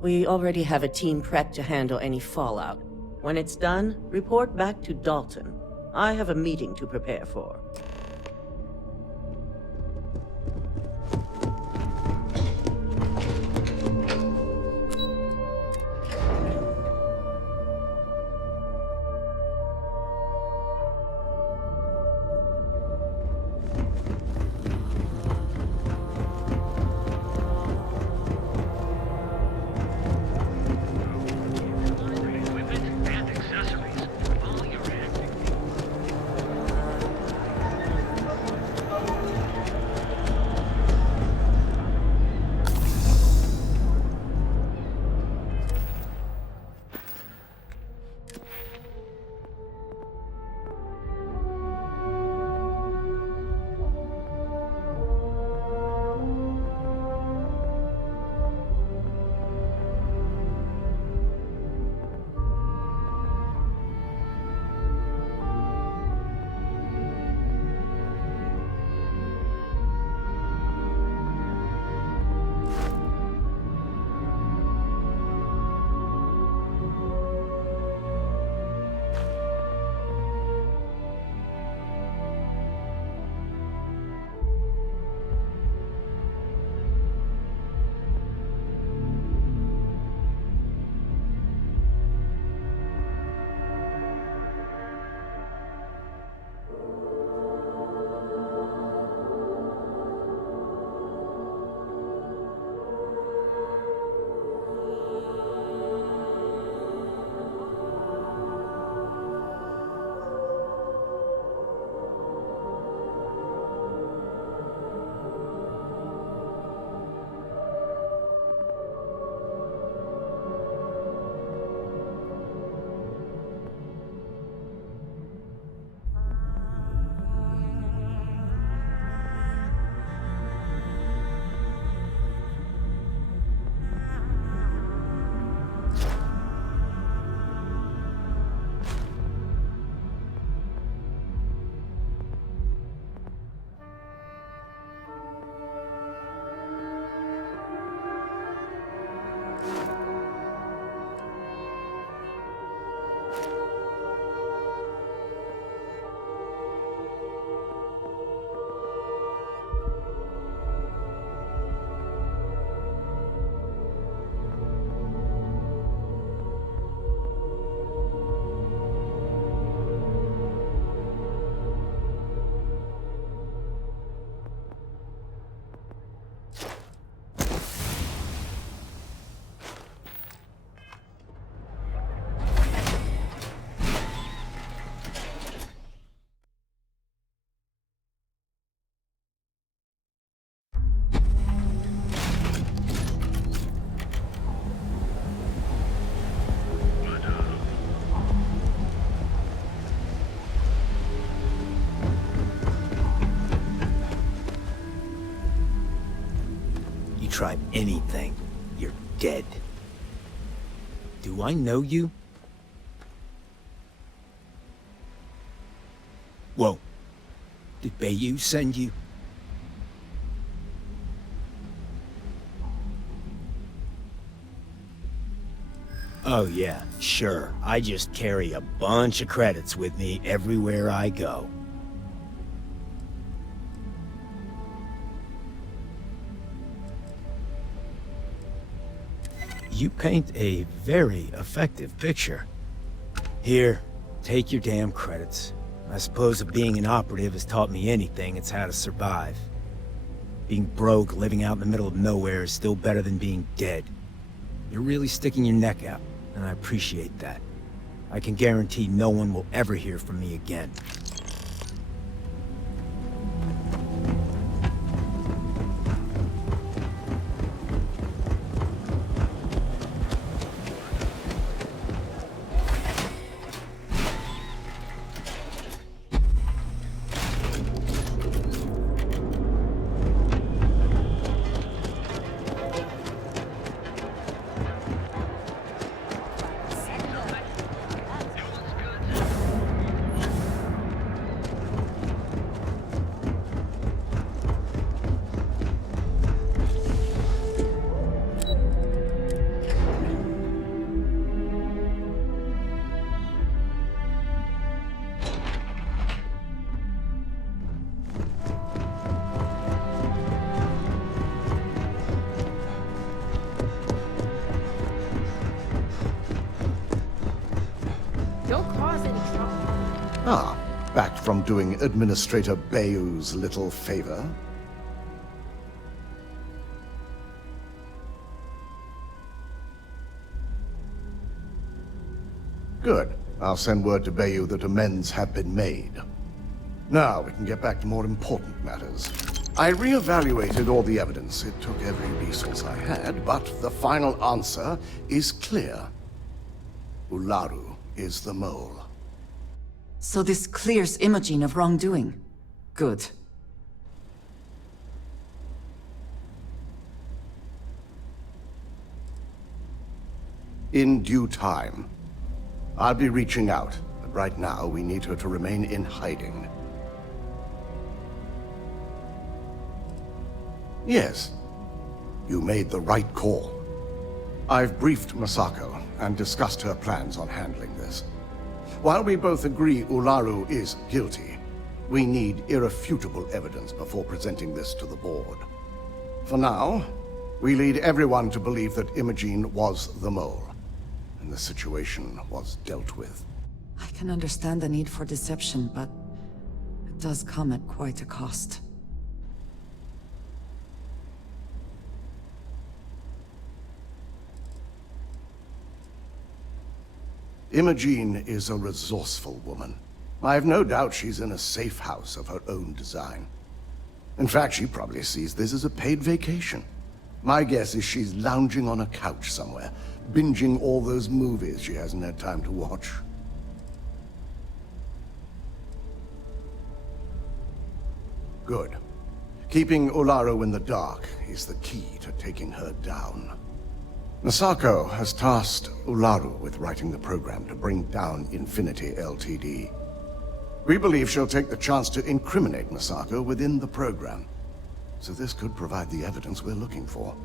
We already have a team prepped to handle any fallout. When it's done, report back to Dalton. I have a meeting to prepare for. Try anything, you're dead. Do I know you? Whoa. Did Bayou send you? Oh yeah, sure. I just carry a bunch of credits with me everywhere I go. You paint a very effective picture. Here, take your damn credits. I suppose if being an operative has taught me anything, it's how to survive. Being broke, living out in the middle of nowhere is still better than being dead. You're really sticking your neck out, and I appreciate that. I can guarantee no one will ever hear from me again. Back from doing Administrator Bayou's little favor. Good. I'll send word to Bayou that amends have been made. Now we can get back to more important matters. I reevaluated all the evidence. It took every resource I had, but the final answer is clear. Ularu is the mole. So this clears Imogene of wrongdoing. Good. In due time. I'll be reaching out, but right now we need her to remain in hiding. Yes, you made the right call. I've briefed Masako and discussed her plans on handling this. While we both agree Ularu is guilty, we need irrefutable evidence before presenting this to the board. For now, we lead everyone to believe that Imogene was the mole, and the situation was dealt with. I can understand the need for deception, but it does come at quite a cost. Imogene is a resourceful woman. I have no doubt she's in a safe house of her own design. In fact, she probably sees this as a paid vacation. My guess is she's lounging on a couch somewhere, binging all those movies she hasn't had time to watch. Good. Keeping Ularu in the dark is the key to taking her down. Masako has tasked Ularu with writing the program to bring down Infinity Ltd. We believe she'll take the chance to incriminate Masako within the program, so this could provide the evidence we're looking for.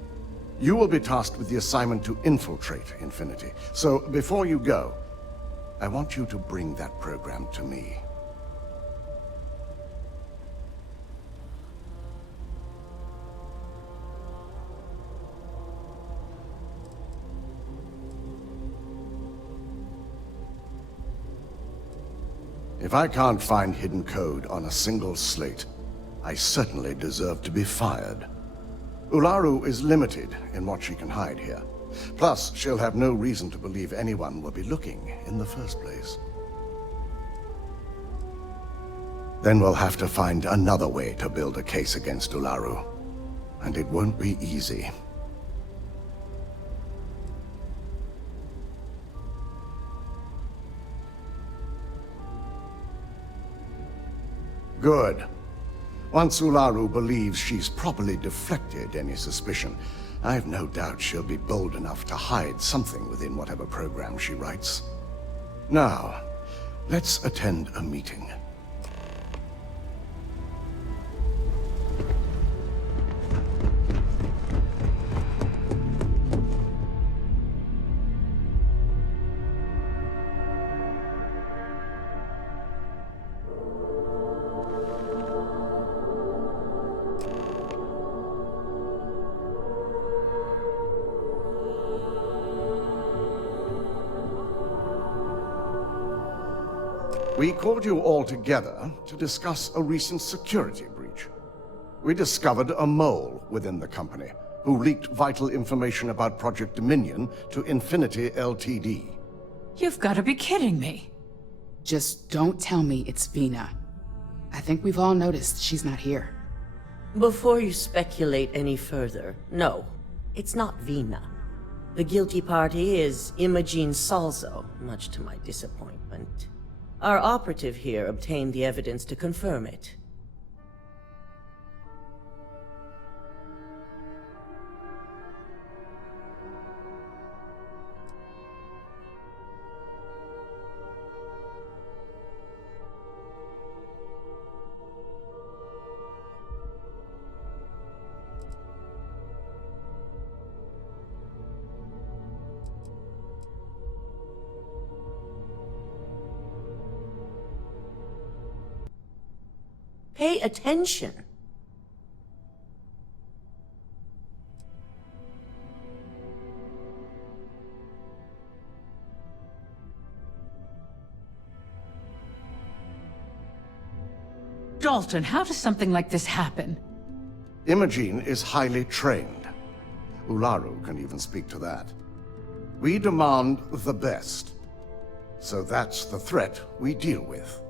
You will be tasked with the assignment to infiltrate Infinity, so before you go, I want you to bring that program to me. If I can't find hidden code on a single slate, I certainly deserve to be fired. Ularu is limited in what she can hide here. Plus, she'll have no reason to believe anyone will be looking in the first place. Then we'll have to find another way to build a case against Ularu. And it won't be easy. Good. Once Ularu believes she's properly deflected any suspicion, I've no doubt she'll be bold enough to hide something within whatever program she writes. Now, let's attend a meeting. We called you all together to discuss a recent security breach. We discovered a mole within the company who leaked vital information about Project Dominion to Infinity Ltd. You've got to be kidding me. Just don't tell me it's Veena. I think we've all noticed she's not here. Before you speculate any further, no, it's not Veena. The guilty party is Imogene Salzo, much to my disappointment. Our operative here obtained the evidence to confirm it. Pay attention. Dalton, how does something like this happen? Imogene is highly trained. Ularu can even speak to that. We demand the best. So that's the threat we deal with.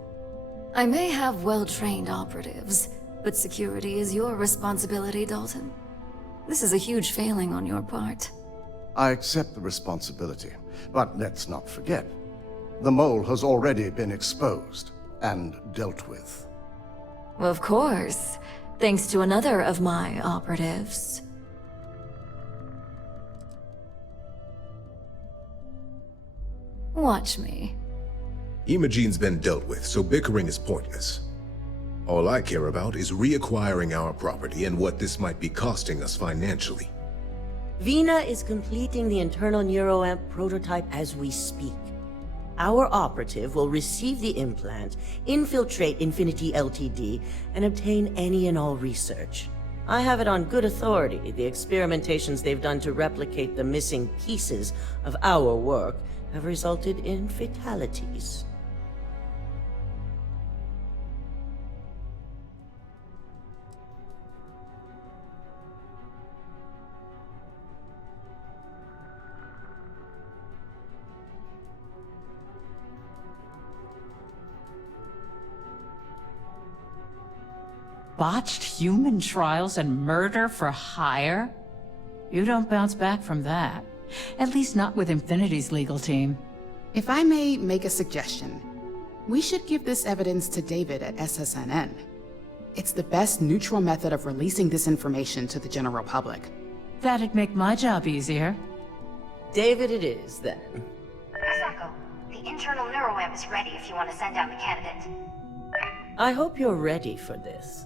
I may have well-trained operatives, but security is your responsibility, Dalton. This is a huge failing on your part. I accept the responsibility, but let's not forget, the mole has already been exposed and dealt with. Of course, thanks to another of my operatives. Watch me. Imogene's been dealt with, so bickering is pointless. All I care about is reacquiring our property and what this might be costing us financially. Veena is completing the internal Neuro Amp prototype as we speak. Our operative will receive the implant, infiltrate Infinity Ltd, and obtain any and all research. I have it on good authority the experimentations they've done to replicate the missing pieces of our work have resulted in fatalities. Botched human trials and murder for hire? You don't bounce back from that. At least not with Infinity's legal team. If I may make a suggestion, we should give this evidence to David at SSNN. It's the best neutral method of releasing this information to the general public. That'd make my job easier. David it is, then. Sako, the internal Neuro Amp is ready if you want to send out the candidate. I hope you're ready for this.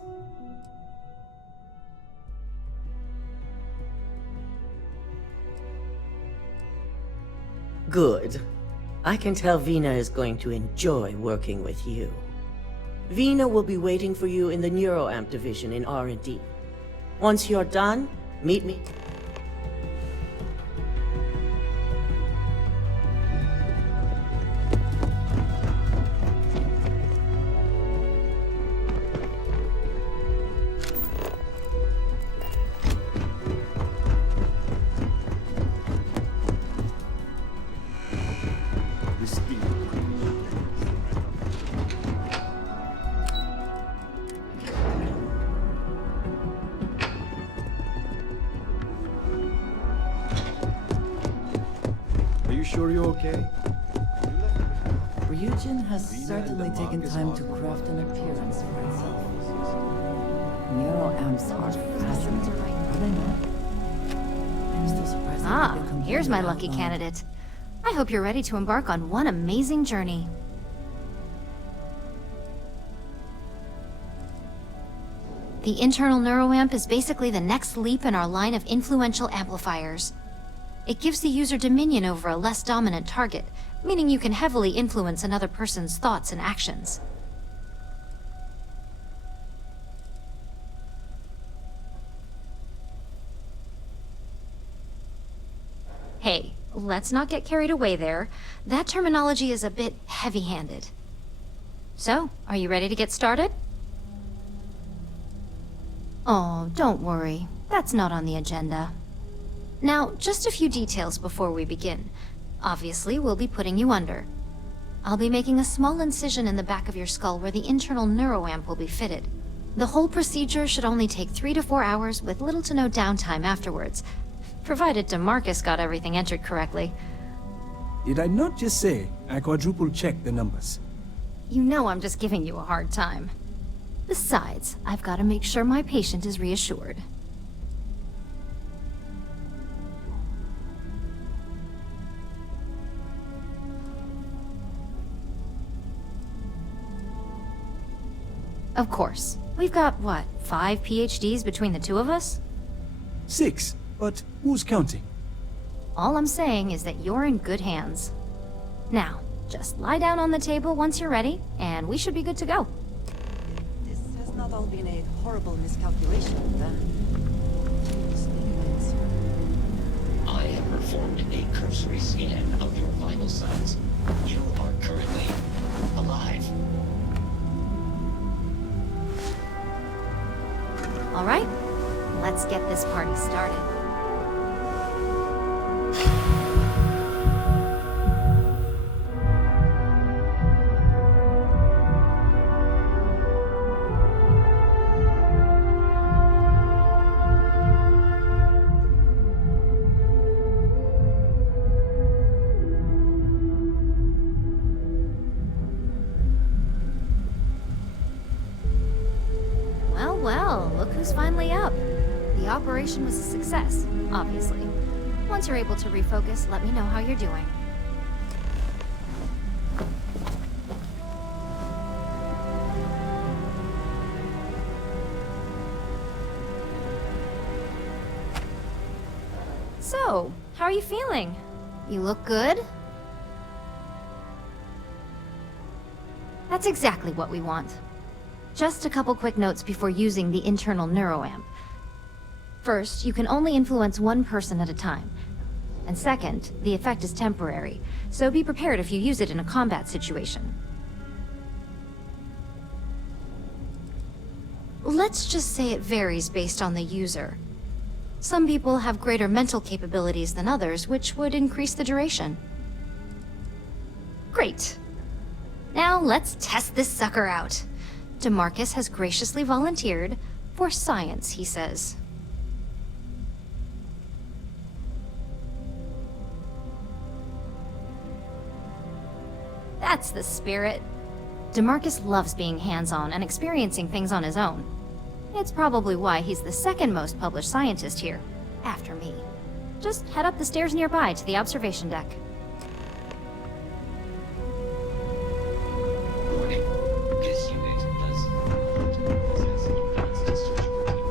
Good. I can tell Veena is going to enjoy working with you. Veena will be waiting for you in the Neuro Amp division in R&D. Once you're done, meet me. Are you sure you're okay? Ryujin has certainly taken time to craft an appearance for itself. Neuro amps are fascinating, are they not? I'm still surprised. Ah, here's my lucky candidate. I hope you're ready to embark on one amazing journey. The internal neuro amp is basically the next leap in our line of influential amplifiers. It gives the user dominion over a less dominant target, meaning you can heavily influence another person's thoughts and actions. Hey, let's not get carried away there. That terminology is a bit heavy-handed. So, are you ready to get started? Oh, don't worry. That's not on the agenda. Now, just a few details before we begin. Obviously, we'll be putting you under. I'll be making a small incision in the back of your skull where the internal neuroamp will be fitted. The whole procedure should only take 3 to 4 hours with little to no downtime afterwards, provided DeMarcus got everything entered correctly. Did I not just say I quadruple-checked the numbers? You know I'm just giving you a hard time. Besides, I've got to make sure my patient is reassured. Of course. We've got, what, 5 PhDs between the two of us? 6, but who's counting? All I'm saying is that you're in good hands. Now, just lie down on the table once you're ready, and we should be good to go. This has not all been a horrible miscalculation, then. I have performed a cursory scan of your vital signs. You are currently alive. All right, let's get this party started. Well, look who's finally up. The operation was a success, obviously. Once you're able to refocus, let me know how you're doing. So, how are you feeling? You look good? That's exactly what we want. Just a couple quick notes before using the internal neuroamp. First, you can only influence one person at a time. And second, the effect is temporary, so be prepared if you use it in a combat situation. Let's just say it varies based on the user. Some people have greater mental capabilities than others, which would increase the duration. Great. Now let's test this sucker out. DeMarcus has graciously volunteered for science, he says. That's the spirit. DeMarcus loves being hands-on and experiencing things on his own. It's probably why he's the second most published scientist here, after me. Just head up the stairs nearby to the observation deck. Warning. This unit does not possess advanced discharge warning.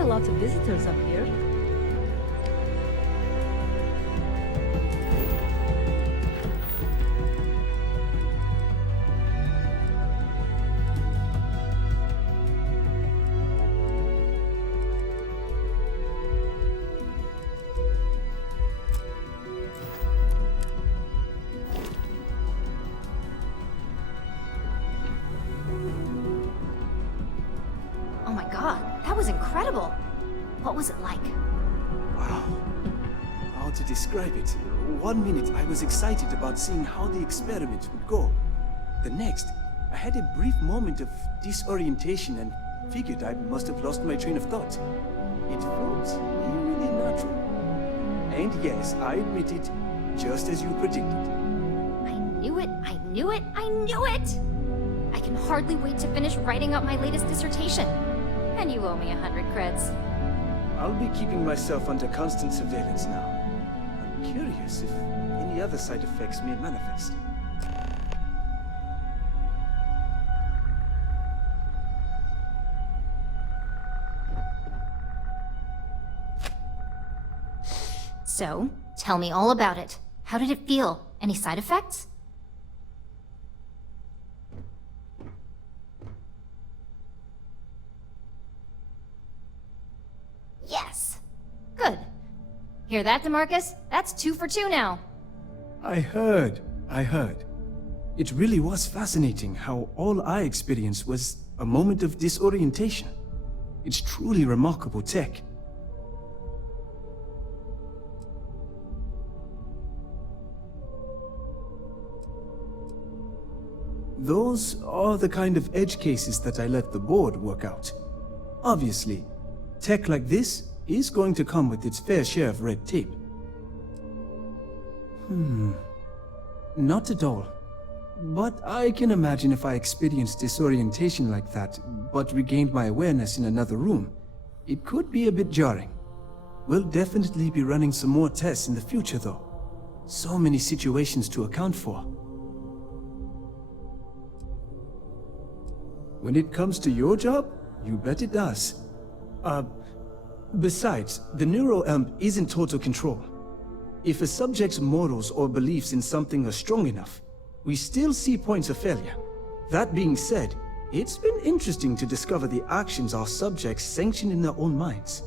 a lot of visitors up here. Oh my god, that was incredible. What was it like? Wow. How to describe it? 1 minute I was excited about seeing how the experiment would go. The next, I had a brief moment of disorientation and figured I must have lost my train of thought. It felt eerily natural. And yes, I admit it, just as you predicted. I knew it, I knew it, I knew it! I can hardly wait to finish writing up my latest dissertation. And you owe me 100 creds. I'll be keeping myself under constant surveillance now. I'm curious if any other side effects may manifest. So, tell me all about it. How did it feel? Any side effects? Yes! Good. Hear that, DeMarcus? That's 2 for 2 now. I heard. It really was fascinating how all I experienced was a moment of disorientation. It's truly remarkable tech. Those are the kind of edge cases that I let the board work out. Obviously, tech like this is going to come with its fair share of red tape. Not at all. But I can imagine if I experienced disorientation like that, but regained my awareness in another room, it could be a bit jarring. We'll definitely be running some more tests in the future though. So many situations to account for. When it comes to your job, you bet it does. Besides, the Neuro Amp isn't total control. If a subject's morals or beliefs in something are strong enough, we still see points of failure. That being said, it's been interesting to discover the actions our subjects sanction in their own minds.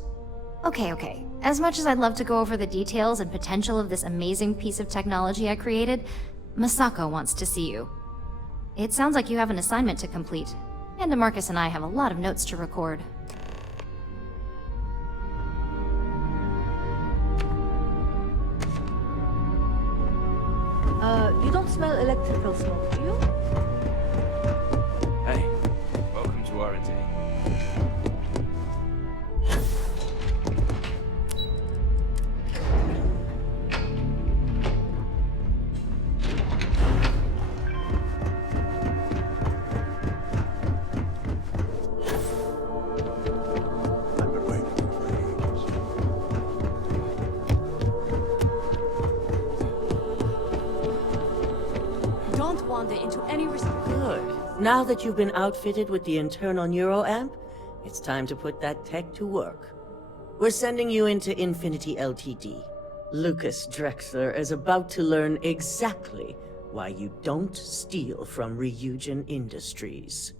Okay. As much as I'd love to go over the details and potential of this amazing piece of technology I created, Masako wants to see you. It sounds like you have an assignment to complete, and DeMarcus and I have a lot of notes to record. You don't smell electrical smoke, do you? Hey, welcome to R&D. Into any Good. Now that you've been outfitted with the internal Neuro Amp, it's time to put that tech to work. We're sending you into Infinity Ltd. Lucas Drexler is about to learn exactly why you don't steal from Ryujin Industries.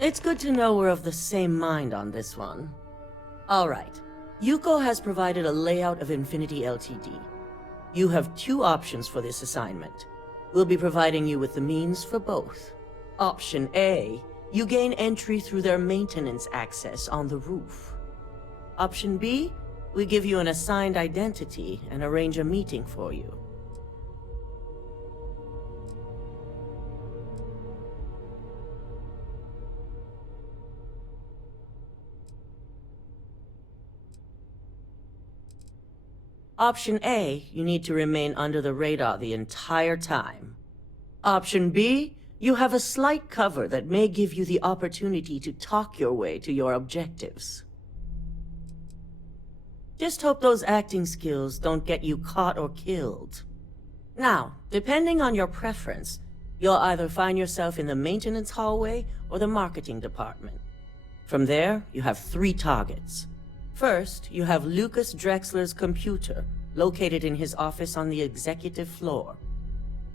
It's good to know we're of the same mind on this one. Alright, Yuko has provided a layout of Infinity Ltd. You have 2 options for this assignment. We'll be providing you with the means for both. Option A, you gain entry through their maintenance access on the roof. Option B, we give you an assigned identity and arrange a meeting for you. Option A, you need to remain under the radar the entire time. Option B, You have a slight cover that may give you the opportunity to talk your way to your objectives. Just hope those acting skills don't get you caught or killed. Now, depending on your preference, you'll either find yourself in the maintenance hallway or the marketing department. From there, you have 3 targets. First, you have Lucas Drexler's computer, located in his office on the executive floor.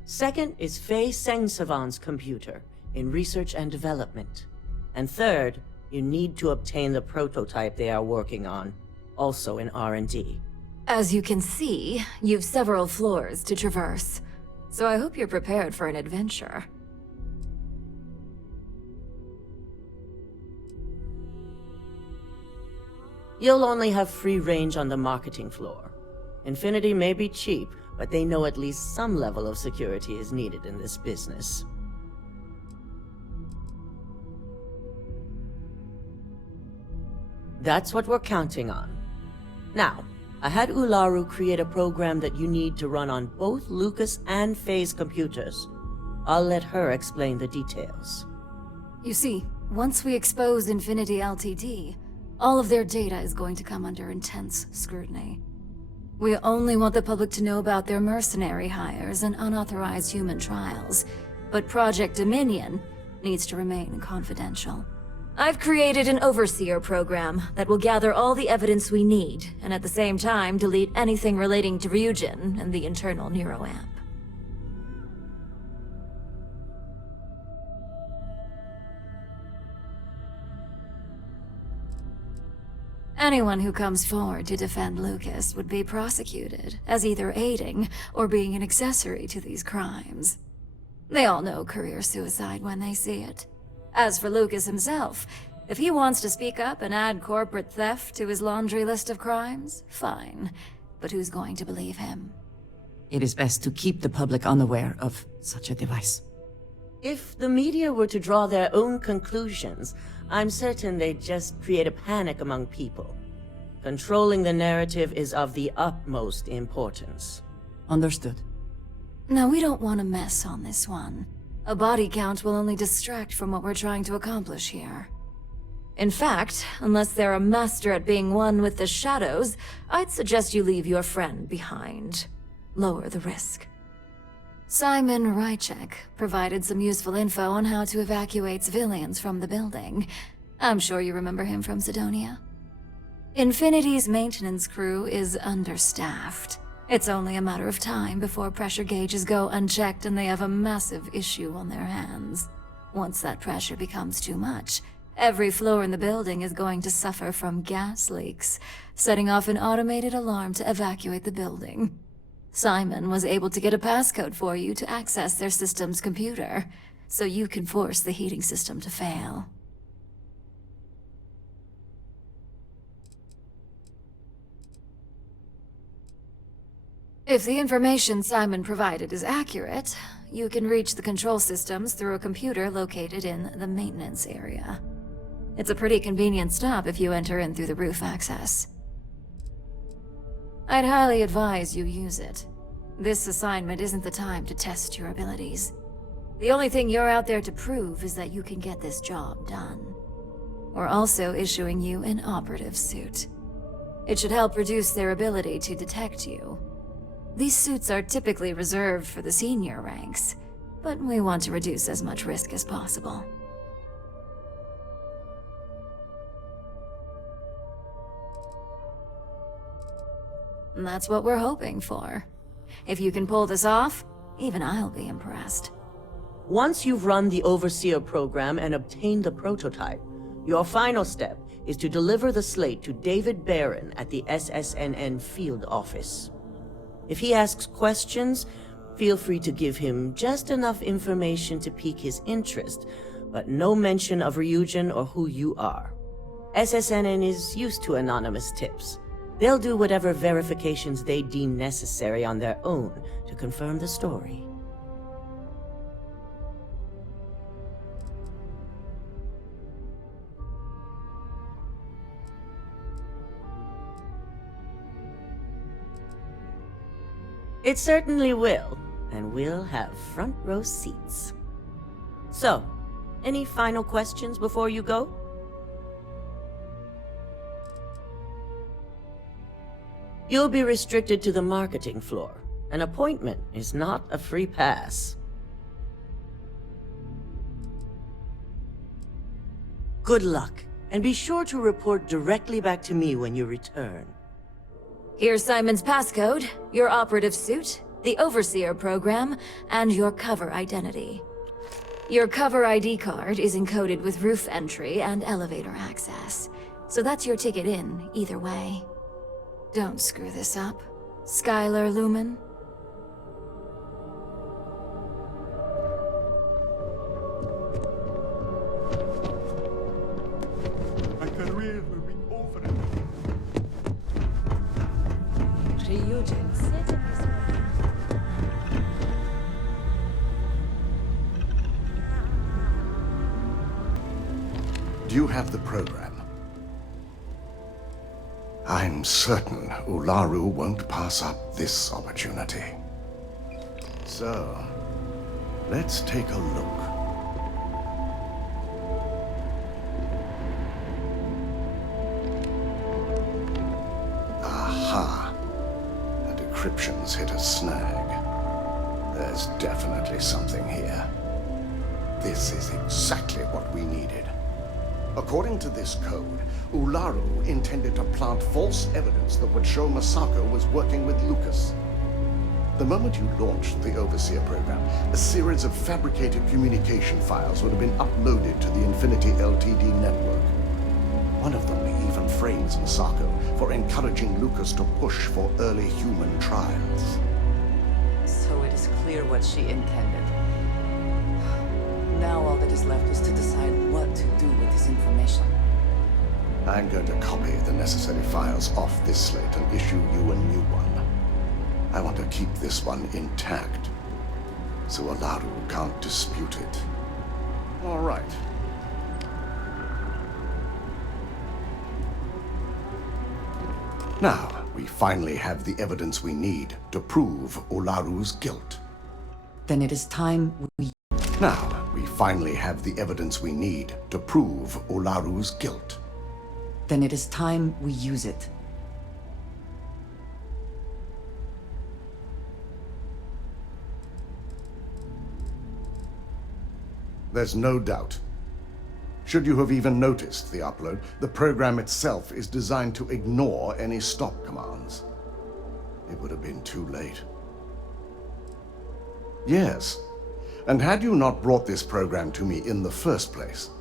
Second is Faye Sengsavan's computer, in research and development. And third, you need to obtain the prototype they are working on, also in R&D. As you can see, you've several floors to traverse, so I hope you're prepared for an adventure. You'll only have free range on the marketing floor. Infinity may be cheap, but they know at least some level of security is needed in this business. That's what we're counting on. Now, I had Ularu create a program that you need to run on both Lucas and Faye's computers. I'll let her explain the details. You see, once we expose Infinity Ltd, all of their data is going to come under intense scrutiny. We only want the public to know about their mercenary hires and unauthorized human trials, but Project Dominion needs to remain confidential. I've created an overseer program that will gather all the evidence we need, and at the same time delete anything relating to Ryujin and the internal Neuro Amp. Anyone who comes forward to defend Lucas would be prosecuted as either aiding or being an accessory to these crimes. They all know career suicide when they see it. As for Lucas himself, if he wants to speak up and add corporate theft to his laundry list of crimes, fine. But who's going to believe him? It is best to keep the public unaware of such a device. If the media were to draw their own conclusions, I'm certain they'd just create a panic among people. Controlling the narrative is of the utmost importance. Understood. Now, we don't want to mess on this one. A body count will only distract from what we're trying to accomplish here. In fact, unless they're a master at being one with the shadows, I'd suggest you leave your friend behind. Lower the risk. Simon Rychek provided some useful info on how to evacuate civilians from the building. I'm sure you remember him from Sidonia. Infinity's maintenance crew is understaffed. It's only a matter of time before pressure gauges go unchecked and they have a massive issue on their hands. Once that pressure becomes too much, every floor in the building is going to suffer from gas leaks, setting off an automated alarm to evacuate the building. Simon was able to get a passcode for you to access their system's computer, so you can force the heating system to fail. If the information Simon provided is accurate, you can reach the control systems through a computer located in the maintenance area. It's a pretty convenient stop if you enter in through the roof access. I'd highly advise you use it. This assignment isn't the time to test your abilities. The only thing you're out there to prove is that you can get this job done. We're also issuing you an operative suit. It should help reduce their ability to detect you. These suits are typically reserved for the senior ranks, but we want to reduce as much risk as possible. And that's what we're hoping for. If you can pull this off, even I'll be impressed. Once you've run the Overseer program and obtained the prototype, your final step is to deliver the slate to David Barron at the SSNN field office. If he asks questions, feel free to give him just enough information to pique his interest, but no mention of Ryujin or who you are. SSNN is used to anonymous tips. They'll do whatever verifications they deem necessary on their own to confirm the story. It certainly will, and we'll have front row seats. So, any final questions before you go? You'll be restricted to the marketing floor. An appointment is not a free pass. Good luck, and be sure to report directly back to me when you return. Here's Simon's passcode, your operative suit, the Overseer program, and your cover identity. Your cover ID card is encoded with roof entry and elevator access, so that's your ticket in, either way. Don't screw this up, Skylar Lumen. My career will be over. Ryujin. Do you have the program? I'm certain Ularu won't pass up this opportunity. So, let's take a look. Aha! The decryption's hit a snag. There's definitely something here. This is exactly what we needed. According to this code, Ularu intended to plant false evidence that would show Masako was working with Lucas. The moment you launched the Overseer program, a series of fabricated communication files would have been uploaded to the Infinity Ltd network. One of them even frames Masako for encouraging Lucas to push for early human trials. So it is clear what she intended. Now all that is left is to decide what to do with this information. I'm going to copy the necessary files off this slate and issue you a new one. I want to keep this one intact, so Ularu can't dispute it. All right. Now, we finally have the evidence we need to prove Ularu's guilt. Then it is time we... Now, we finally have the evidence we need to prove Ularu's guilt. Then it is time we use it. There's no doubt. Should you have even noticed the upload, the program itself is designed to ignore any stop commands. It would have been too late. Yes. And had you not brought this program to me in the first place,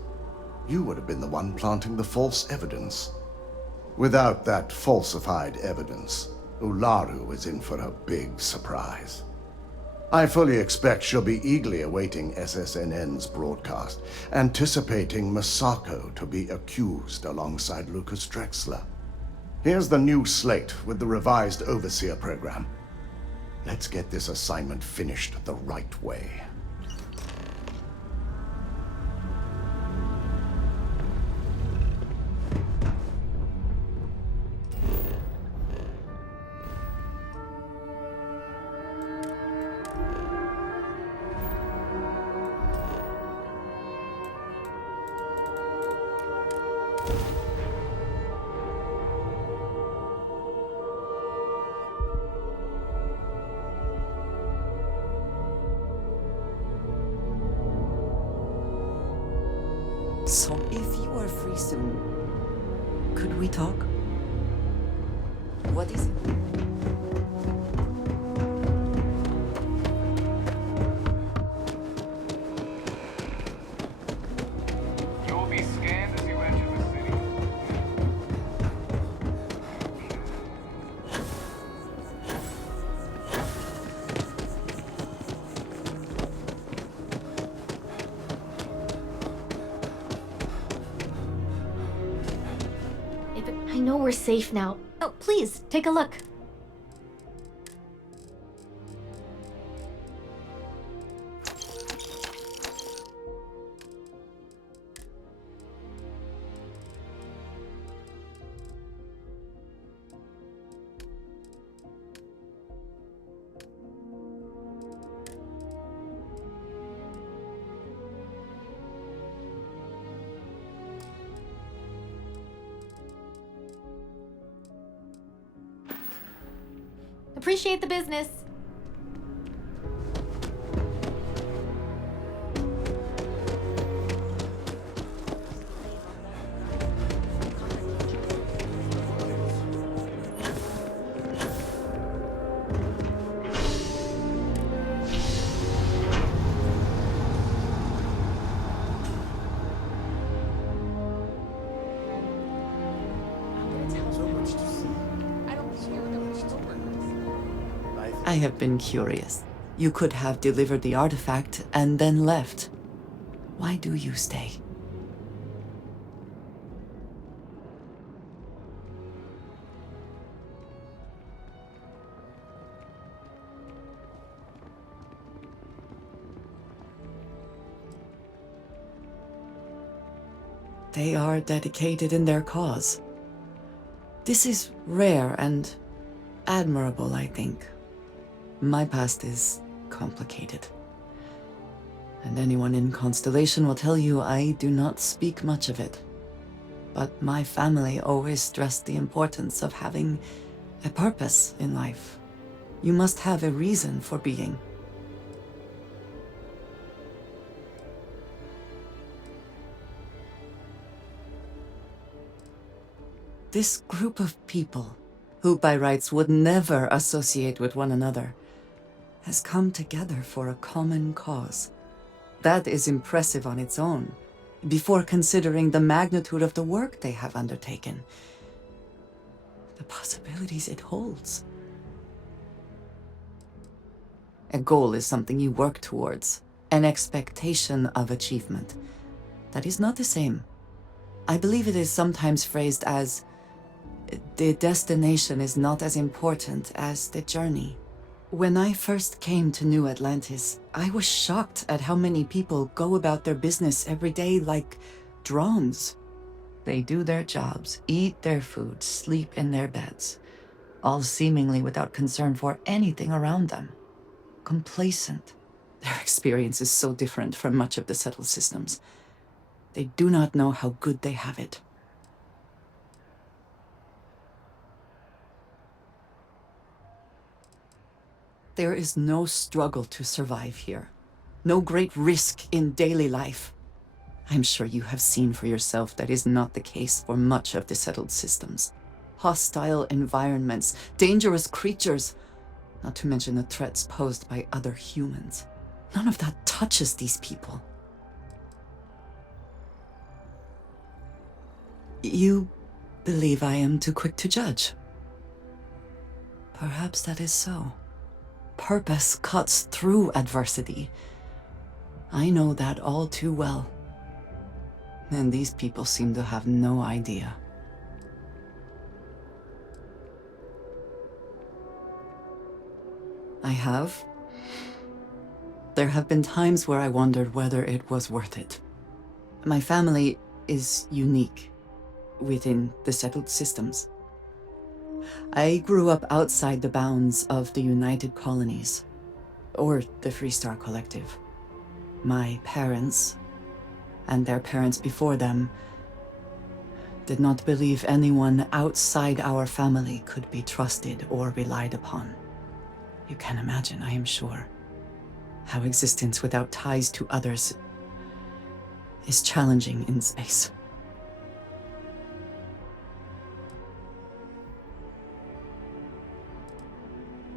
you would have been the one planting the false evidence. Without that falsified evidence, Ularu is in for a big surprise. I fully expect she'll be eagerly awaiting SSNN's broadcast, anticipating Masako to be accused alongside Lucas Drexler. Here's the new slate with the revised Overseer program. Let's get this assignment finished the right way. So, if you are free soon, could we talk? What is it? You will be scanned as you enter the city. I know we're safe now. Oh, please, take a look. Appreciate the business. I have been curious. You could have delivered the artifact and then left. Why do you stay? They are dedicated in their cause. This is rare and admirable, I think. My past is complicated. And anyone in Constellation will tell you I do not speak much of it. But my family always stressed the importance of having a purpose in life. You must have a reason for being. This group of people, who by rights would never associate with one another, has come together for a common cause. That is impressive on its own, before considering the magnitude of the work they have undertaken, the possibilities it holds. A goal is something you work towards, an expectation of achievement. That is not the same. I believe it is sometimes phrased as, the destination is not as important as the journey. When I first came to New Atlantis, I was shocked at how many people go about their business every day like drones. They do their jobs, eat their food, sleep in their beds, all seemingly without concern for anything around them. Complacent. Their experience is so different from much of the settled systems. They do not know how good they have it. There is no struggle to survive here. No great risk in daily life. I'm sure you have seen for yourself that is not the case for much of the settled systems. Hostile environments, dangerous creatures, not to mention the threats posed by other humans. None of that touches these people. You believe I am too quick to judge. Perhaps that is so. Purpose cuts through adversity. I know that all too well. And these people seem to have no idea. I have. There have been times where I wondered whether it was worth it. My family is unique within the settled systems. I grew up outside the bounds of the United Colonies, or the Freestar Collective. My parents, and their parents before them, did not believe anyone outside our family could be trusted or relied upon. You can imagine, I am sure, how existence without ties to others is challenging in space.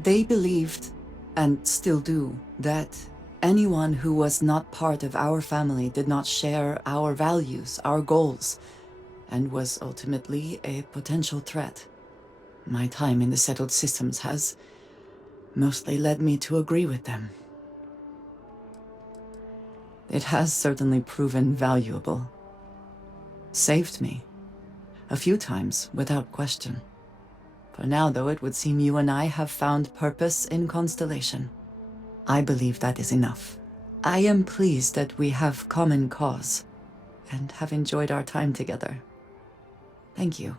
They believed, and still do, that anyone who was not part of our family did not share our values, our goals, and was ultimately a potential threat. My time in the settled systems has mostly led me to agree with them. It has certainly proven valuable. Saved me. A few times, without question. For now, though, it would seem you and I have found purpose in Constellation. I believe that is enough. I am pleased that we have common cause, and have enjoyed our time together. Thank you.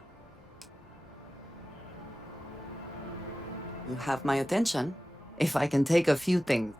You have my attention. If I can take a few things.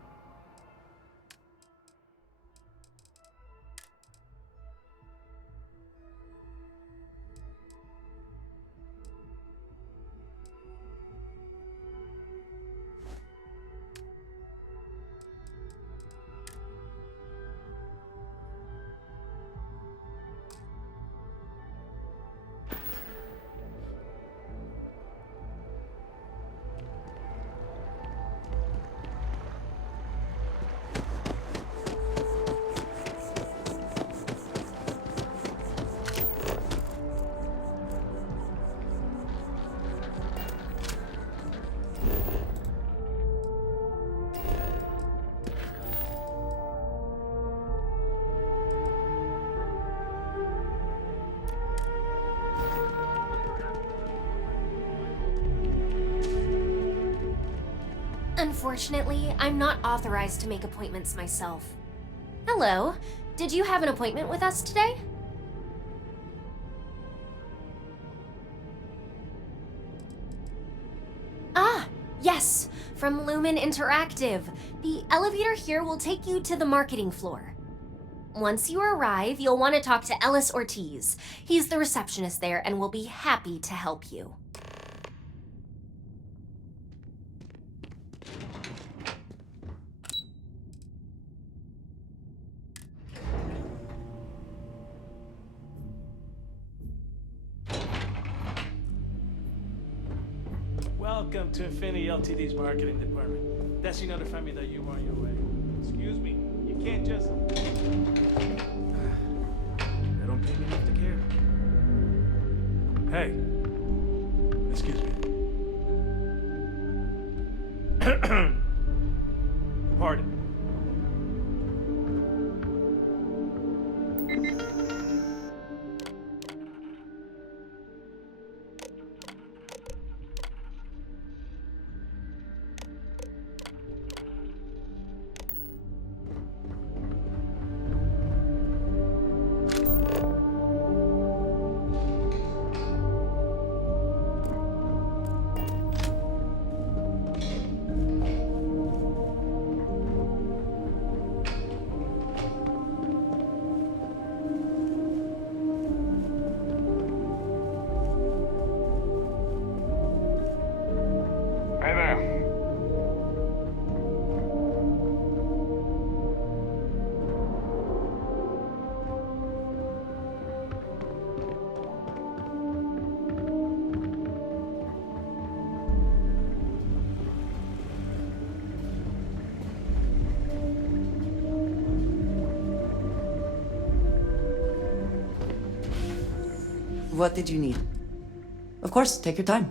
Unfortunately, I'm not authorized to make appointments myself. Hello. Did you have an appointment with us today? Ah, yes, from Lumen Interactive. The elevator here will take you to the marketing floor. Once you arrive, you'll want to talk to Ellis Ortiz. He's the receptionist there and will be happy to help you. Welcome to Infinity Ltd's marketing department. Desi notified me that you were on your way. Excuse me, you can't just... They don't pay me enough to care. Hey, excuse me. Pardon. What did you need? Of course, take your time.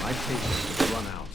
My patience has run out.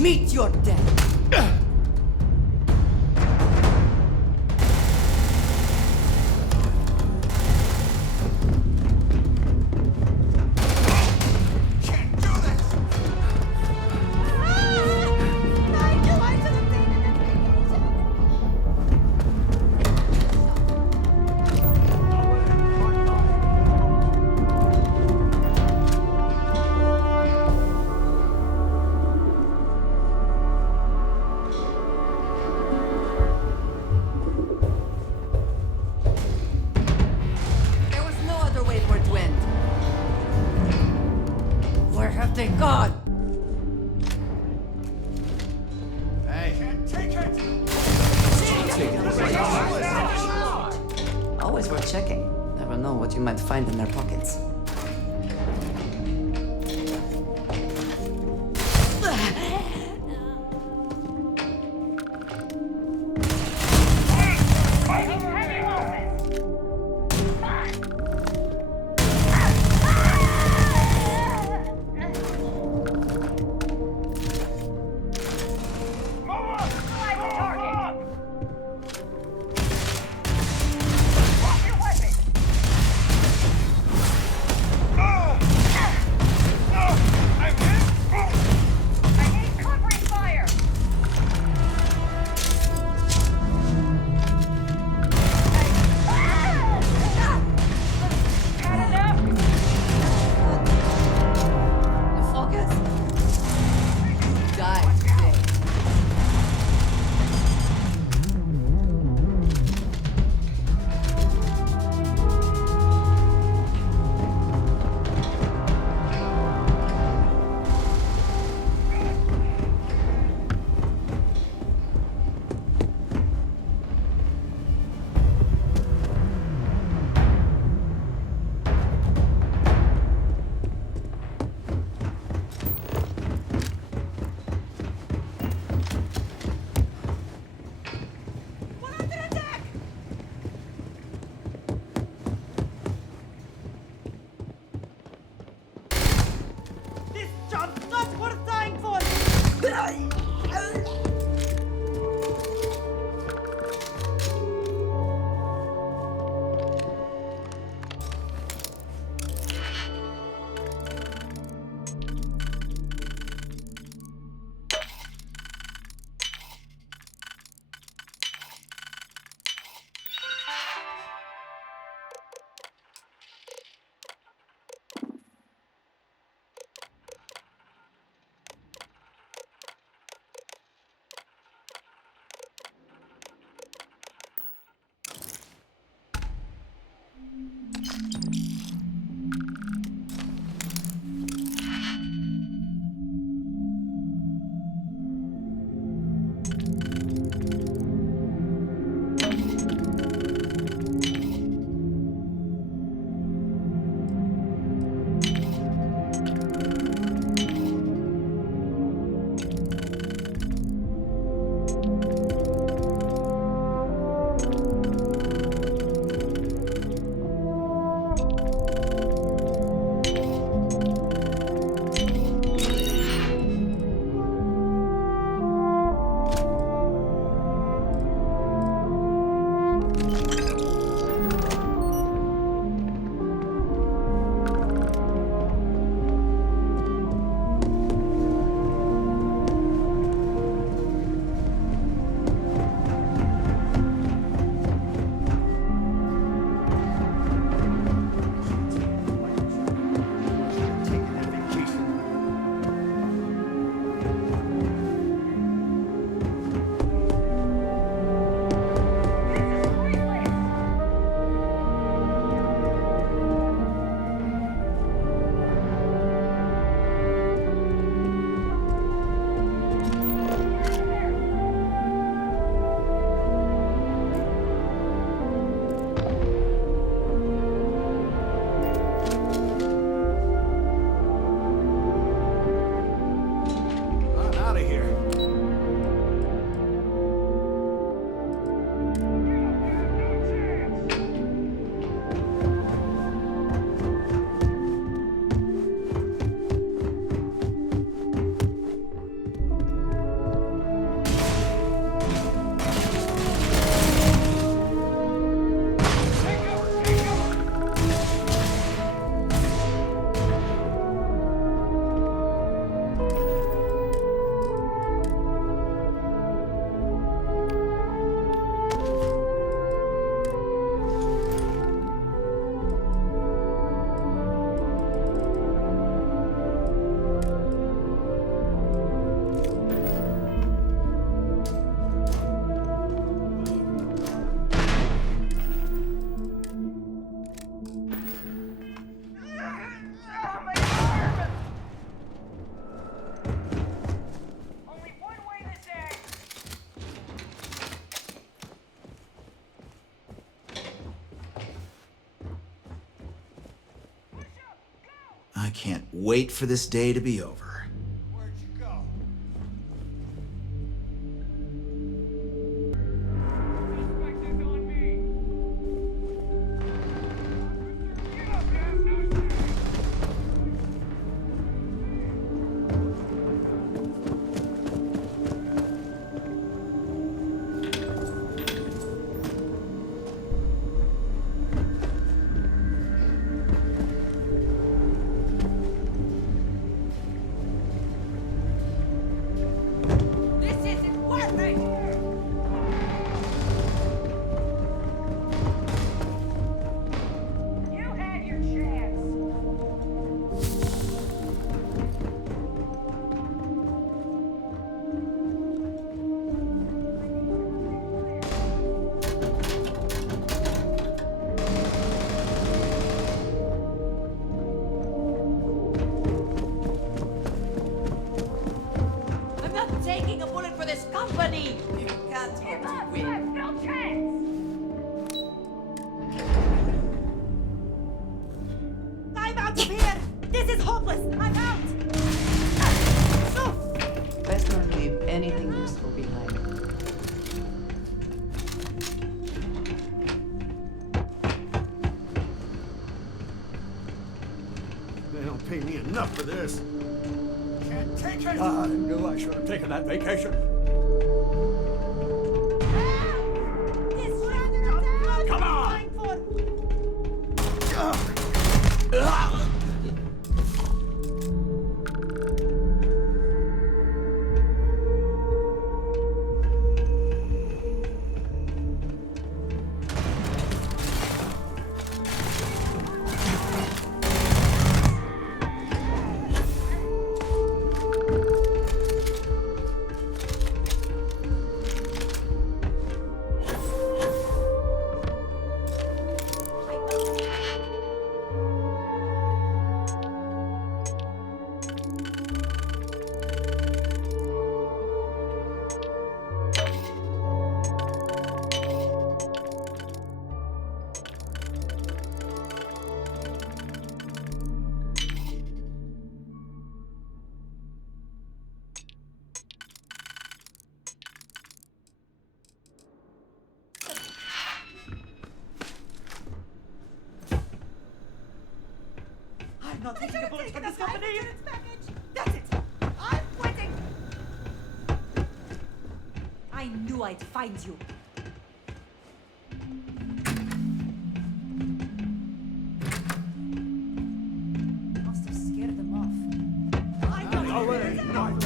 Meet your death. Thank God! Hey. Take it! Always worth checking. Never know what you might find in their pockets. I can't wait for this day to be over. Where'd you go? Best not leave anything useful behind. They don't pay me enough for this. Can't take it! I knew I should have taken that vacation. Come on! I'm not taking a bullet from this company! That's it! I'm quitting! I knew I'd find you. Must have scared them off. I know. No way! No.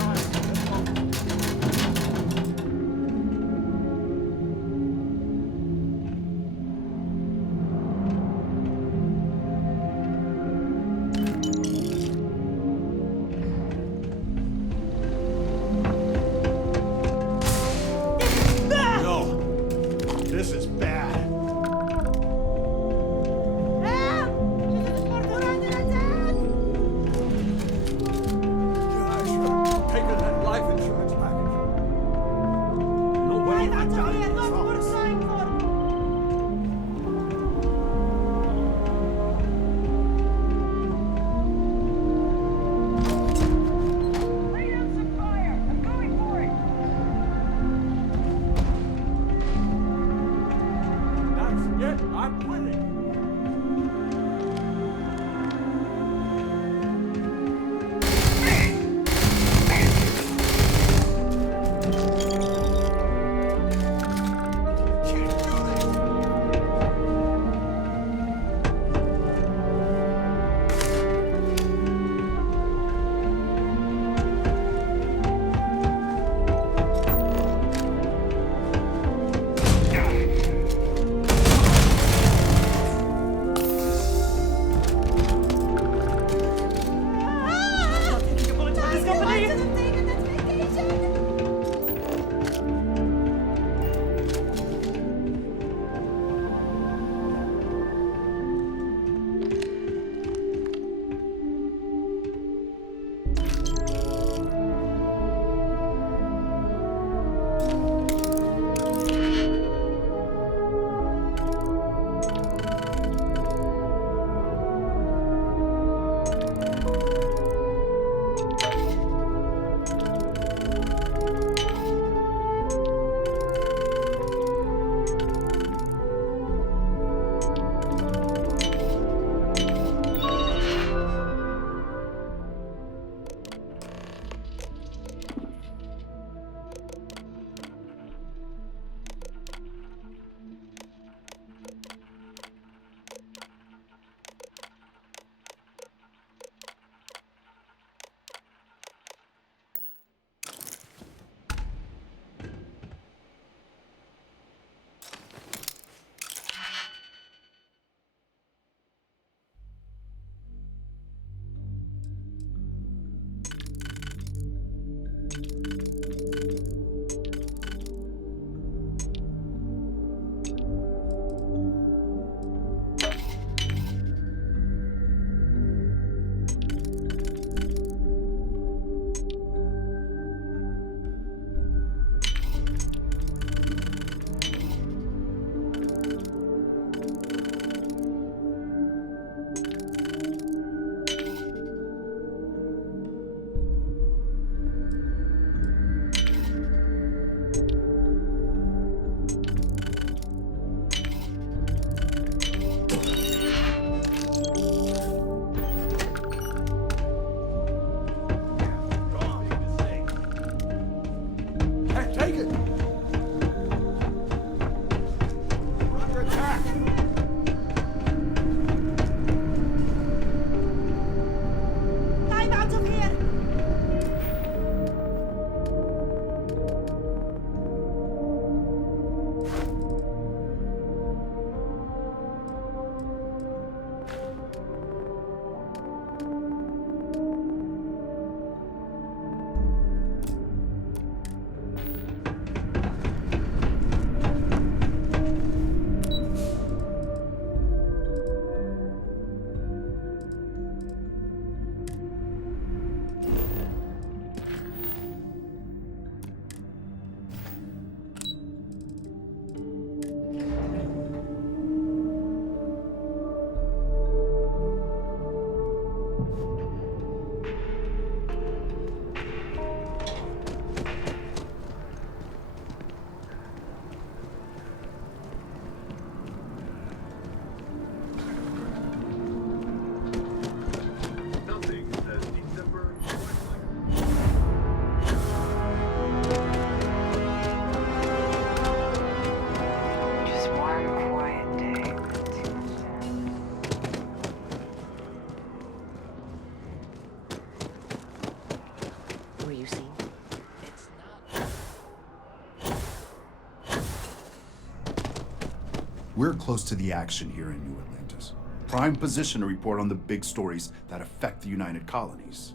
We're close to the action here in New Atlantis. Prime position to report on the big stories that affect the United Colonies.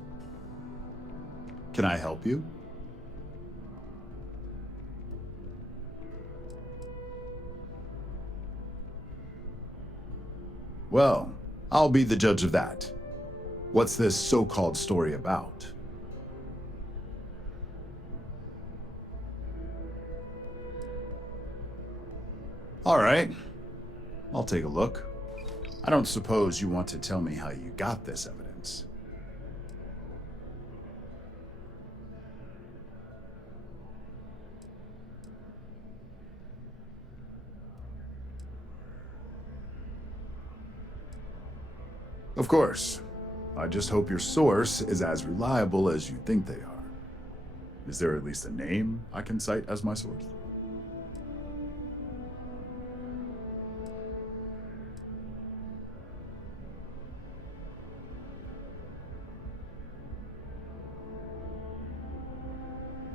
Can I help you? Well, I'll be the judge of that. What's this so-called story about? All right, I'll take a look. I don't suppose you want to tell me how you got this evidence. Of course. I just hope your source is as reliable as you think they are. Is there at least a name I can cite as my source?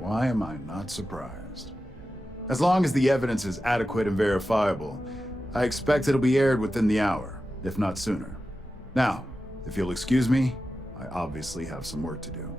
Why am I not surprised? As long as the evidence is adequate and verifiable, I expect it'll be aired within the hour, if not sooner. Now, if you'll excuse me, I obviously have some work to do.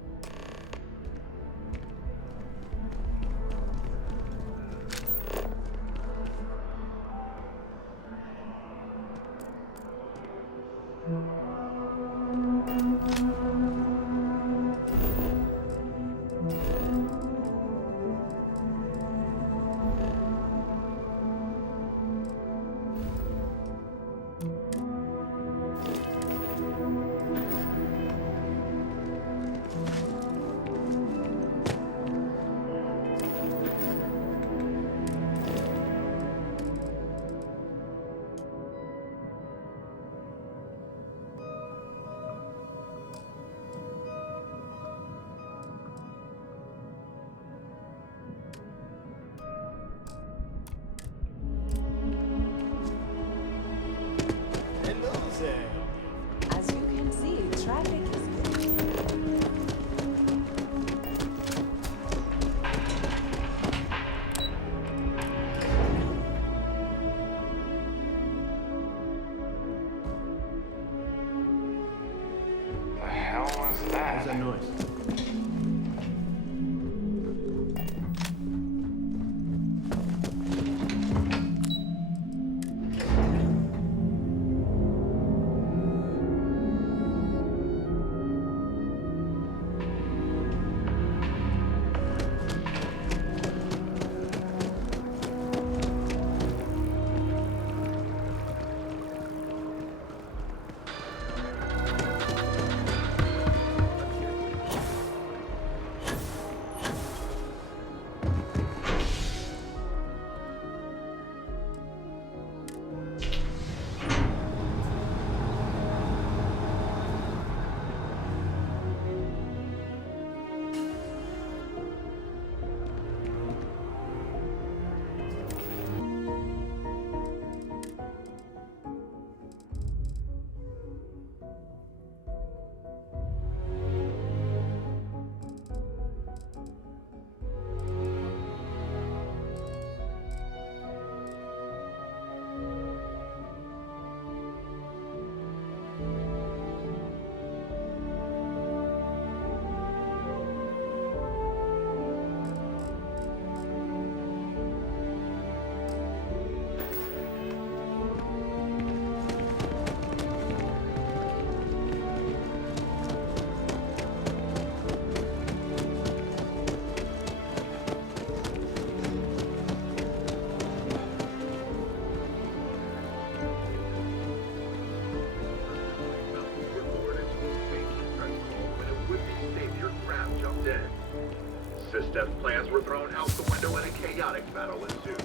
System's plans were thrown out the window and a chaotic battle ensued.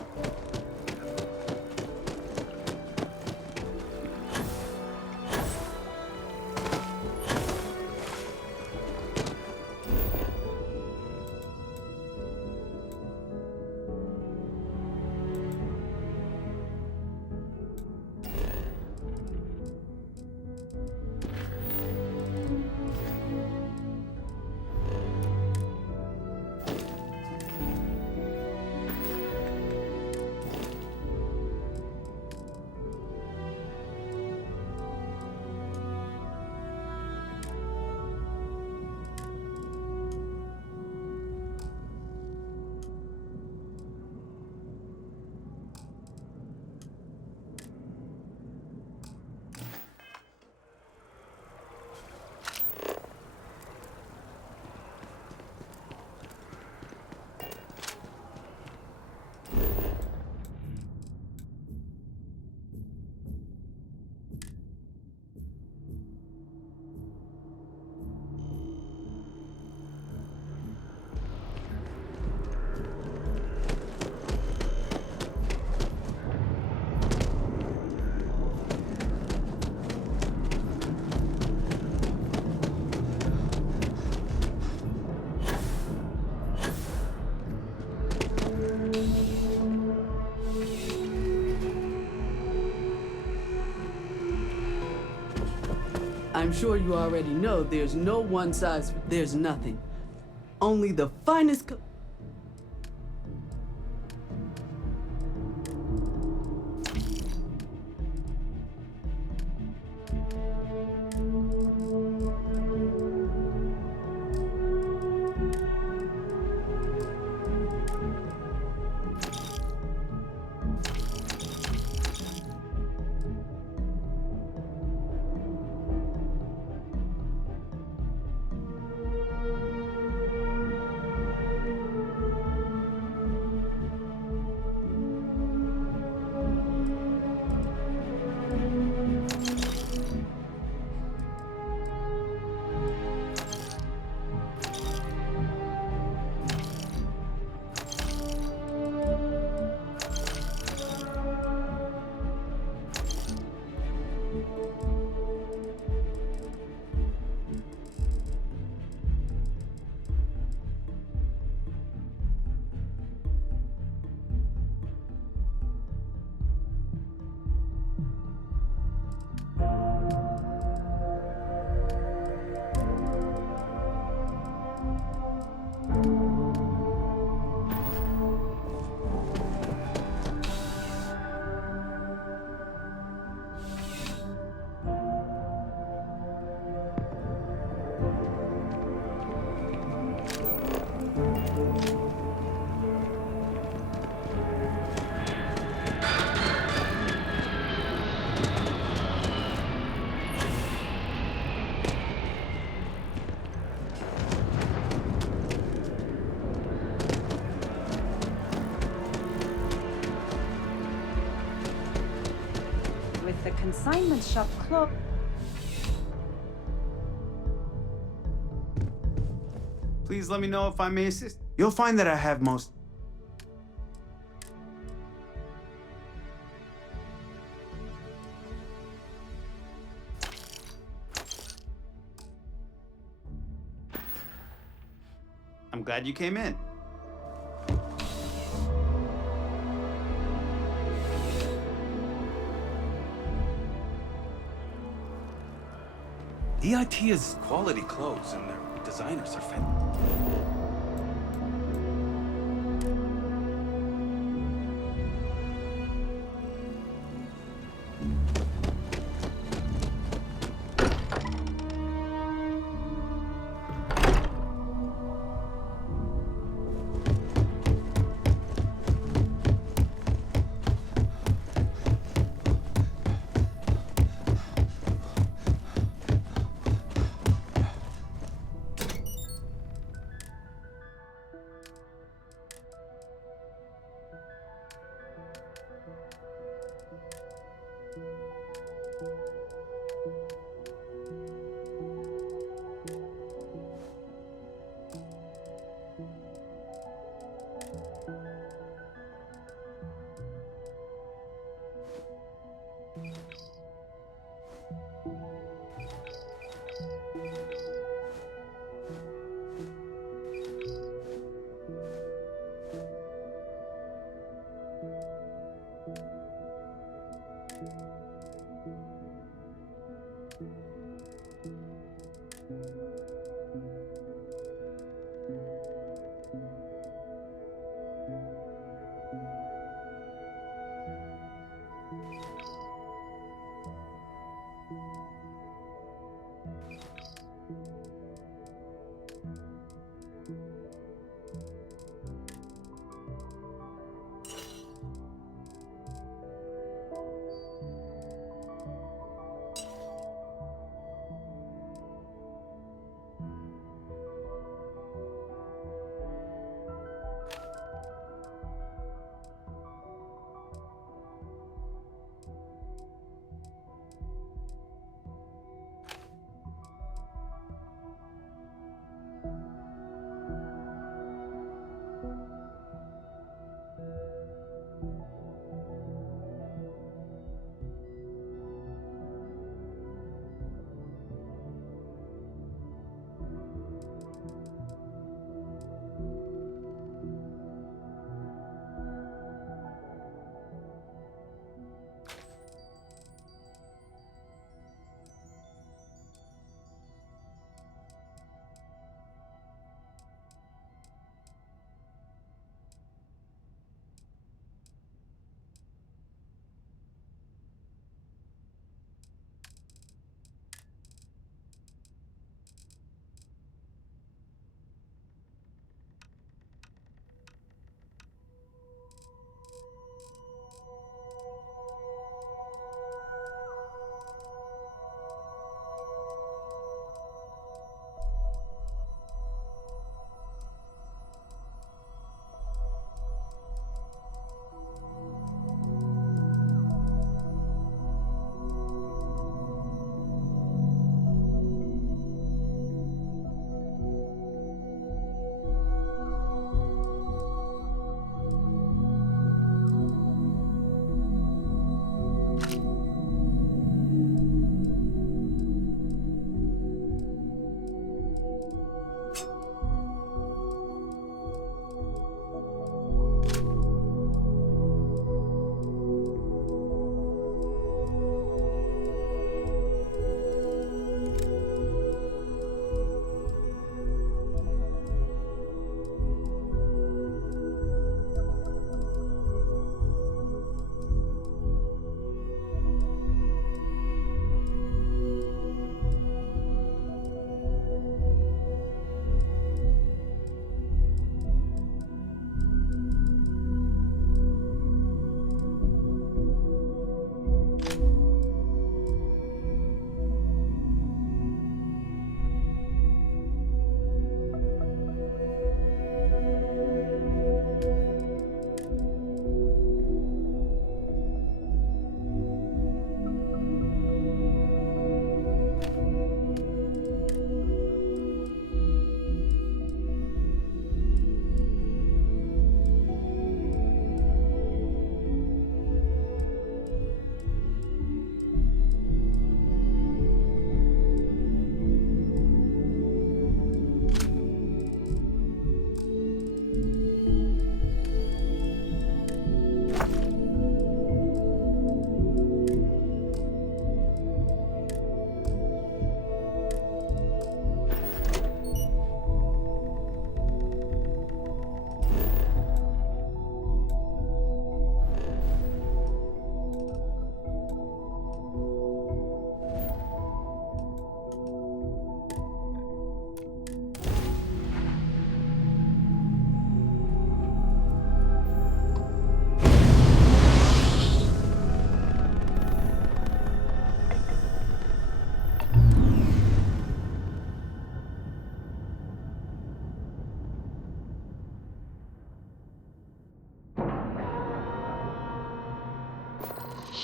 I'm sure you already know there's no one size, there's nothing. Only the finest the consignment shop clock. Please let me know if I may assist. You'll find that I have most... I'm glad you came in. EIT is quality clothes, and their designers are fantastic.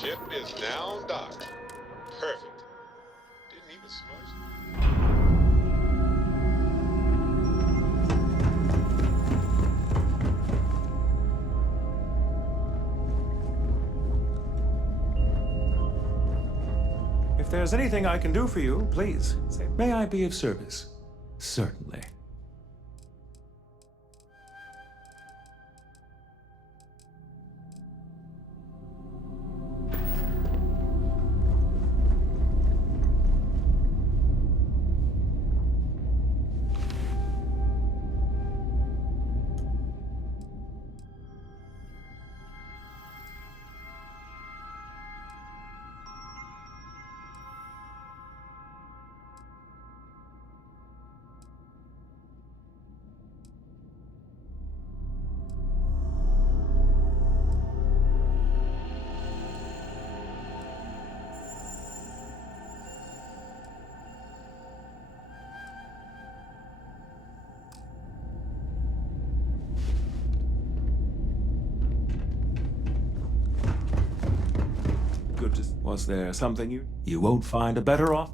Ship is now docked. Perfect. Didn't even smudge. If there's anything I can do for you, please say, may I be of service? Certainly. Was there something you won't find a better off?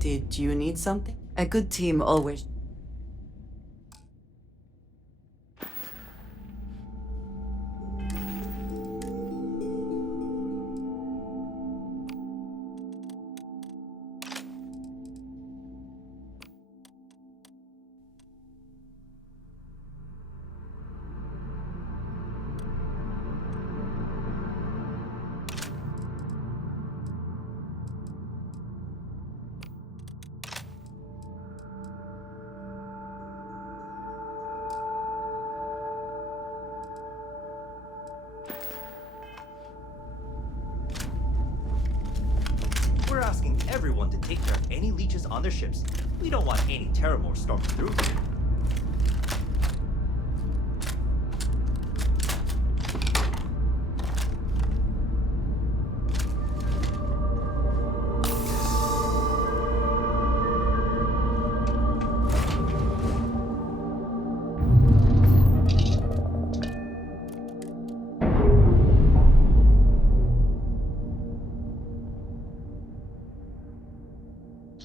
Did you need something? A good team always. We're asking everyone to take care of any leeches on their ships. We don't want any Terramore storming through.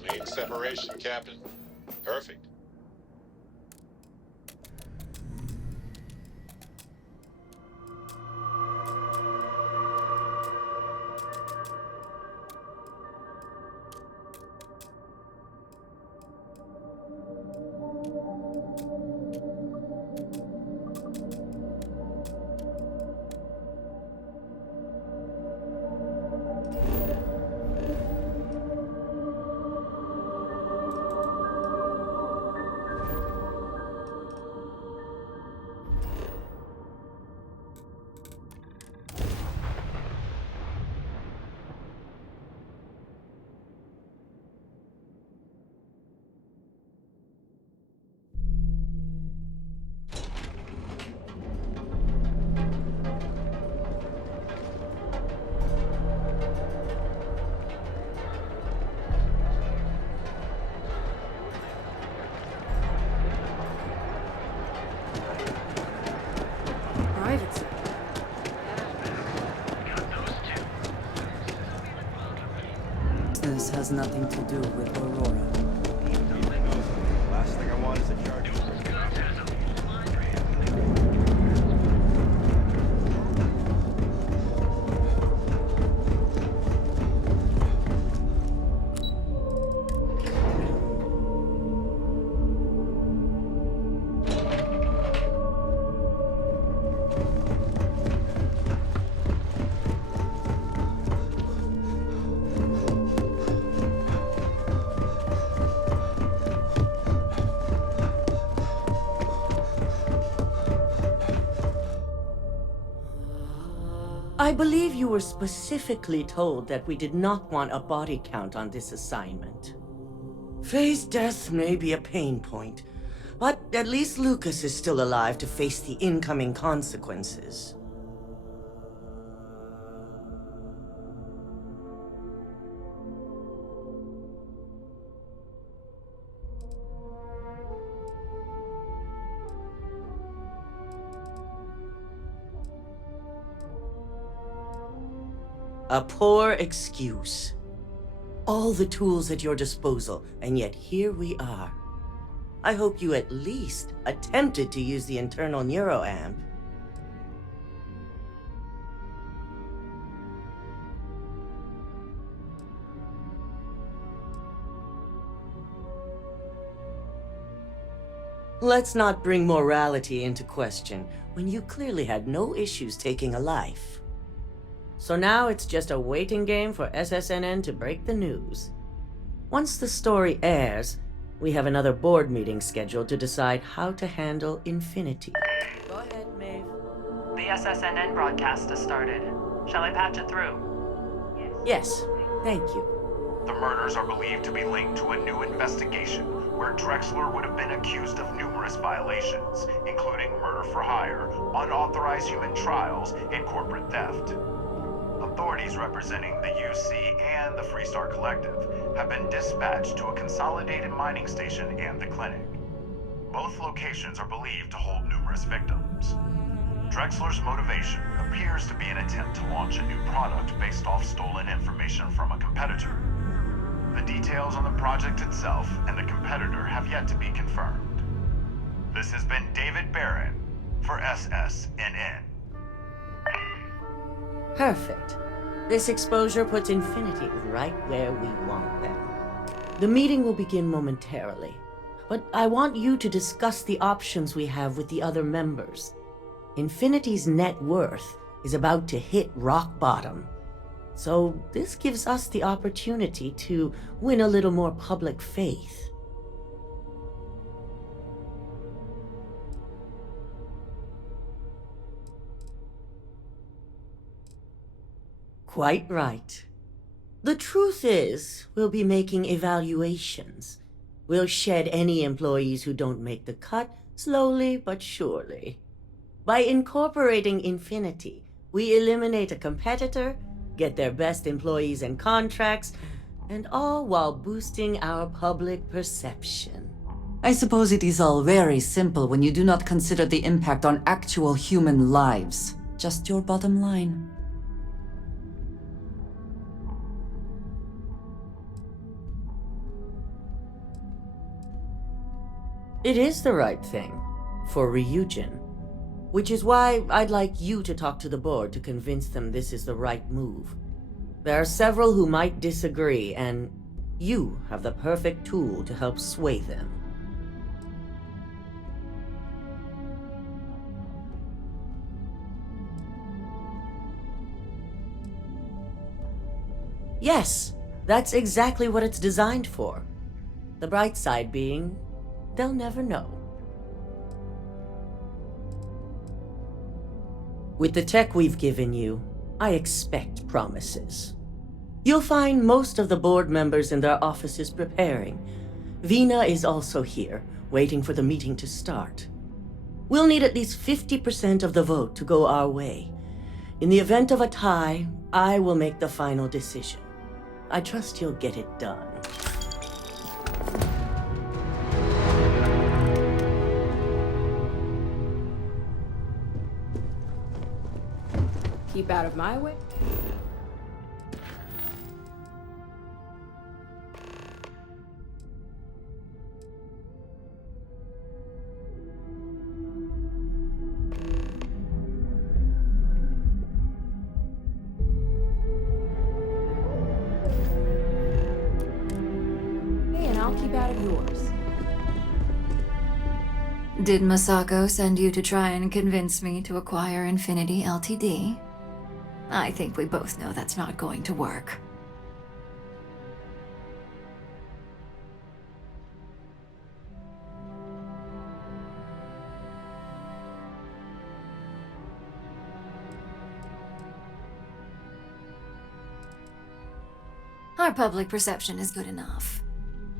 Clean separation, Captain. Perfect. This has nothing to do with Aurora. Last thing I want is a charge. I believe you were specifically told that we did not want a body count on this assignment. Phase death may be a pain point, but at least Lucas is still alive to face the incoming consequences. A poor excuse. All the tools at your disposal, and yet here we are. I hope you at least attempted to use the internal Neuro Amp. Let's not bring morality into question when you clearly had no issues taking a life. So now it's just a waiting game for SSNN to break the news. Once the story airs, we have another board meeting scheduled to decide how to handle Infinity. Go ahead, Maeve. The SSNN broadcast has started. Shall I patch it through? Yes, thank you. The murders are believed to be linked to a new investigation where Drexler would have been accused of numerous violations, including murder for hire, unauthorized human trials, and corporate theft. Authorities representing the UC and the Freestar Collective have been dispatched to a consolidated mining station and the clinic. Both locations are believed to hold numerous victims. Drexler's motivation appears to be an attempt to launch a new product based off stolen information from a competitor. The details on the project itself and the competitor have yet to be confirmed. This has been David Barron for SSNN. Perfect. This exposure puts Infinity right where we want them. The meeting will begin momentarily, but I want you to discuss the options we have with the other members. Infinity's net worth is about to hit rock bottom, so this gives us the opportunity to win a little more public faith. Quite right. The truth is, we'll be making evaluations. We'll shed any employees who don't make the cut, slowly but surely. By incorporating Infinity, we eliminate a competitor, get their best employees and contracts, and all while boosting our public perception. I suppose it is all very simple when you do not consider the impact on actual human lives. Just your bottom line. It is the right thing, for Ryujin. Which is why I'd like you to talk to the board to convince them this is the right move. There are several who might disagree, and you have the perfect tool to help sway them. Yes, that's exactly what it's designed for. The bright side being, they'll never know. With the tech we've given you, I expect promises. You'll find most of the board members in their offices preparing. Veena is also here, waiting for the meeting to start. We'll need at least 50% of the vote to go our way. In the event of a tie, I will make the final decision. I trust you'll get it done. Keep out of my way. And I'll keep out of yours. Did Masako send you to try and convince me to acquire Infinity Ltd? I think we both know that's not going to work. Our public perception is good enough.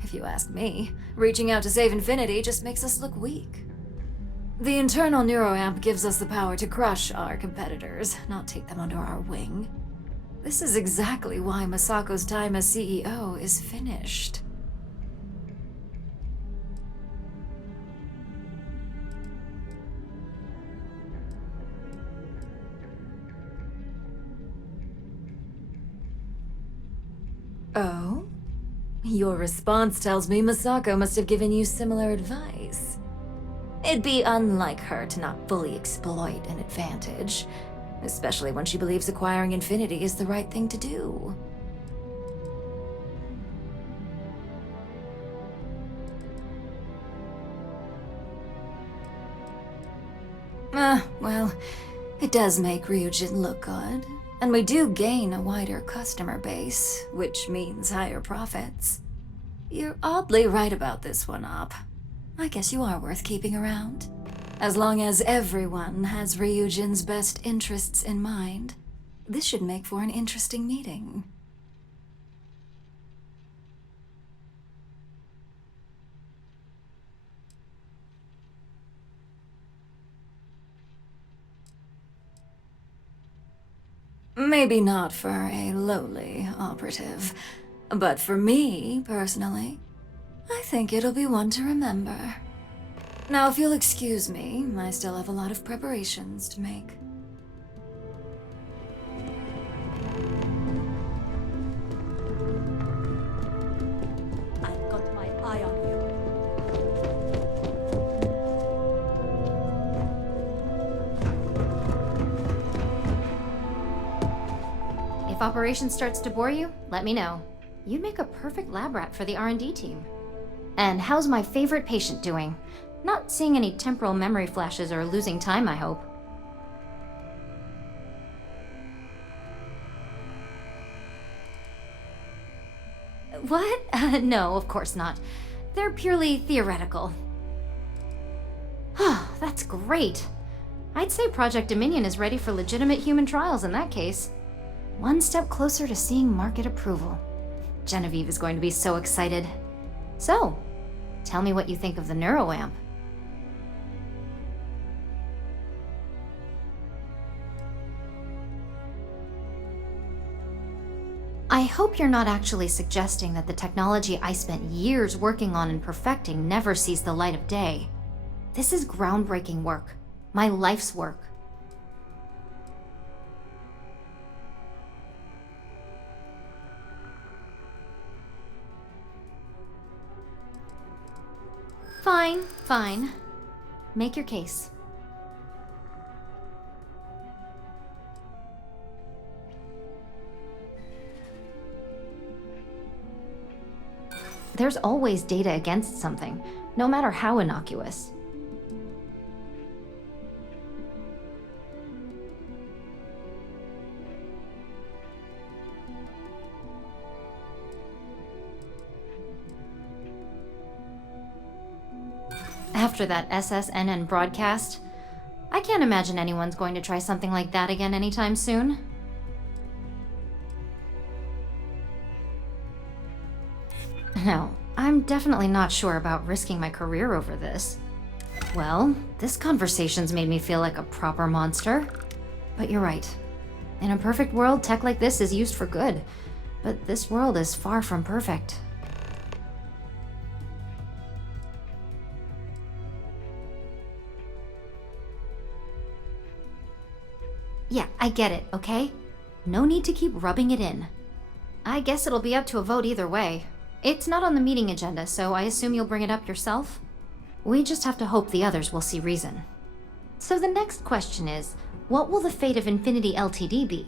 If you ask me, reaching out to save Infinity just makes us look weak. The internal Neuro Amp gives us the power to crush our competitors, not take them under our wing. This is exactly why Masako's time as CEO is finished. Oh? Your response tells me Masako must have given you similar advice. It'd be unlike her to not fully exploit an advantage, especially when she believes acquiring Infinity is the right thing to do. Well, it does make Ryujin look good, and we do gain a wider customer base, which means higher profits. You're oddly right about this one, Op. I guess you are worth keeping around. As long as everyone has Ryujin's best interests in mind, this should make for an interesting meeting. Maybe not for a lowly operative, but for me, personally, I think it'll be one to remember. Now, if you'll excuse me, I still have a lot of preparations to make. I've got my eye on you. If operations starts to bore you, let me know. You'd make a perfect lab rat for the R&D team. And how's my favorite patient doing? Not seeing any temporal memory flashes or losing time, I hope. What? No, of course not. They're purely theoretical. That's great. I'd say Project Dominion is ready for legitimate human trials in that case. One step closer to seeing market approval. Genevieve is going to be so excited. So, tell me what you think of the Neuro Amp. I hope you're not actually suggesting that the technology I spent years working on and perfecting never sees the light of day. This is groundbreaking work. My life's work. Fine, fine. Make your case. There's always data against something, no matter how innocuous. After that SSNN broadcast, I can't imagine anyone's going to try something like that again anytime soon. No, I'm definitely not sure about risking my career over this. Well, this conversation's made me feel like a proper monster. But you're right. In a perfect world, tech like this is used for good. But this world is far from perfect. Yeah, I get it, okay? No need to keep rubbing it in. I guess it'll be up to a vote either way. It's not on the meeting agenda, so I assume you'll bring it up yourself? We just have to hope the others will see reason. So the next question is, what will the fate of Infinity Ltd be?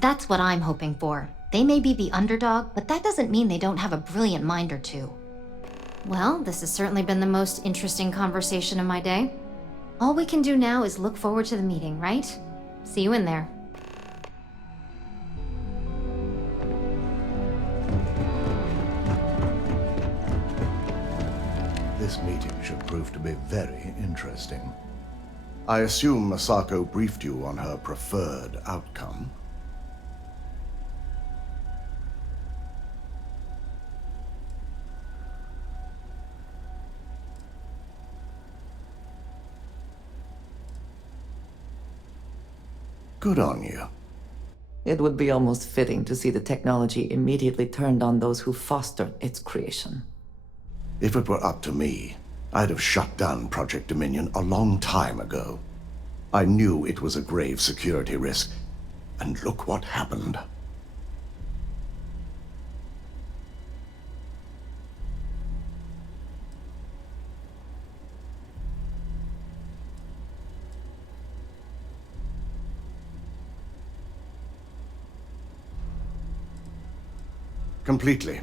That's what I'm hoping for. They may be the underdog, but that doesn't mean they don't have a brilliant mind or two. Well, this has certainly been the most interesting conversation of my day. All we can do now is look forward to the meeting, right? See you in there. This meeting should prove to be very interesting. I assume Masako briefed you on her preferred outcome. Good on you. It would be almost fitting to see the technology immediately turned on those who fostered its creation. If it were up to me, I'd have shut down Project Dominion a long time ago. I knew it was a grave security risk, and look what happened. Completely.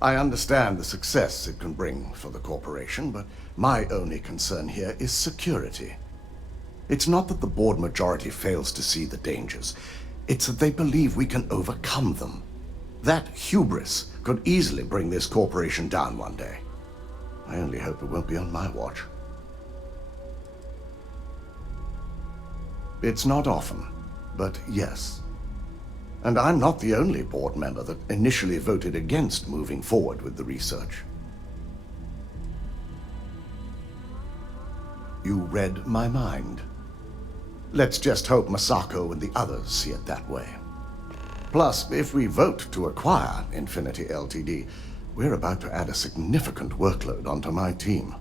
I understand the success it can bring for the corporation, but my only concern here is security. It's not that the board majority fails to see the dangers. It's that they believe we can overcome them. That hubris could easily bring this corporation down one day. I only hope it won't be on my watch. It's not often, but yes. And I'm not the only board member that initially voted against moving forward with the research. You read my mind. Let's just hope Masako and the others see it that way. Plus, if we vote to acquire Infinity Ltd, we're about to add a significant workload onto my team.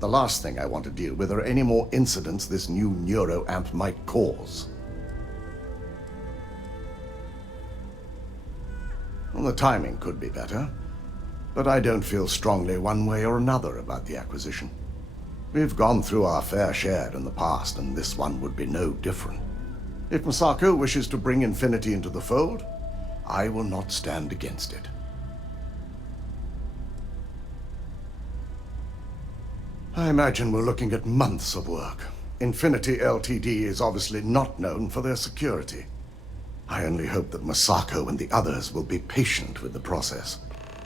The last thing I want to deal with are any more incidents this new Neuro Amp might cause. Well, the timing could be better, but I don't feel strongly one way or another about the acquisition. We've gone through our fair share in the past, and this one would be no different. If Masako wishes to bring Infinity into the fold, I will not stand against it. I imagine we're looking at months of work. Infinity Ltd is obviously not known for their security. I only hope that Masako and the others will be patient with the process.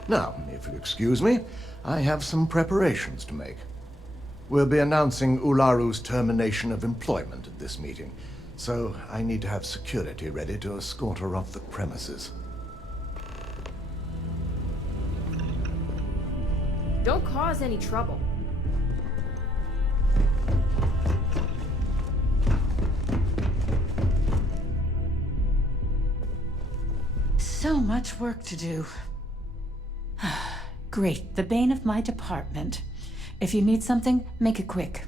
Now, if you'll excuse me, I have some preparations to make. We'll be announcing Ularu's termination of employment at this meeting, so I need to have security ready to escort her off the premises. Don't cause any trouble. So much work to do. Great, the bane of my department. If you need something, make it quick.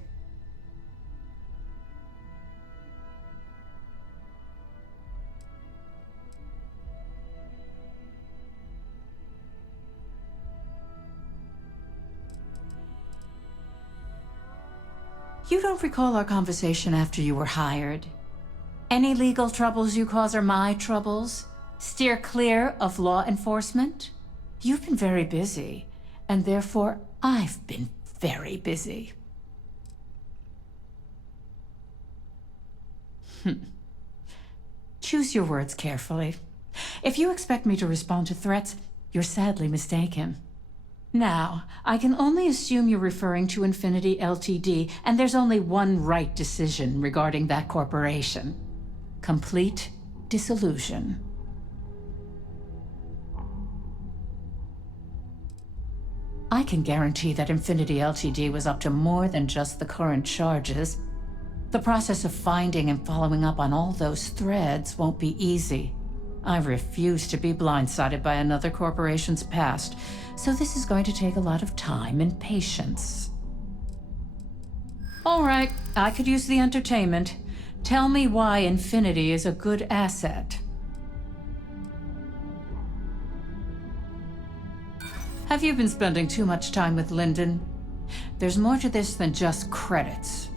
You don't recall our conversation after you were hired? Any legal troubles you cause are my troubles? Steer clear of law enforcement? You've been very busy, and therefore I've been very busy. Choose your words carefully. If you expect me to respond to threats, you're sadly mistaken. Now, I can only assume you're referring to Infinity Ltd, and there's only one right decision regarding that corporation. Complete dissolution. I can guarantee that Infinity Ltd was up to more than just the current charges. The process of finding and following up on all those threads won't be easy. I refuse to be blindsided by another corporation's past, so this is going to take a lot of time and patience. All right, I could use the entertainment. Tell me why Infinity is a good asset. Have you been spending too much time with Lyndon? There's more to this than just credits.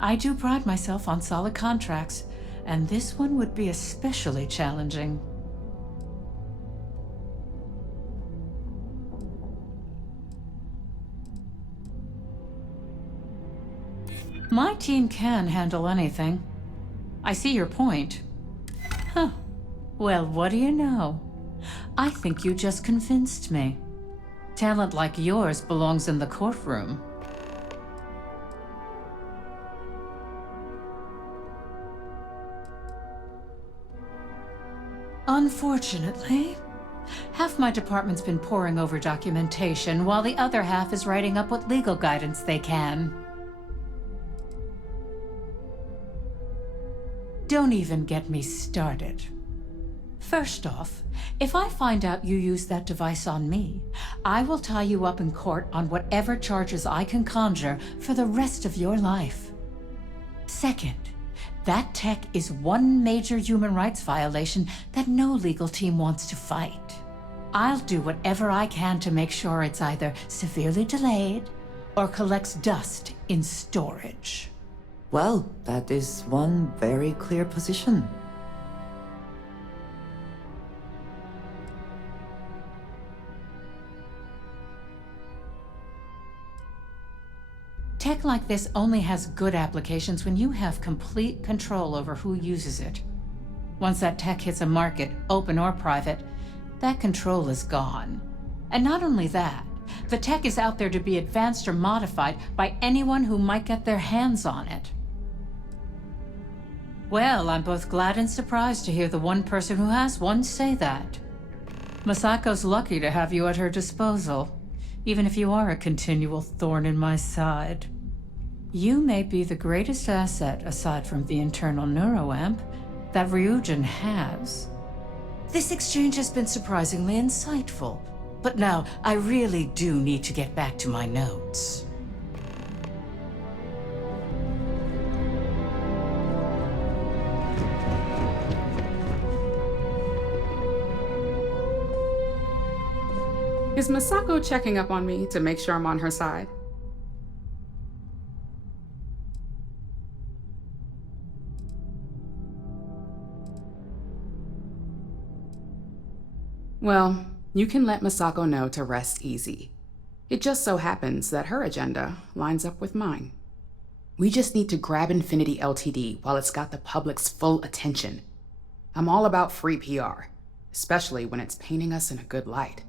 I do pride myself on solid contracts, and this one would be especially challenging. My team can handle anything. I see your point. Huh. Well, what do you know? I think you just convinced me. Talent like yours belongs in the courtroom. Unfortunately, half my department's been poring over documentation, while the other half is writing up what legal guidance they can. Don't even get me started. First off, if I find out you used that device on me, I will tie you up in court on whatever charges I can conjure for the rest of your life. Second, that tech is one major human rights violation that no legal team wants to fight. I'll do whatever I can to make sure it's either severely delayed or collects dust in storage. Well, that is one very clear position. Tech like this only has good applications when you have complete control over who uses it. Once that tech hits a market, open or private, that control is gone. And not only that, the tech is out there to be advanced or modified by anyone who might get their hands on it. Well, I'm both glad and surprised to hear the one person who has one say that. Masako's lucky to have you at her disposal, even if you are a continual thorn in my side. You may be the greatest asset, aside from the internal Neuro Amp, that Ryujin has. This exchange has been surprisingly insightful, but now I really do need to get back to my notes. Is Masako checking up on me to make sure I'm on her side? Well, you can let Masako know to rest easy. It just so happens that her agenda lines up with mine. We just need to grab Infinity Ltd while it's got the public's full attention. I'm all about free PR. especially when it's painting us in a good light.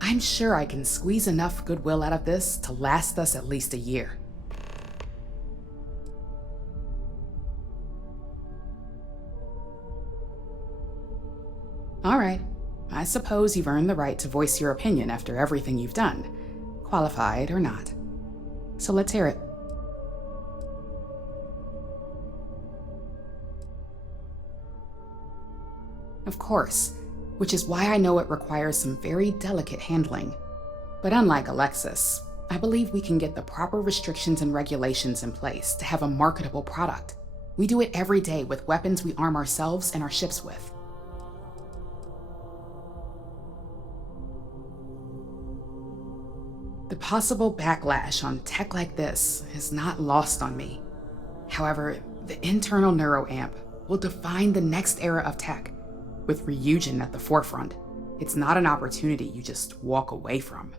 I'm sure I can squeeze enough goodwill out of this to last us at least a year. All right, I suppose you've earned the right to voice your opinion after everything you've done, qualified or not. So let's hear it. Of course, which is why I know it requires some very delicate handling. But unlike Alexis, I believe we can get the proper restrictions and regulations in place to have a marketable product. We do it every day with weapons we arm ourselves and our ships with. The possible backlash on tech like this is not lost on me. However, the internal Neuro Amp will define the next era of tech, with Ryujin at the forefront. It's not an opportunity you just walk away from.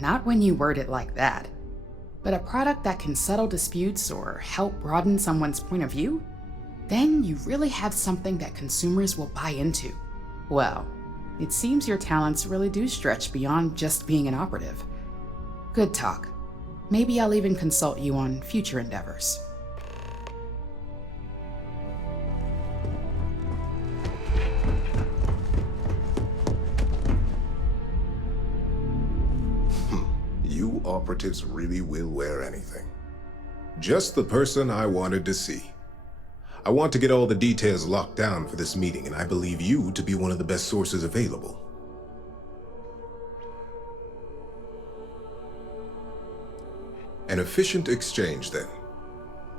Not when you word it like that. But a product that can settle disputes or help broaden someone's point of view? Then you really have something that consumers will buy into. Well, it seems your talents really do stretch beyond just being an operative. Good talk. Maybe I'll even consult you on future endeavors. You operatives really will wear anything. Just the person I wanted to see. I want to get all the details locked down for this meeting, and I believe you to be one of the best sources available. An efficient exchange, then.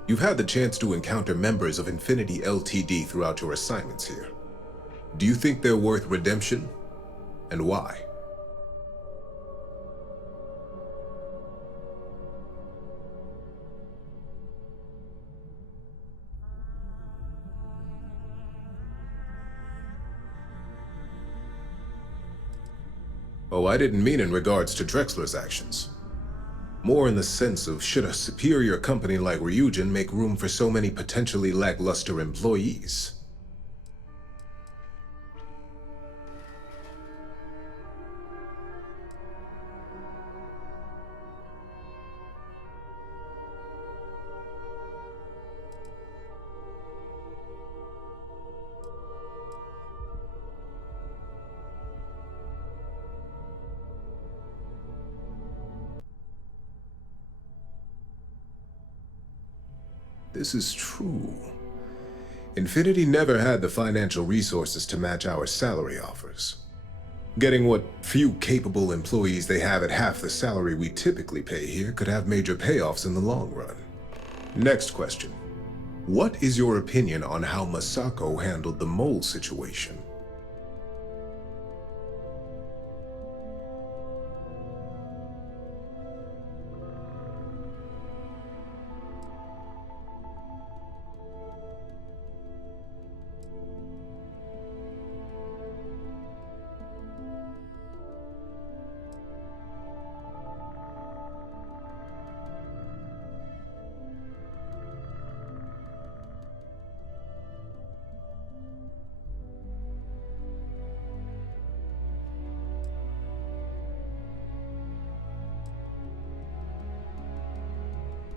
You've had the chance to encounter members of Infinity Ltd. Throughout your assignments here. Do you think they're worth redemption? And why? Oh, I didn't mean in regards to Drexler's actions. More in the sense of, should a superior company like Ryujin make room for so many potentially lackluster employees? This is true. Infinity never had the financial resources to match our salary offers. Getting what few capable employees they have at half the salary we typically pay here could have major payoffs in the long run. Next question. What is your opinion on how Masako handled the mole situation?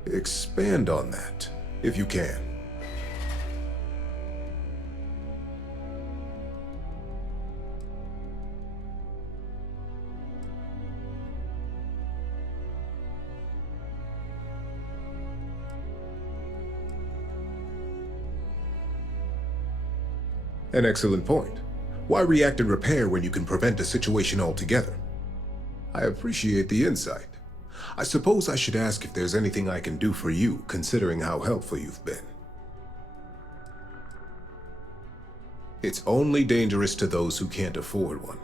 Expand on that, if you can. An excellent point. Why react and repair when you can prevent a situation altogether? I appreciate the insight. I suppose I should ask if there's anything I can do for you, considering how helpful you've been. It's only dangerous to those who can't afford one,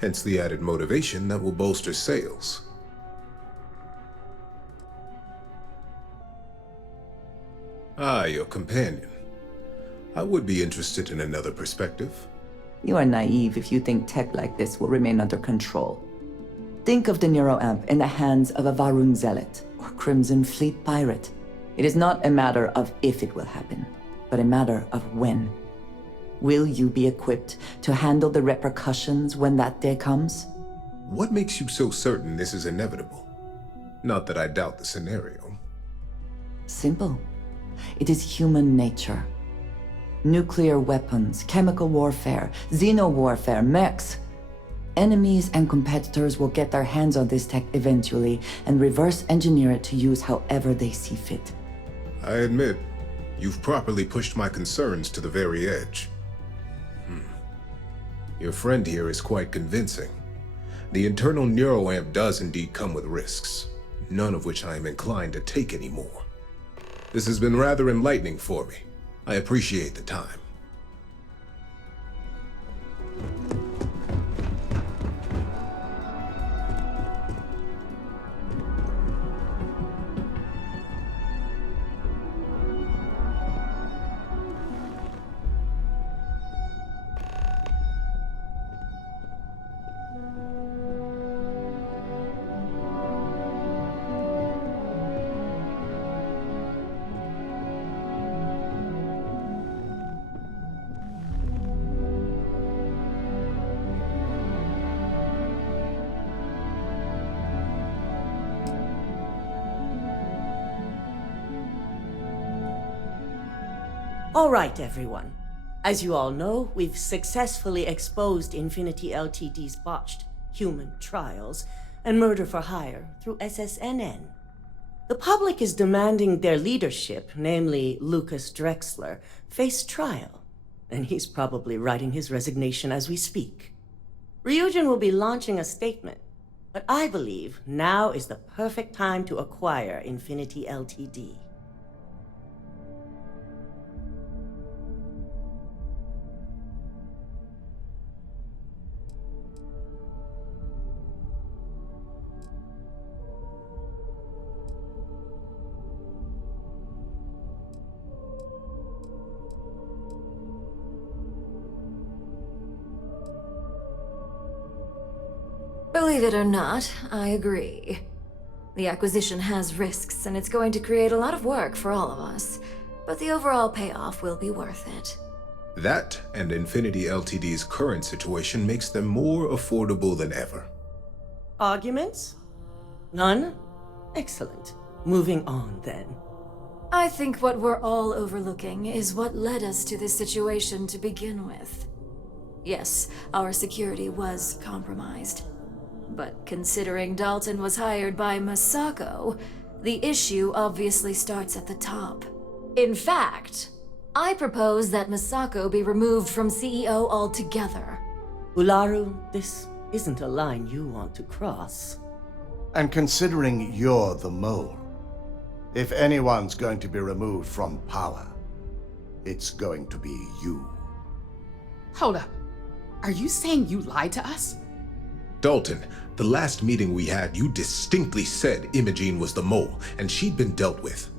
hence the added motivation that will bolster sales. Ah, your companion. I would be interested in another perspective. You are naive if you think tech like this will remain under control. Think of the Neuro Amp in the hands of a Varun Zealot or Crimson Fleet pirate. It is not a matter of if it will happen, but a matter of when. Will you be equipped to handle the repercussions when that day comes? What makes you so certain this is inevitable? Not that I doubt the scenario. Simple. It is human nature. Nuclear weapons, chemical warfare, xeno-warfare, mechs. Enemies and competitors will get their hands on this tech eventually and reverse engineer it to use however they see fit. I admit, you've properly pushed my concerns to the very edge. Your friend here is quite convincing. The internal Neuro Amp does indeed come with risks, none of which I am inclined to take anymore. This has been rather enlightening for me. I appreciate the time. All right, everyone. As you all know, we've successfully exposed Infinity Ltd's botched human trials and murder for hire through SSNN. The public is demanding their leadership, namely Lucas Drexler, face trial, and he's probably writing his resignation as we speak. Ryujin will be launching a statement, but I believe now is the perfect time to acquire Infinity Ltd. Believe it or not, I agree. The acquisition has risks, and it's going to create a lot of work for all of us. But the overall payoff will be worth it. That and Infinity Ltd's current situation makes them more affordable than ever. Arguments? None? Excellent. Moving on, then. I think what we're all overlooking is what led us to this situation to begin with. Yes, our security was compromised. But considering Dalton was hired by Masako, the issue obviously starts at the top. In fact, I propose that Masako be removed from CEO altogether. Ularu, this isn't a line you want to cross. And considering you're the mole, if anyone's going to be removed from power, it's going to be you. Hold up. Are you saying you lied to us? Dalton, the last meeting we had, you distinctly said Imogene was the mole, and she'd been dealt with.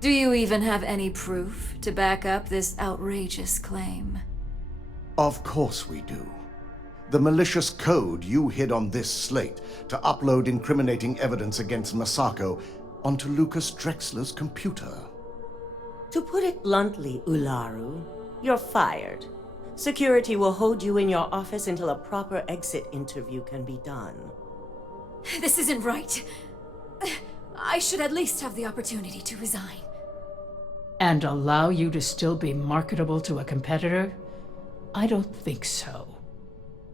Do you even have any proof to back up this outrageous claim? Of course we do. The malicious code you hid on this slate to upload incriminating evidence against Masako onto Lucas Drexler's computer. To put it bluntly, Ularu, you're fired. Security will hold you in your office until a proper exit interview can be done. This isn't right. I should at least have the opportunity to resign. And allow you to still be marketable to a competitor? I don't think so.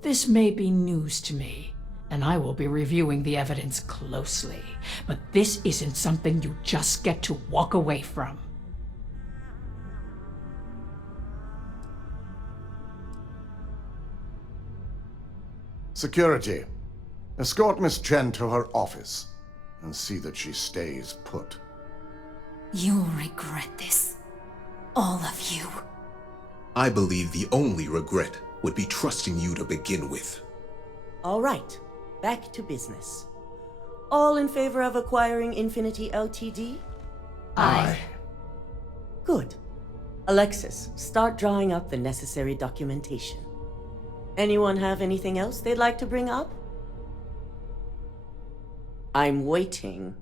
This may be news to me, and I will be reviewing the evidence closely. But this isn't something you just get to walk away from. Security, escort Miss Chen to her office and see that she stays put. You'll regret this. All of you. I believe the only regret would be trusting you to begin with. All right, back to business. All in favor of acquiring Infinity Ltd? Aye. Good. Alexis, start drawing up the necessary documentation. Anyone have anything else they'd like to bring up? I'm waiting.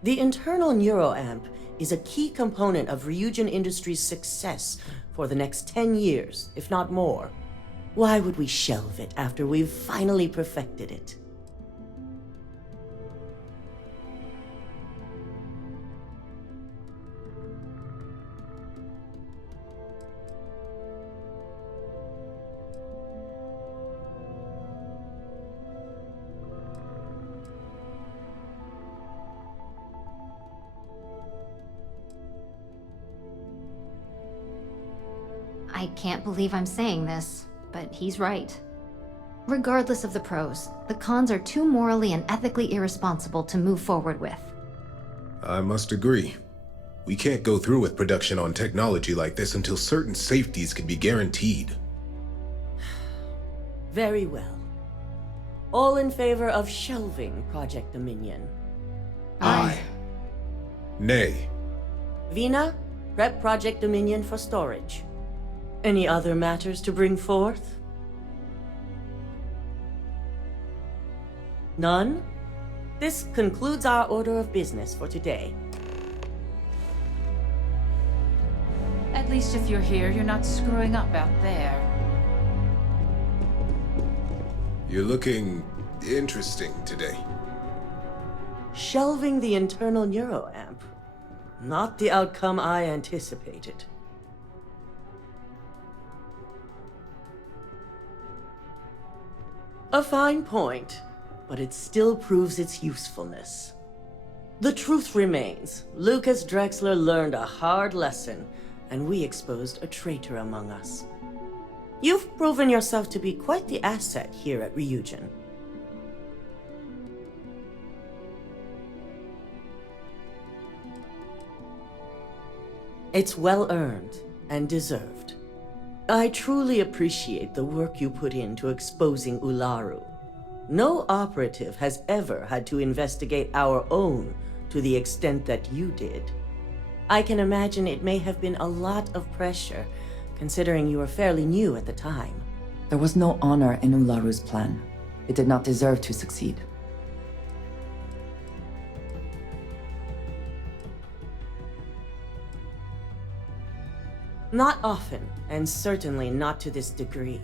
The internal Neuro Amp is a key component of Ryujin Industries' success for the next 10 years, if not more. Why would we shelve it after we've finally perfected it? I can't believe I'm saying this, but he's right. Regardless of the pros, the cons are too morally and ethically irresponsible to move forward with. I must agree. We can't go through with production on technology like this until certain safeties can be guaranteed. Very well. All in favor of shelving Project Dominion? Aye. Nay. Veena, prep Project Dominion for storage. Any other matters to bring forth? None? This concludes our order of business for today. At least if you're here, you're not screwing up out there. You're looking interesting today. Shelving the internal Neuro Amp. Not the outcome I anticipated. A fine point, but it still proves its usefulness. The truth remains, Lucas Drexler learned a hard lesson, and we exposed a traitor among us. You've proven yourself to be quite the asset here at Ryujin. It's well earned and deserved. I truly appreciate the work you put into exposing Ularu. No operative has ever had to investigate our own to the extent that you did. I can imagine it may have been a lot of pressure, considering you were fairly new at the time. There was no honor in Ularu's plan. It did not deserve to succeed. Not often, and certainly not to this degree.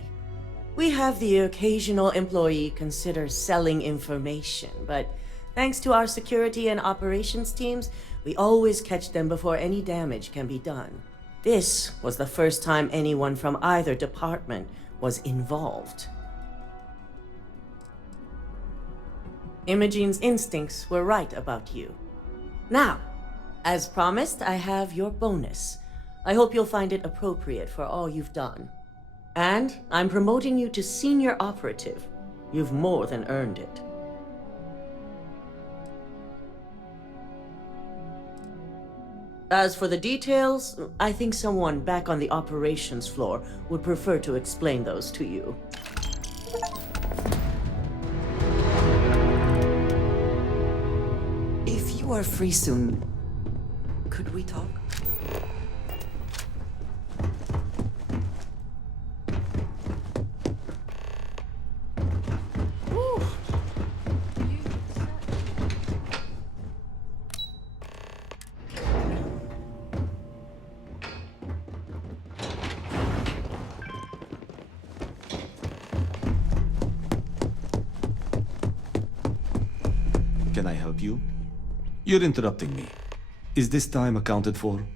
We have the occasional employee consider selling information, but thanks to our security and operations teams, we always catch them before any damage can be done. This was the first time anyone from either department was involved. Imogene's instincts were right about you. Now, as promised, I have your bonus. I hope you'll find it appropriate for all you've done. And I'm promoting you to senior operative. You've more than earned it. As for the details, I think someone back on the operations floor would prefer to explain those to you. If you are free soon, could we talk? Can I help you? You're interrupting me. Is this time accounted for?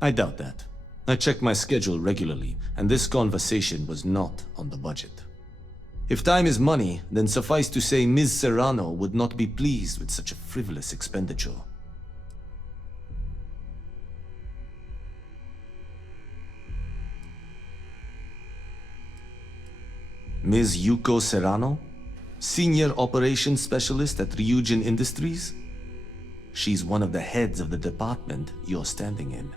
I doubt that. I check my schedule regularly, and this conversation was not on the budget. If time is money, then suffice to say Ms. Serrano would not be pleased with such a frivolous expenditure. Ms. Yuko Serrano? Senior Operations Specialist at Ryujin Industries? She's one of the heads of the department you're standing in.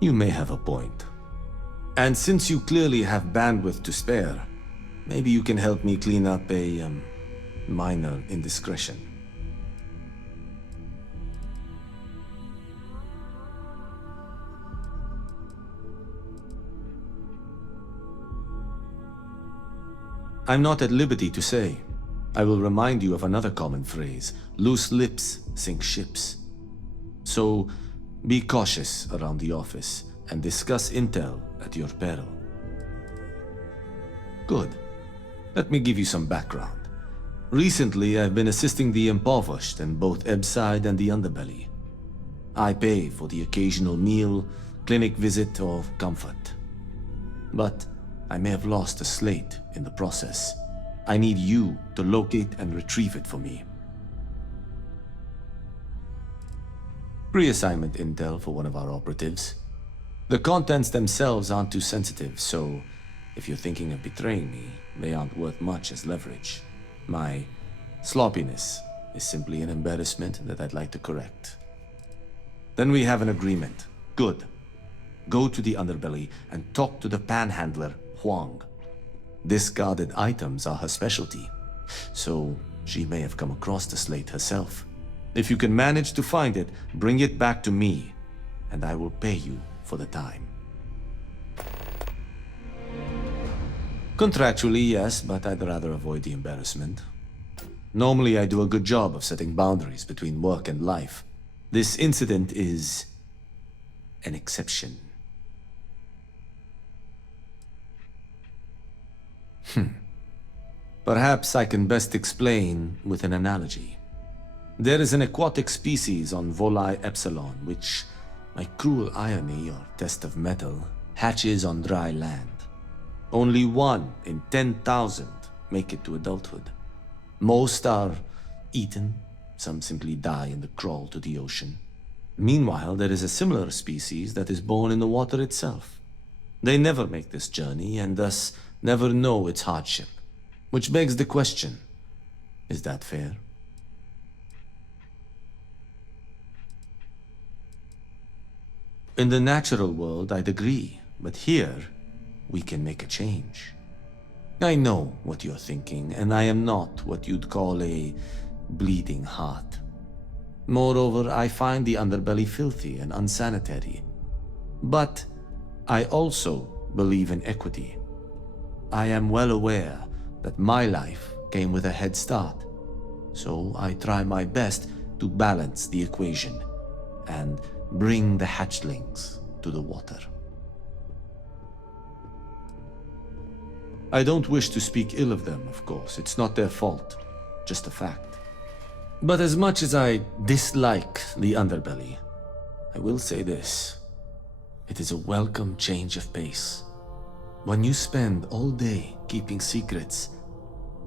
You may have a point. And since you clearly have bandwidth to spare, maybe you can help me clean up a, minor indiscretion. I'm not at liberty to say. I will remind you of another common phrase: loose lips sink ships. So, be cautious around the office and discuss intel at your peril. Good. Let me give you some background. Recently, I've been assisting the impoverished in both Ebbside and the Underbelly. I pay for the occasional meal, clinic visit, or comfort. But I may have lost a slate in the process. I need you to locate and retrieve it for me. Pre-assignment intel for one of our operatives. The contents themselves aren't too sensitive, so if you're thinking of betraying me, they aren't worth much as leverage. My sloppiness is simply an embarrassment that I'd like to correct. Then we have an agreement. Good. Go to the Underbelly and talk to the panhandler, Huang. Discarded items are her specialty, so she may have come across the slate herself. If you can manage to find it, bring it back to me, and I will pay you for the time. Contractually, yes, but I'd rather avoid the embarrassment. Normally, I do a good job of setting boundaries between work and life. This incident is an exception. Perhaps I can best explain with an analogy. There is an aquatic species on Volai Epsilon, which, by cruel irony or test of metal, hatches on dry land. Only 1 in 10,000 make it to adulthood. Most are eaten, some simply die in the crawl to the ocean. Meanwhile, there is a similar species that is born in the water itself. They never make this journey and thus never know its hardship. Which begs the question, is that fair? In the natural world, I'd agree, but here, we can make a change. I know what you're thinking, and I am not what you'd call a bleeding heart. Moreover, I find the Underbelly filthy and unsanitary. But I also believe in equity. I am well aware that my life came with a head start, so I try my best to balance the equation and bring the hatchlings to the water. I don't wish to speak ill of them, of course. It's not their fault, just a fact. But as much as I dislike the Underbelly, I will say this. It is a welcome change of pace. When you spend all day keeping secrets,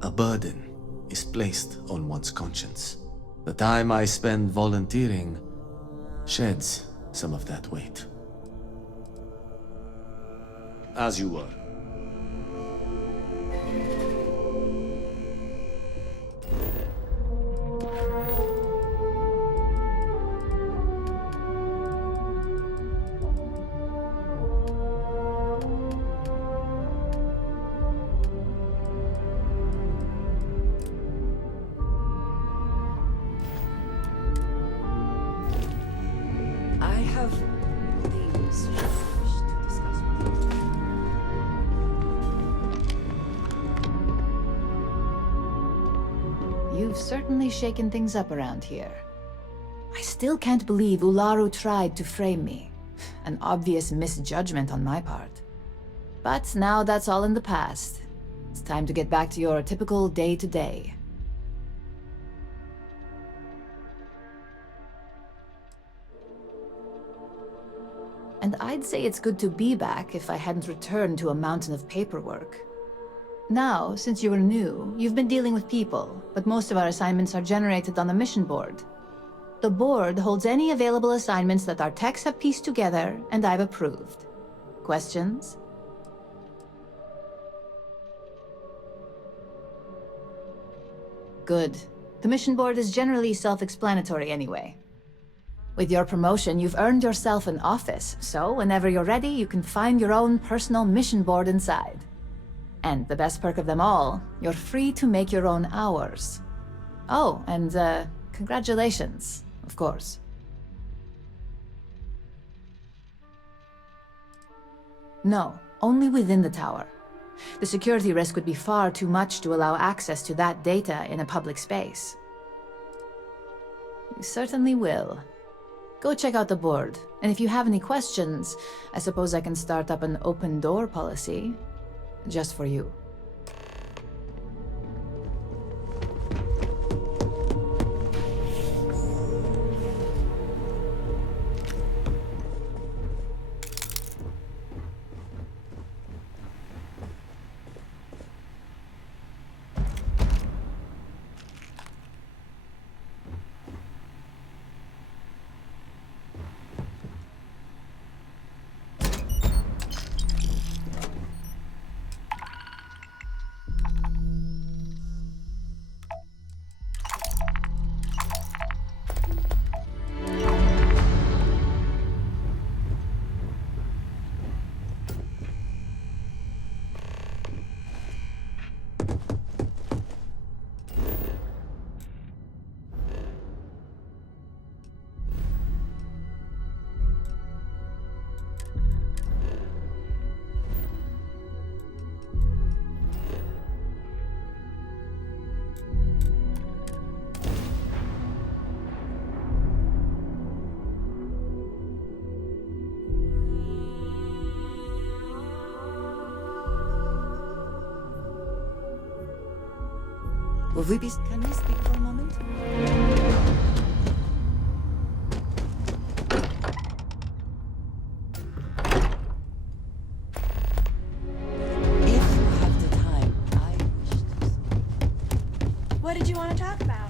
a burden is placed on one's conscience. The time I spend volunteering sheds some of that weight. As you were. You've certainly shaken things up around here. I still can't believe Ularu tried to frame me. An obvious misjudgment on my part. But now that's all in the past. It's time to get back to your typical day-to-day. And I'd say it's good to be back if I hadn't returned to a mountain of paperwork. Now, since you were new, you've been dealing with people, but most of our assignments are generated on the mission board. The board holds any available assignments that our techs have pieced together, and I've approved. Questions? Good. The mission board is generally self-explanatory anyway. With your promotion, you've earned yourself an office, so whenever you're ready, you can find your own personal mission board inside. And the best perk of them all, you're free to make your own hours. Oh, and congratulations, of course. No, only within the tower. The security risk would be far too much to allow access to that data in a public space. You certainly will. Go check out the board, and if you have any questions, I suppose I can start up an open door policy. Just for you. Can we speak for a moment? What did you want to talk about?